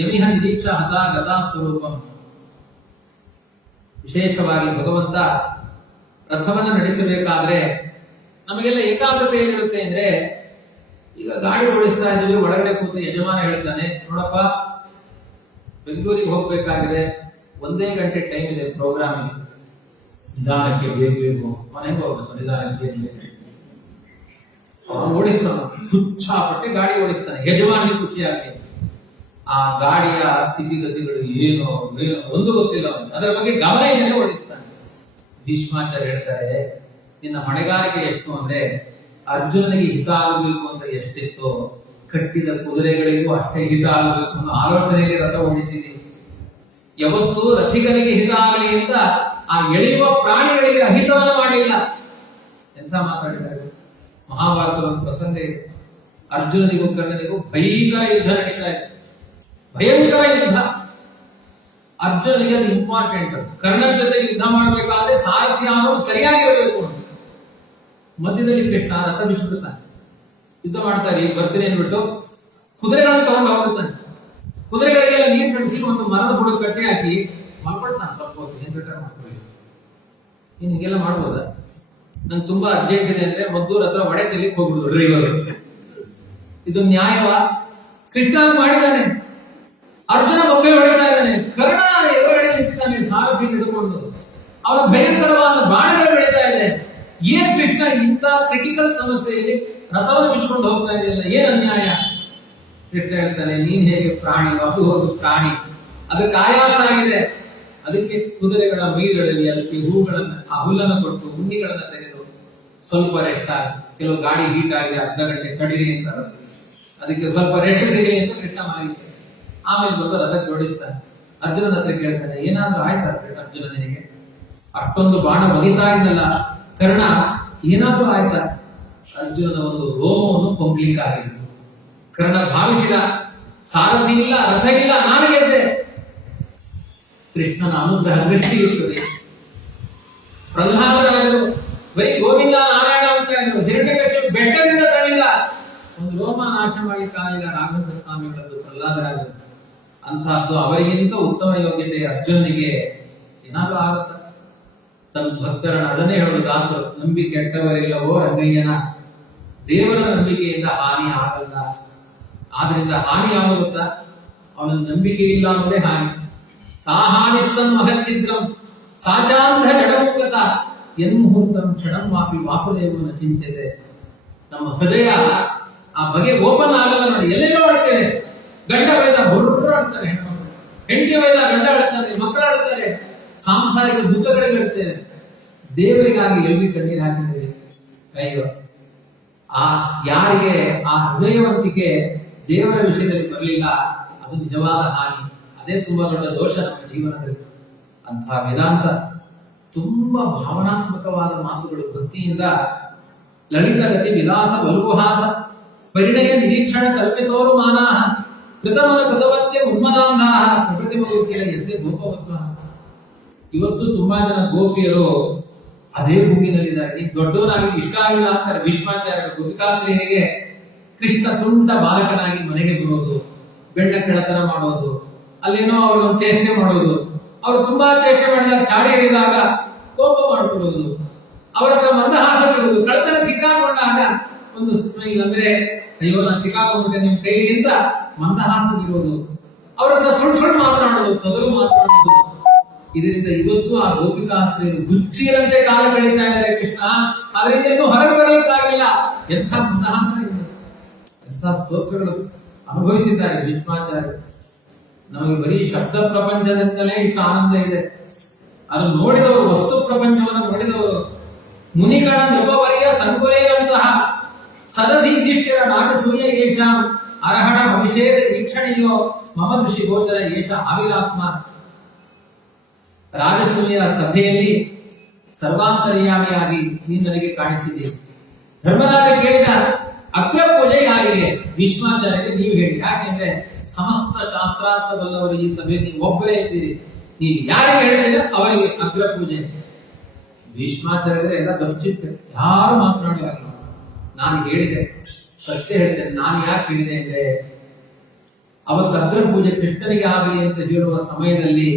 ಯಮಿಹ ನಿರೀಕ್ಷ ಹತ ಗತಾ ಸ್ವರೂಪಂ. ವಿಶೇಷವಾಗಿ ಭಗವಂತ ರಥವನ್ನ ನಡೆಸಬೇಕಾದ್ರೆ ನಮಗೆಲ್ಲ ಏಕಾಗ್ರತೆ ಏನಿರುತ್ತೆ ಅಂದ್ರೆ, ಈಗ ಗಾಡಿ ಓಡಿಸ್ತಾ ಇದ್ದೀವಿ, ಒಳಗಡೆ ಕೂತು ಯಜಮಾನ ಹೇಳ್ತಾನೆ, ನೋಡಪ್ಪ ಬೆಂಗಳೂರಿಗೆ ಹೋಗ್ಬೇಕಾಗಿದೆ, 1 ಗಂಟೆ ಟೈಮ್ ಇದೆ ಪ್ರೋಗ್ರಾಮ್, ನಿಧಾನಕ್ಕೆ ಬೇಕು, ಮನೆಗೆ ಹೋಗ್ಬೇಕು, ನಿಧಾನಕ್ಕೆ ಬೇಕು. ಅವನು ಓಡಿಸ್ತಾನೆ, ಹುಚ್ಚಾಪಟ್ಟೆ ಗಾಡಿ ಓಡಿಸ್ತಾನೆ, ಯಜಮಾನಿಗೆ ಖುಷಿಯಾಗಿ. ಆ ಗಾಡಿಯ ಸ್ಥಿತಿಗತಿಗಳು ಏನು ಒಂದು ಗೊತ್ತಿಲ್ಲ ಅವನಿಗೆ, ಅದರ ಬಗ್ಗೆ ಗಮನ ಇಲ್ಲದೆ ಓಡಿಸ್ತಾನೆ. ಭೀಷ್ಮಾಚಾರ್ಯ ಹೇಳ್ತಾರೆ, ನಿನ್ನ ಹೊಣೆಗಾರಿಕೆ ಎಷ್ಟು ಅಂದ್ರೆ ಅರ್ಜುನನಿಗೆ ಹಿತ ಆಗಬೇಕು ಅಂತ ಎಷ್ಟಿತ್ತು, ಕಟ್ಟಿದ ಕುದುರೆಗಳಿಗೂ ಅಷ್ಟೇ ಹಿತ ಆಗಬೇಕು ಅನ್ನೋ ಆಲೋಚನೆಗೆ ರಥ ಓಡಿಸಿದಿ. ಯಾವತ್ತೂ ರಥಿಕನಿಗೆ ಹಿತ ಆಗಲಿ ಅಂತ ಆ ಎಳೆಯುವ ಪ್ರಾಣಿಗಳಿಗೆ ಅಹಿತವನ್ನು ಮಾಡಲಿಲ್ಲ. ಎಂತ ಮಾತಾಡಿದ್ದಾರೆ. ಮಹಾಭಾರತದ ಒಂದು ಪ್ರಸಂಗ ಇದೆ, ಅರ್ಜುನನಿಗೂ ಕರ್ಣನಿಗೂ ಭಯಂಕರ ಯುದ್ಧ ನಡೀತಾ ಇದೆ, ಭಯಂಕರ ಯುದ್ಧ. ಅರ್ಜುನನಿಗೆ ಅದು ಇಂಪಾರ್ಟೆಂಟ್. ಕರ್ಣನ ಜೊತೆ ಯುದ್ಧ ಮಾಡಬೇಕಾದ್ರೆ ಸಾರಥಿ ಅನ್ನೋದು ಸರಿಯಾಗಿರಬೇಕು ಅಂತ. ಮಧ್ಯದಲ್ಲಿ ಕೃಷ್ಣ ರಥ ಬಿಚ್ಚಿಬಿಡ್ತಾನೆ, ಯುದ್ಧ ಮಾಡ್ತಾರೆ, ಈಗ ಬರ್ತೀನಿ ಅಂದ್ಬಿಟ್ಟು ಕುದುರೆಗಳನ್ನು ತಗೊಂಡು ಹೋಗ್ಬಿಡ್ತಾನೆ. ಕುದುರೆಗಳಿಗೆಲ್ಲ ನೀರು ಕಳಿಸಿ ಒಂದು ಮರದ ಬುಡಕ್ಕೆ ಕಟ್ಟೆ ಹಾಕಿ ಮಲ್ಕೊಳ್ತಾನೆ. ಸ್ವಲ್ಪ ಹೊತ್ತು ಏನ್ ಬೇಕಾದ್ರೆ ಮಾಡ್ಕೊಳ್ಳಿ, ನೀನ್ ಹಿಂಗೆಲ್ಲ ಮಾಡ್ಬೋದಾ? ನಂಗೆ ತುಂಬಾ ಅರ್ಜೆಂಟ್ ಇದೆ ಅಂದ್ರೆ ಮದ್ದೂರ್ ಹತ್ರ ಒಡೆ ತೆಲಿಕ್ಕೆ ಹೋಗ್ಬಿಡುದು ಡ್ರೈವರ್. ಇದು ನ್ಯಾಯವ? ಕೃಷ್ಣ ಮಾಡಿದಾನೆ, ಅರ್ಜುನ ಬೊಬ್ಬೆ ಹೊಡಿತಾ ಇದ್ದಾನೆ, ಕರ್ಣ ಎದುರುಗಡೆ ನಿಂತಿದ್ದಾನೆ ಸಾರಥಿ ಹಿಡ್ಕೊಂಡು, ಅವನ ಭಯಂಕರವಾದ ಬಾಣಗಳು ಬೆಳೀತಾ ಇದೆ. ಏನ್ ಕೃಷ್ಣ ಇಂಥ ಕ್ರಿಟಿಕಲ್ ಸಮಸ್ಯೆಯಲ್ಲಿ ರಥವನ್ನು ಬಿಚ್ಚಿಕೊಂಡು ಹೋಗ್ತಾ ಇದೆಯಲ್ಲ, ಏನ್ ಅನ್ಯಾಯ? ಕೃಷ್ಣ ಹೇಳ್ತಾನೆ, ನೀನ್ ಹೇಗೆ ಪ್ರಾಣಿಯೋ ಅದು ಒಂದು ಪ್ರಾಣಿ, ಅದಕ್ಕೆ ಆಯಾಸ ಆಗಿದೆ, ಅದಕ್ಕೆ ಕುದುರೆಗಳ ಮೈಗಳಲ್ಲಿ ಅದಕ್ಕೆ ಆ ಹುಲ್ಲನ್ನು ಕೊಟ್ಟು ಉಂಡಿಗಳನ್ನ ತೆಗೆದು ಸ್ವಲ್ಪ ರೆಸ್ಟ್ ಆಗಿ, ಕೆಲವು ಗಾಡಿ ಹೀಟ್ ಆಗಿದೆ, ಅರ್ಧ ಗಂಟೆ ತಡಿರಿ ಅಂತ ಅದಕ್ಕೆ ಸ್ವಲ್ಪ ರೆಸ್ಟ್ ಸಿಗಲಿ ಅಂತ ಕೃಷ್ಣ ಮಾಡಿದ್ದೆ. ಆಮೇಲೆ ಬಂದು ರಥಕ್ಕೆ ಜೋಡಿಸ್ತಾನೆ. ಅರ್ಜುನನ ಹತ್ರ ಕೇಳ್ತಾನೆ, ಏನಾದ್ರೂ ಆಯ್ತಾ ಅರ್ಜುನ ನಿನಗೆ? ಅಷ್ಟೊಂದು ಬಾಣ ಬಗಿತಾ ಇದ್ದಲ್ಲ ಕರ್ಣ, ಏನಾದ್ರೂ ಆಯ್ತಾ? ಅರ್ಜುನನ ಒಂದು ರೋಮವನ್ನು ಕೊಂಗ್ಲಿಕ್ಕಾಗಿತ್ತು. ಕರ್ಣ ಭಾವಿಸಿದ, ಸಾರಥಿ ಇಲ್ಲ, ರಥ ಇಲ್ಲ, ನಾನು ಗೆದ್ದೆ. ಕೃಷ್ಣನ ಅನುಗ್ರಹ ದೃಷ್ಟಿ ಇರ್ತದೆ. ಪ್ರಹ್ಲಾದರಾಜರು ಬರೀ ಗೋವಿಂದ ನಾರಾಯಣ ಅಂತ ಇದ್ರು, ಹಿರಣ್ಯಕಶ್ಯಪ ಬೆಟ್ಟದಿಂದ ತಳ್ಳಿದ, ಒಂದು ರೋಮ ನಾಶ ಮಾಡಿಕಾಗಿಲ್ಲ ರಾಘವೇಂದ್ರ ಸ್ವಾಮಿಗಳದ್ದು ಪ್ರಹ್ಲಾದರಾಜರು. ಅಂತಹದ್ದು ಅವರಿಗಿಂತ ಉತ್ತಮ ಯೋಗ್ಯತೆ ಅರ್ಜುನನಿಗೆ ಏನಾದ್ರೂ ಆಗುತ್ತ? ತನ್ನ ಭಕ್ತರನ್ನು ಅದನ್ನೇ ಹೇಳುವುದು ದಾಸರು, ನಂಬಿ ಕೆಟ್ಟವರಿಲ್ಲವೋ ರಂಗಯ್ಯನ, ದೇವರ ನಂಬಿಕೆಯಿಂದ ಹಾನಿ ಆಗಲ್ಲ. ಆದ್ರಿಂದ ಹಾನಿ ಯಾವುದು ಗೊತ್ತಾ? ಅವನ ನಂಬಿಕೆ ಇಲ್ಲ ಅನ್ನೋದೇ ಹಾನಿ. ಸಾಹಾನಿಸ್ತನ್ ಮಹಚ್ಛಿದ್ರಂ ಸಾಚಾಂಧ ಜಡಮುಖತ ಎನ್ಮುಹೂರ್ತಂ ಕ್ಷಣಂ ವಾಪಿ ವಾಸುದೇವನ ಚಿಂತೆತೆ. ನಮ್ಮ ಹೃದಯ ಆ ಬಗೆ ಓಪನ್ ಆಗಲ್ಲ ನೋಡಿ. ಎಲ್ಲೆಲ್ಲೋ ಆಡ್ತೇವೆ, ಗಂಡ ಬೈದ ಬುರ್ರ ಆಡ್ತಾರೆ ಹೆಣ್ಮಕ್ಳು, ಹೆಂಡತಿ ಬೈದ ಗಂಡ ಆಡ್ತಾರೆ, ಮಕ್ಕಳು ಆಡ್ತಾರೆ, ಸಾಂಸಾರಿಕ ದುಃಖಗಳಿಗೆ ಇರ್ತೇವೆ. ದೇವರಿಗಾಗಿ ಎಲ್ಲಿ ಕಣ್ಣೀರು ಹಾಕಿದ್ದೇವೆ? ಅಯ್ಯೋ, ಆ ಯಾರಿಗೆ ಆ ಹೃದಯವಂತಿಕೆ ದೇವರ ವಿಷಯದಲ್ಲಿ ಬರಲಿಲ್ಲ, ಅದು ನಿಜವಾದ ಹಾನಿ. ಅದೇ ತುಂಬಾ ದೊಡ್ಡ ದೋಷ ನಮ್ಮ ಜೀವನದಲ್ಲಿ. ಅಂತಹ ವೇದಾಂತ ತುಂಬಾ ಭಾವನಾತ್ಮಕವಾದ ಮಾತುಗಳು, ಭಕ್ತಿಯಿಂದ ಲಲಿತಗತಿ ವಿಲಾಸ ಬಲುಹಾಸ ಪರಿಣಯ ನಿರೀಕ್ಷಣ ಕಲ್ಪಿತೋರು ಮಾನಾಹ ಕೃತಮನ ಕೃತವತ್ಯ ಉನ್ಮದಾಂಧಾಹ ಪ್ರಕೃತಿ ಮಗುತ್ತಿರ ಎಸ್ಸೆ ಗೋಪವತ್ವ. ಇವತ್ತು ತುಂಬಾ ಜನ ಗೋಪಿಯರು ಅದೇ ಗುಂಪಿನಲ್ಲಿದ್ದಾರೆ. ನೀನು ದೊಡ್ಡವನಾಗಿ ಇಷ್ಟ ಆಗಿಲ್ಲ ಅಂತಾರೆ ಭೀಷ್ಮಾಚಾರ್ಯ. ಗೋಪಿಕಾತ್ರಿಯರಿಗೆ ಕೃಷ್ಣ ತುಂಟ ಬಾಲಕನಾಗಿ ಮನೆಗೆ ಬರೋದು, ಬೆಣ್ಣ ಕೆಳತನ ಮಾಡೋದು, ಅಲ್ಲೇನೋ ಅವರು ಚೇಷ್ಟೆ ಮಾಡೋದು, ಅವರು ತುಂಬಾ ಚೇಷ್ಟೆ ಮಾಡಿದಾಗ ಚಾಡಿ ಎಳೆದಾಗ ಕೋಪ ಮಾಡಿಕೊಳ್ಳುವುದು, ಅವರ ಹತ್ರ ಮಂದಹಾಸ ಬಿಡುವುದು, ಕಳತನ ಸಿಕ್ಕಾಕೊಂಡಾಗ ಒಂದು ಸ್ಮೈಲ್ ಅಂದ್ರೆ ಅಯ್ಯೋ ನಾನು ಸಿಕ್ಕಾಕೊಂಡ್ಬಿಟ್ಟೆ ನಿಮ್ ಕೈಯಿಂದ ಮಂದಹಾಸ ಬೀರೋದು, ಅವರ ಹತ್ರ ಸುಳ್ಳು ಮಾತನಾಡೋದು, ತೊದಲು ಮಾತನಾಡೋದು. ಇದರಿಂದ ಇವತ್ತು ಆ ಗೋಪಿಕಾಸ್ತ್ರೀಯರು ಗುಚ್ಚಿರಂತೆ ಕಾಲ ಕಳೀತಾ ಇದ್ದಾರೆ ಕೃಷ್ಣ. ಅದರಿಂದ ಇನ್ನೂ ಹೊರಗೆ ಬರಲಿಕ್ಕಾಗಿಲ್ಲ. ಎಂಥ ಮಂದಹಾಸ ಇದೆ, ಎಂಥ ಸ್ತೋತ್ರಗಳು ಅನುಭವಿಸಿದ್ದಾರೆ ಭೀಷ್ಮಾಚಾರ್ಯರು. ನಮಗೆ ಬರೀ ಶಬ್ದ ಪ್ರಪಂಚದಿಂದಲೇ ಇಷ್ಟು ಆನಂದ ಇದೆ. ಅದು ನೋಡಿದವರು, ವಸ್ತು ಪ್ರಪಂಚವನ್ನು ನೋಡಿದವರು, ಮುನಿಗಣ ನೃಪವರಿಯ ಸಂಕುಲೇರಂತಹ ಸದಸಿದ್ಧಿಷ್ಠಿರ ನಾಟಸೂಯ ಏಷ ಅರ್ಹಣ ಭವಿಷ್ಯದ ವೀಕ್ಷಣೆಯೋ ಮಮ ಋಷಿ ಗೋಚರ ಏಷ ಆವಿರಾತ್ಮ. ರಾಜಸೂಯ ಸಭೆಯಲ್ಲಿ ಸರ್ವಾಂತರ್ಯಾಮಿಯಾಗಿ ನೀನು ನನಗೆ ಕಾಣಿಸಿದೆ. ಧರ್ಮರಾಜ ಕೇಳಿದ, ಅಗ್ರ ಪೂಜೆ ಯಾರಿಗೆ? ಭೀಷ್ಮಾಚಾರ್ಯರಿಗೆ ನೀವು ಹೇಳಿ. ಯಾಕೆಂದ್ರೆ ಸಮಸ್ತ ಶಾಸ್ತ್ರಾರ್ಥ ಬಲ್ಲವರು ಈ ಸಭೆಯಲ್ಲಿ ಒಬ್ಬರೇ ಇದ್ದೀರಿ, ನೀವು ಯಾರಿಗೆ ಹೇಳ್ತೀರ ಅವರಿಗೆ ಅಗ್ರ ಪೂಜೆ. ಭೀಷ್ಮಾಚಾರ್ಯರೇ ಎಲ್ಲ ಗಮನಿಸಿದ್ದೆ, ಯಾರು ಮಾತನಾಡುವಾಗಿಲ್ಲ. ನಾನು ಹೇಳಿದೆ, ಸತ್ಯ ಹೇಳ್ತೇನೆ. ನಾನು ಯಾಕೆ ಹೇಳಿದೆ ಅಂದ್ರೆ, ಅವತ್ತು ಅಗ್ರ ಪೂಜೆ ಕೃಷ್ಣನಿಗೆ ಆಗಲಿ ಅಂತ ಹೇಳುವ ಸಮಯದಲ್ಲಿ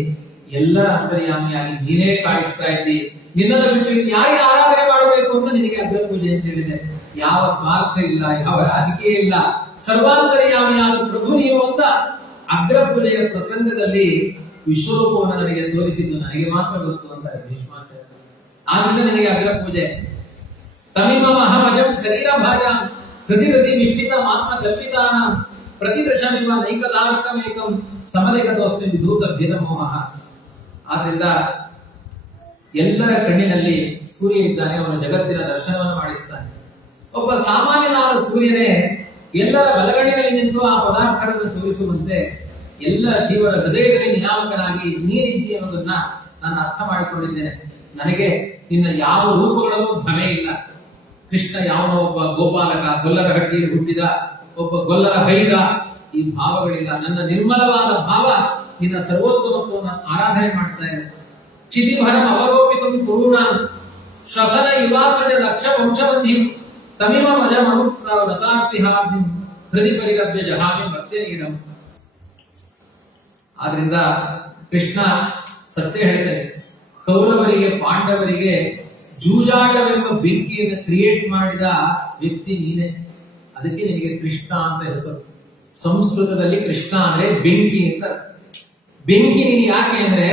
ಎಲ್ಲರ ಅಂತರ್ಯಾಮಿಯಾಗಿ ನೀನೇ ಕಾಣಿಸ್ತಾ ಇದ್ದಿ. ನಿನ್ನನ್ನು ಬಿಟ್ಟು ಯಾರಿಗೆ ಆರಾಧನೆ ಮಾಡಬೇಕು ಅಂತ ನಿನಗೆ ಅಗ್ರ ಪೂಜೆ ಅಂತ ಹೇಳಿದೆ. ಯಾವ ಸ್ವಾರ್ಥ ಇಲ್ಲ, ಯಾವ ರಾಜಕೀಯ ಇಲ್ಲ, ಸರ್ವಾಂತರ್ಯಾಮಿಯಾದ ಪ್ರಭು ನೀವು ಅಂತ ಅಗ್ರ ಪೂಜೆಯ ಪ್ರಸಂಗದಲ್ಲಿ ವಿಶ್ವರೂಪವನ್ನು ನನಗೆ ತೋರಿಸಿದ್ದು ನನಗೆ ಮಾತ್ರ ಗೊತ್ತು ಅಂತಾರೆ ಭೀಷ್ಮಾಚಾರ್ಯ. ಆದ್ರಿಂದ ನನಗೆ ಅಗ್ರ ಪೂಜೆ. ತಮಿಮಂ ಅಹಮಜಂ ಶರೀರ ಭಾಜ ಹೃದಿ ಹೃದಿ ನಿಷ್ಠಿತ ಮಾತ್ಮ ಕಲ್ಪಿತಾನ ಪ್ರತಿದೃಶಮಿವ ನೈಕದಾರ್ಕಮೇಕಂ ಸಮಧಿಗತೋಸ್ಮಿ ವಿಧೂತ ಭೇದ ಮೋಹ. ಆದ್ರಿಂದ ಎಲ್ಲರ ಕಣ್ಣಿನಲ್ಲಿ ಸೂರ್ಯ ಇದ್ದಾನೆ, ಅವನ ಜಗತ್ತಿನ ದರ್ಶನವನ್ನು ಮಾಡಿಸ್ತಾನೆ. ಒಬ್ಬ ಸಾಮಾನ್ಯನಾದ ಸೂರ್ಯನೇ ಎಲ್ಲರ ಬಲಗಣ್ಣಿನಲ್ಲಿ ನಿಂತು ಆ ಪದಾರ್ಥಗಳನ್ನು ತೋರಿಸುವಂತೆ ಎಲ್ಲ ಜೀವನ ಹೃದಯದಲ್ಲಿ ನಿಯಾಮಕನಾಗಿ ನೀರಿದ್ದಿ ಅನ್ನೋದನ್ನ ನಾನು ಅರ್ಥ ಮಾಡಿಕೊಂಡಿದ್ದೇನೆ. ನನಗೆ ನಿನ್ನ ಯಾವ ರೂಪಗಳಲ್ಲೂ ಭ್ರಮೆ ಇಲ್ಲ. ಕೃಷ್ಣ ಯಾವನೋ ಒಬ್ಬ ಗೋಪಾಲಕ, ಗೊಲ್ಲರ ಹಟ್ಟಿಯಲ್ಲಿ ಹುಟ್ಟಿದ ಒಬ್ಬ ಗೊಲ್ಲರ ಬೈದ, ಈ ಭಾವಗಳಿಲ್ಲ. ನನ್ನ ನಿರ್ಮಲವಾದ ಭಾವ ನಿನ್ನ ಸರ್ವೋತ್ತಮತ್ವವನ್ನು ಆರಾಧನೆ ಮಾಡ್ತಾ ಇದೆ. ಚಿತಿಭರಂ ಅವರೋಪಿತಂ ಕುರುಣ ಶ್ವಸನ ಯುವಾಸನ ಲಕ್ಷ ವಂಶವನ್ನಿಂ ತಮಿಮ ಮಜಮನುಪ್ರ ರಥಾರ್ಥಿಹಾರ್ಧಿಂ ಹೃದಿ ಪರಿಗಭ್ಯ ಜಹಾಮಿ ಭಕ್ತಿರೀಡಂ. ಆದ್ರಿಂದ ಕೃಷ್ಣ ಸತ್ಯ ಹೇಳ್ತಾನೆ, ಕೌರವರಿಗೆ ಪಾಂಡವರಿಗೆ ಜೂಜಾಟವೆಂಬ ಬೆಂಕಿಯನ್ನು ಕ್ರಿಯೇಟ್ ಮಾಡಿದ ವ್ಯಕ್ತಿ ನೀನೆ. ಅದಕ್ಕೆ ನಿನಗೆ ಕೃಷ್ಣ ಅಂತ ಹೆಸರು. ಸಂಸ್ಕೃತದಲ್ಲಿ ಕೃಷ್ಣ ಅಂದ್ರೆ ಬೆಂಕಿ ಅಂತ. ಬೆಂಕಿ ನೀನು ಯಾಕೆ ಅಂದ್ರೆ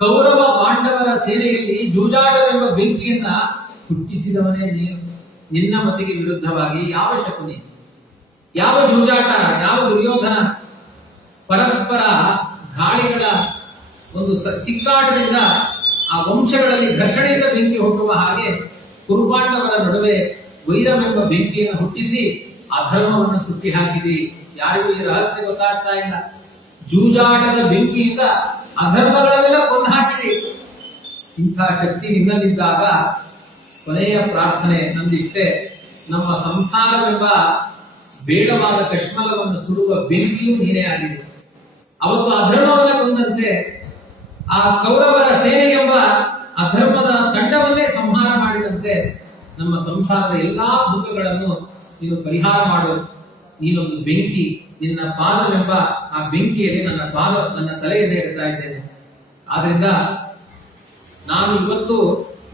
ಕೌರವ ಪಾಂಡವರ ಸೇನೆಯಲ್ಲಿ ಜೂಜಾಟವೆಂಬ ಬೆಂಕಿಯನ್ನ ಹುಟ್ಟಿಸಿದವನೇ ನೀನು. ನಿನ್ನ ಮತಿಗೆ ವಿರುದ್ಧವಾಗಿ ಯಾವ ಶಕುನಿ ಯಾವ ಜೂಜಾಟ, ಯಾವ ದುರ್ಯೋಧನ ಪರಸ್ಪರ ಗಾಳಿಗಳ ಒಂದು ತಿಕ್ಕಾಟದಿಂದ ಆ ವಂಶಗಳಲ್ಲಿ ಘರ್ಷಣೆಯಿಂದ ಬೆಂಕಿ ಹುಟ್ಟುವ ಹಾಗೆ ಕುರುಪಾಂಡವರ ನಡುವೆ ವೈರವೆಂಬ ಬೆಂಕಿಯನ್ನು ಹುಟ್ಟಿಸಿ ಅಧರ್ಮವನ್ನು ಸುಟ್ಟಿ ಹಾಕಿದಿ. ಯಾರಿಗೂ ಈ ರಹಸ್ಯ ಗೊತ್ತಾಗ್ತಾ ಇಲ್ಲ. ಜೂಜಾಟದ ಬೆಂಕಿಯಿಂದ ಅಧರ್ಮಗಳನ್ನೆಲ್ಲ ಕೊಂದು ಹಾಕಿದಿ. ಇಂಥ ಶಕ್ತಿ ನಿನ್ನಲ್ಲಿದ್ದಾಗ ಕೊನೆಯ ಪ್ರಾರ್ಥನೆ ನಂದಿಷ್ಟೇ, ನಮ್ಮ ಸಂಸಾರವೆಂಬ ಬೇಡವಾದ ಕಶ್ಮಲವನ್ನು ಸುಡುವ ಬೆಂಕಿಯೂ ನೀನೇ ಆಗಿದೆ. ಅವತ್ತು ಅಧರ್ಮವನ್ನ ಕೊಂದಂತೆ ಆ ಕೌರವರ ಸೇನೆ ಎಂಬ ಅಧರ್ಮದ ತಂಡವನ್ನೇ ಸಂಹಾರ ಮಾಡಿದಂತೆ ನಮ್ಮ ಸಂಸಾರದ ಎಲ್ಲಾ ದುಃಖಗಳನ್ನು ನೀನು ಪರಿಹಾರ ಮಾಡು. ನೀನೊಂದು ಬೆಂಕಿ, ನಿನ್ನ ಪಾದವೆಂಬ ಆ ಬೆಂಕಿಯಲ್ಲಿ ನನ್ನ ತಲೆಯನ್ನೇ ಇಡ್ತಾ ಇದ್ದೇನೆ. ಆದ್ರಿಂದ ನಾನು ಇವತ್ತು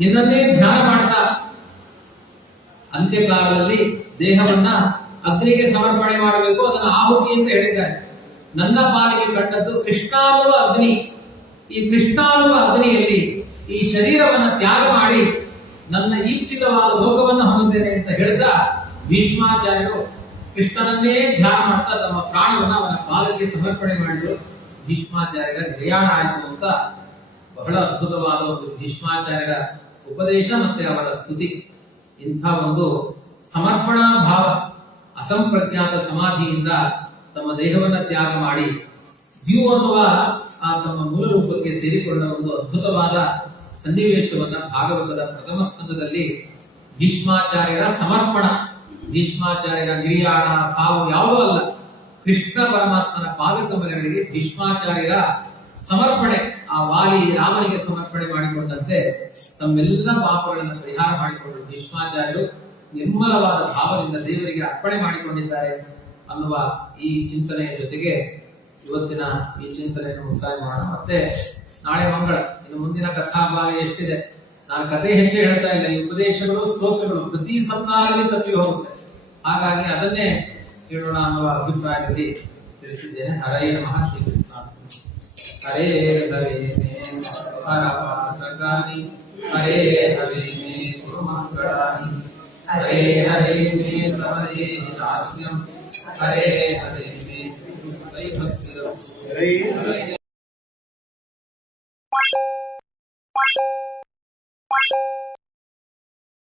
ನಿನ್ನನ್ನೇ ಧ್ಯಾನ ಮಾಡ್ತಾ ಅಂತ್ಯಕಾಲದಲ್ಲಿ ದೇಹವನ್ನ ಅಗ್ನಿಗೆ ಸಮರ್ಪಣೆ ಮಾಡಬೇಕು, ಅದನ್ನ ಆಹುತಿ ಅಂತ ಹೇಳಿದ್ದಾರೆ. ನನ್ನ ಪಾಲಿಗೆ ಕಂಡದ್ದು ಕೃಷ್ಣಾನುವ ಅಗ್ನಿ. ಈ ಕೃಷ್ಣಾನುವ ಅಗ್ನಿಯಲ್ಲಿ ಈ ಶರೀರವನ್ನ ತ್ಯಾಗ ಮಾಡಿ ನನ್ನ ಈಪ್ಸಿತವಾದ ಲೋಕವನ್ನ ಹೊಂದುತ್ತೇನೆ ಅಂತ ಹೇಳ್ತಾ ಭೀಷ್ಮಾಚಾರ್ಯರು ಕೃಷ್ಣನನ್ನೇ ಧ್ಯಾನ ಮಾಡ್ತಾ ತಮ್ಮ ಪ್ರಾಣವನ್ನ ಅವನ ಪಾದಕ್ಕೆ ಸಮರ್ಪಣೆ ಮಾಡಿದ್ರು. ಭೀಷ್ಮಾಚಾರ್ಯರ ನಿರ್ಯಾಣ ಆಯಿತು ಅಂತ ಬಹಳ ಅದ್ಭುತವಾದ ಒಂದು ಭೀಷ್ಮಾಚಾರ್ಯರ ಉಪದೇಶ ಮತ್ತೆ ಅವರ ಸ್ತುತಿ. ಇಂಥ ಒಂದು ಸಮರ್ಪಣಾ ಭಾವ, ಅಸಂಪ್ರಜ್ಞಾತ ಸಮಾಧಿಯಿಂದ ತಮ್ಮ ದೇಹವನ್ನ ತ್ಯಾಗ ಮಾಡಿ ದ್ಯೂ ಅನ್ನುವ ಆ ತಮ್ಮ ಮೂಲ ರೂಪಕ್ಕೆ ಸೇರಿಕೊಂಡ ಒಂದು ಅದ್ಭುತವಾದ ಸನ್ನಿವೇಶವನ್ನ ಭಾಗವತದ ಪ್ರಥಮ ಸ್ಕಂದದಲ್ಲಿ ಭೀಷ್ಮಾಚಾರ್ಯರ ಸಮರ್ಪಣ, ಭೀಷ್ಮಾಚಾರ್ಯರ ನಿರ್ಯಾಣ, ಸಾವು ಯಾವುದೂ ಅಲ್ಲ, ಕೃಷ್ಣ ಪರಮಾತ್ಮನ ಪಾದಕಮಲಗಳಿಗೆ ಭೀಷ್ಮಾಚಾರ್ಯರ ಸಮರ್ಪಣೆ, ಆ ವಾಲಿ ರಾಮನಿಗೆ ಸಮರ್ಪಣೆ ಮಾಡಿಕೊಂಡಂತೆ ತಮ್ಮೆಲ್ಲ ಪಾಪಗಳನ್ನು ಪರಿಹಾರ ಮಾಡಿಕೊಂಡು ಭೀಷ್ಮಾಚಾರ್ಯರು ನಿರ್ಮಲವಾದ ಭಾವದಿಂದ ದೇವರಿಗೆ ಅರ್ಪಣೆ ಮಾಡಿಕೊಂಡಿದ್ದಾರೆ ಅನ್ನುವ ಈ ಚಿಂತನೆಯ ಜೊತೆಗೆ ಇವತ್ತಿನ ಈ ಚಿಂತನೆಯನ್ನು ಮುಕ್ತಾಯ ಮಾಡೋಣ. ಮತ್ತೆ ನಾಳೆ ಮಂಗಳ, ಇನ್ನು ಮುಂದಿನ ಕಥಾಭಾಗ ಎಷ್ಟಿದೆ, ನಾನು ಕಥೆ ಹೆಚ್ಚು ಹೇಳ್ತಾ ಇಲ್ಲ. ಈ ಉಪದೇಶಗಳು, ಸ್ತೋತ್ರಗಳು ಪ್ರತಿ ಸಪ್ತಾಹದಲ್ಲಿ ತಪ್ಪಿ ಹೋಗುತ್ತೆ. ಹಾಗಾಗಿ ಅದನ್ನೇ ಕೇಳೋಣ ಅನ್ನುವ ಅಭಿಪ್ರಾಯದಲ್ಲಿ ತಿಳಿಸಿದ್ದೇನೆ. ಹರೇ ನಮಃ ಶ್ರೀ ಕೃಷ್ಣ. ಹರೇ ಹರೇ ಮೇ ಪರಮಾರ್ಥಕಾನಿ, ಹರೇ ಹರೇ ಮೇ ಗುರುಮಂಗಳಾನಿ, ಹರೇ ಹರೇ ಮೇ ತಮದೇ ದಾಸ್ಯಂ, ಹರೇ ಹರೇ ಮೇ ವೈಭಕ್ತಿರಂ, ಹರೇ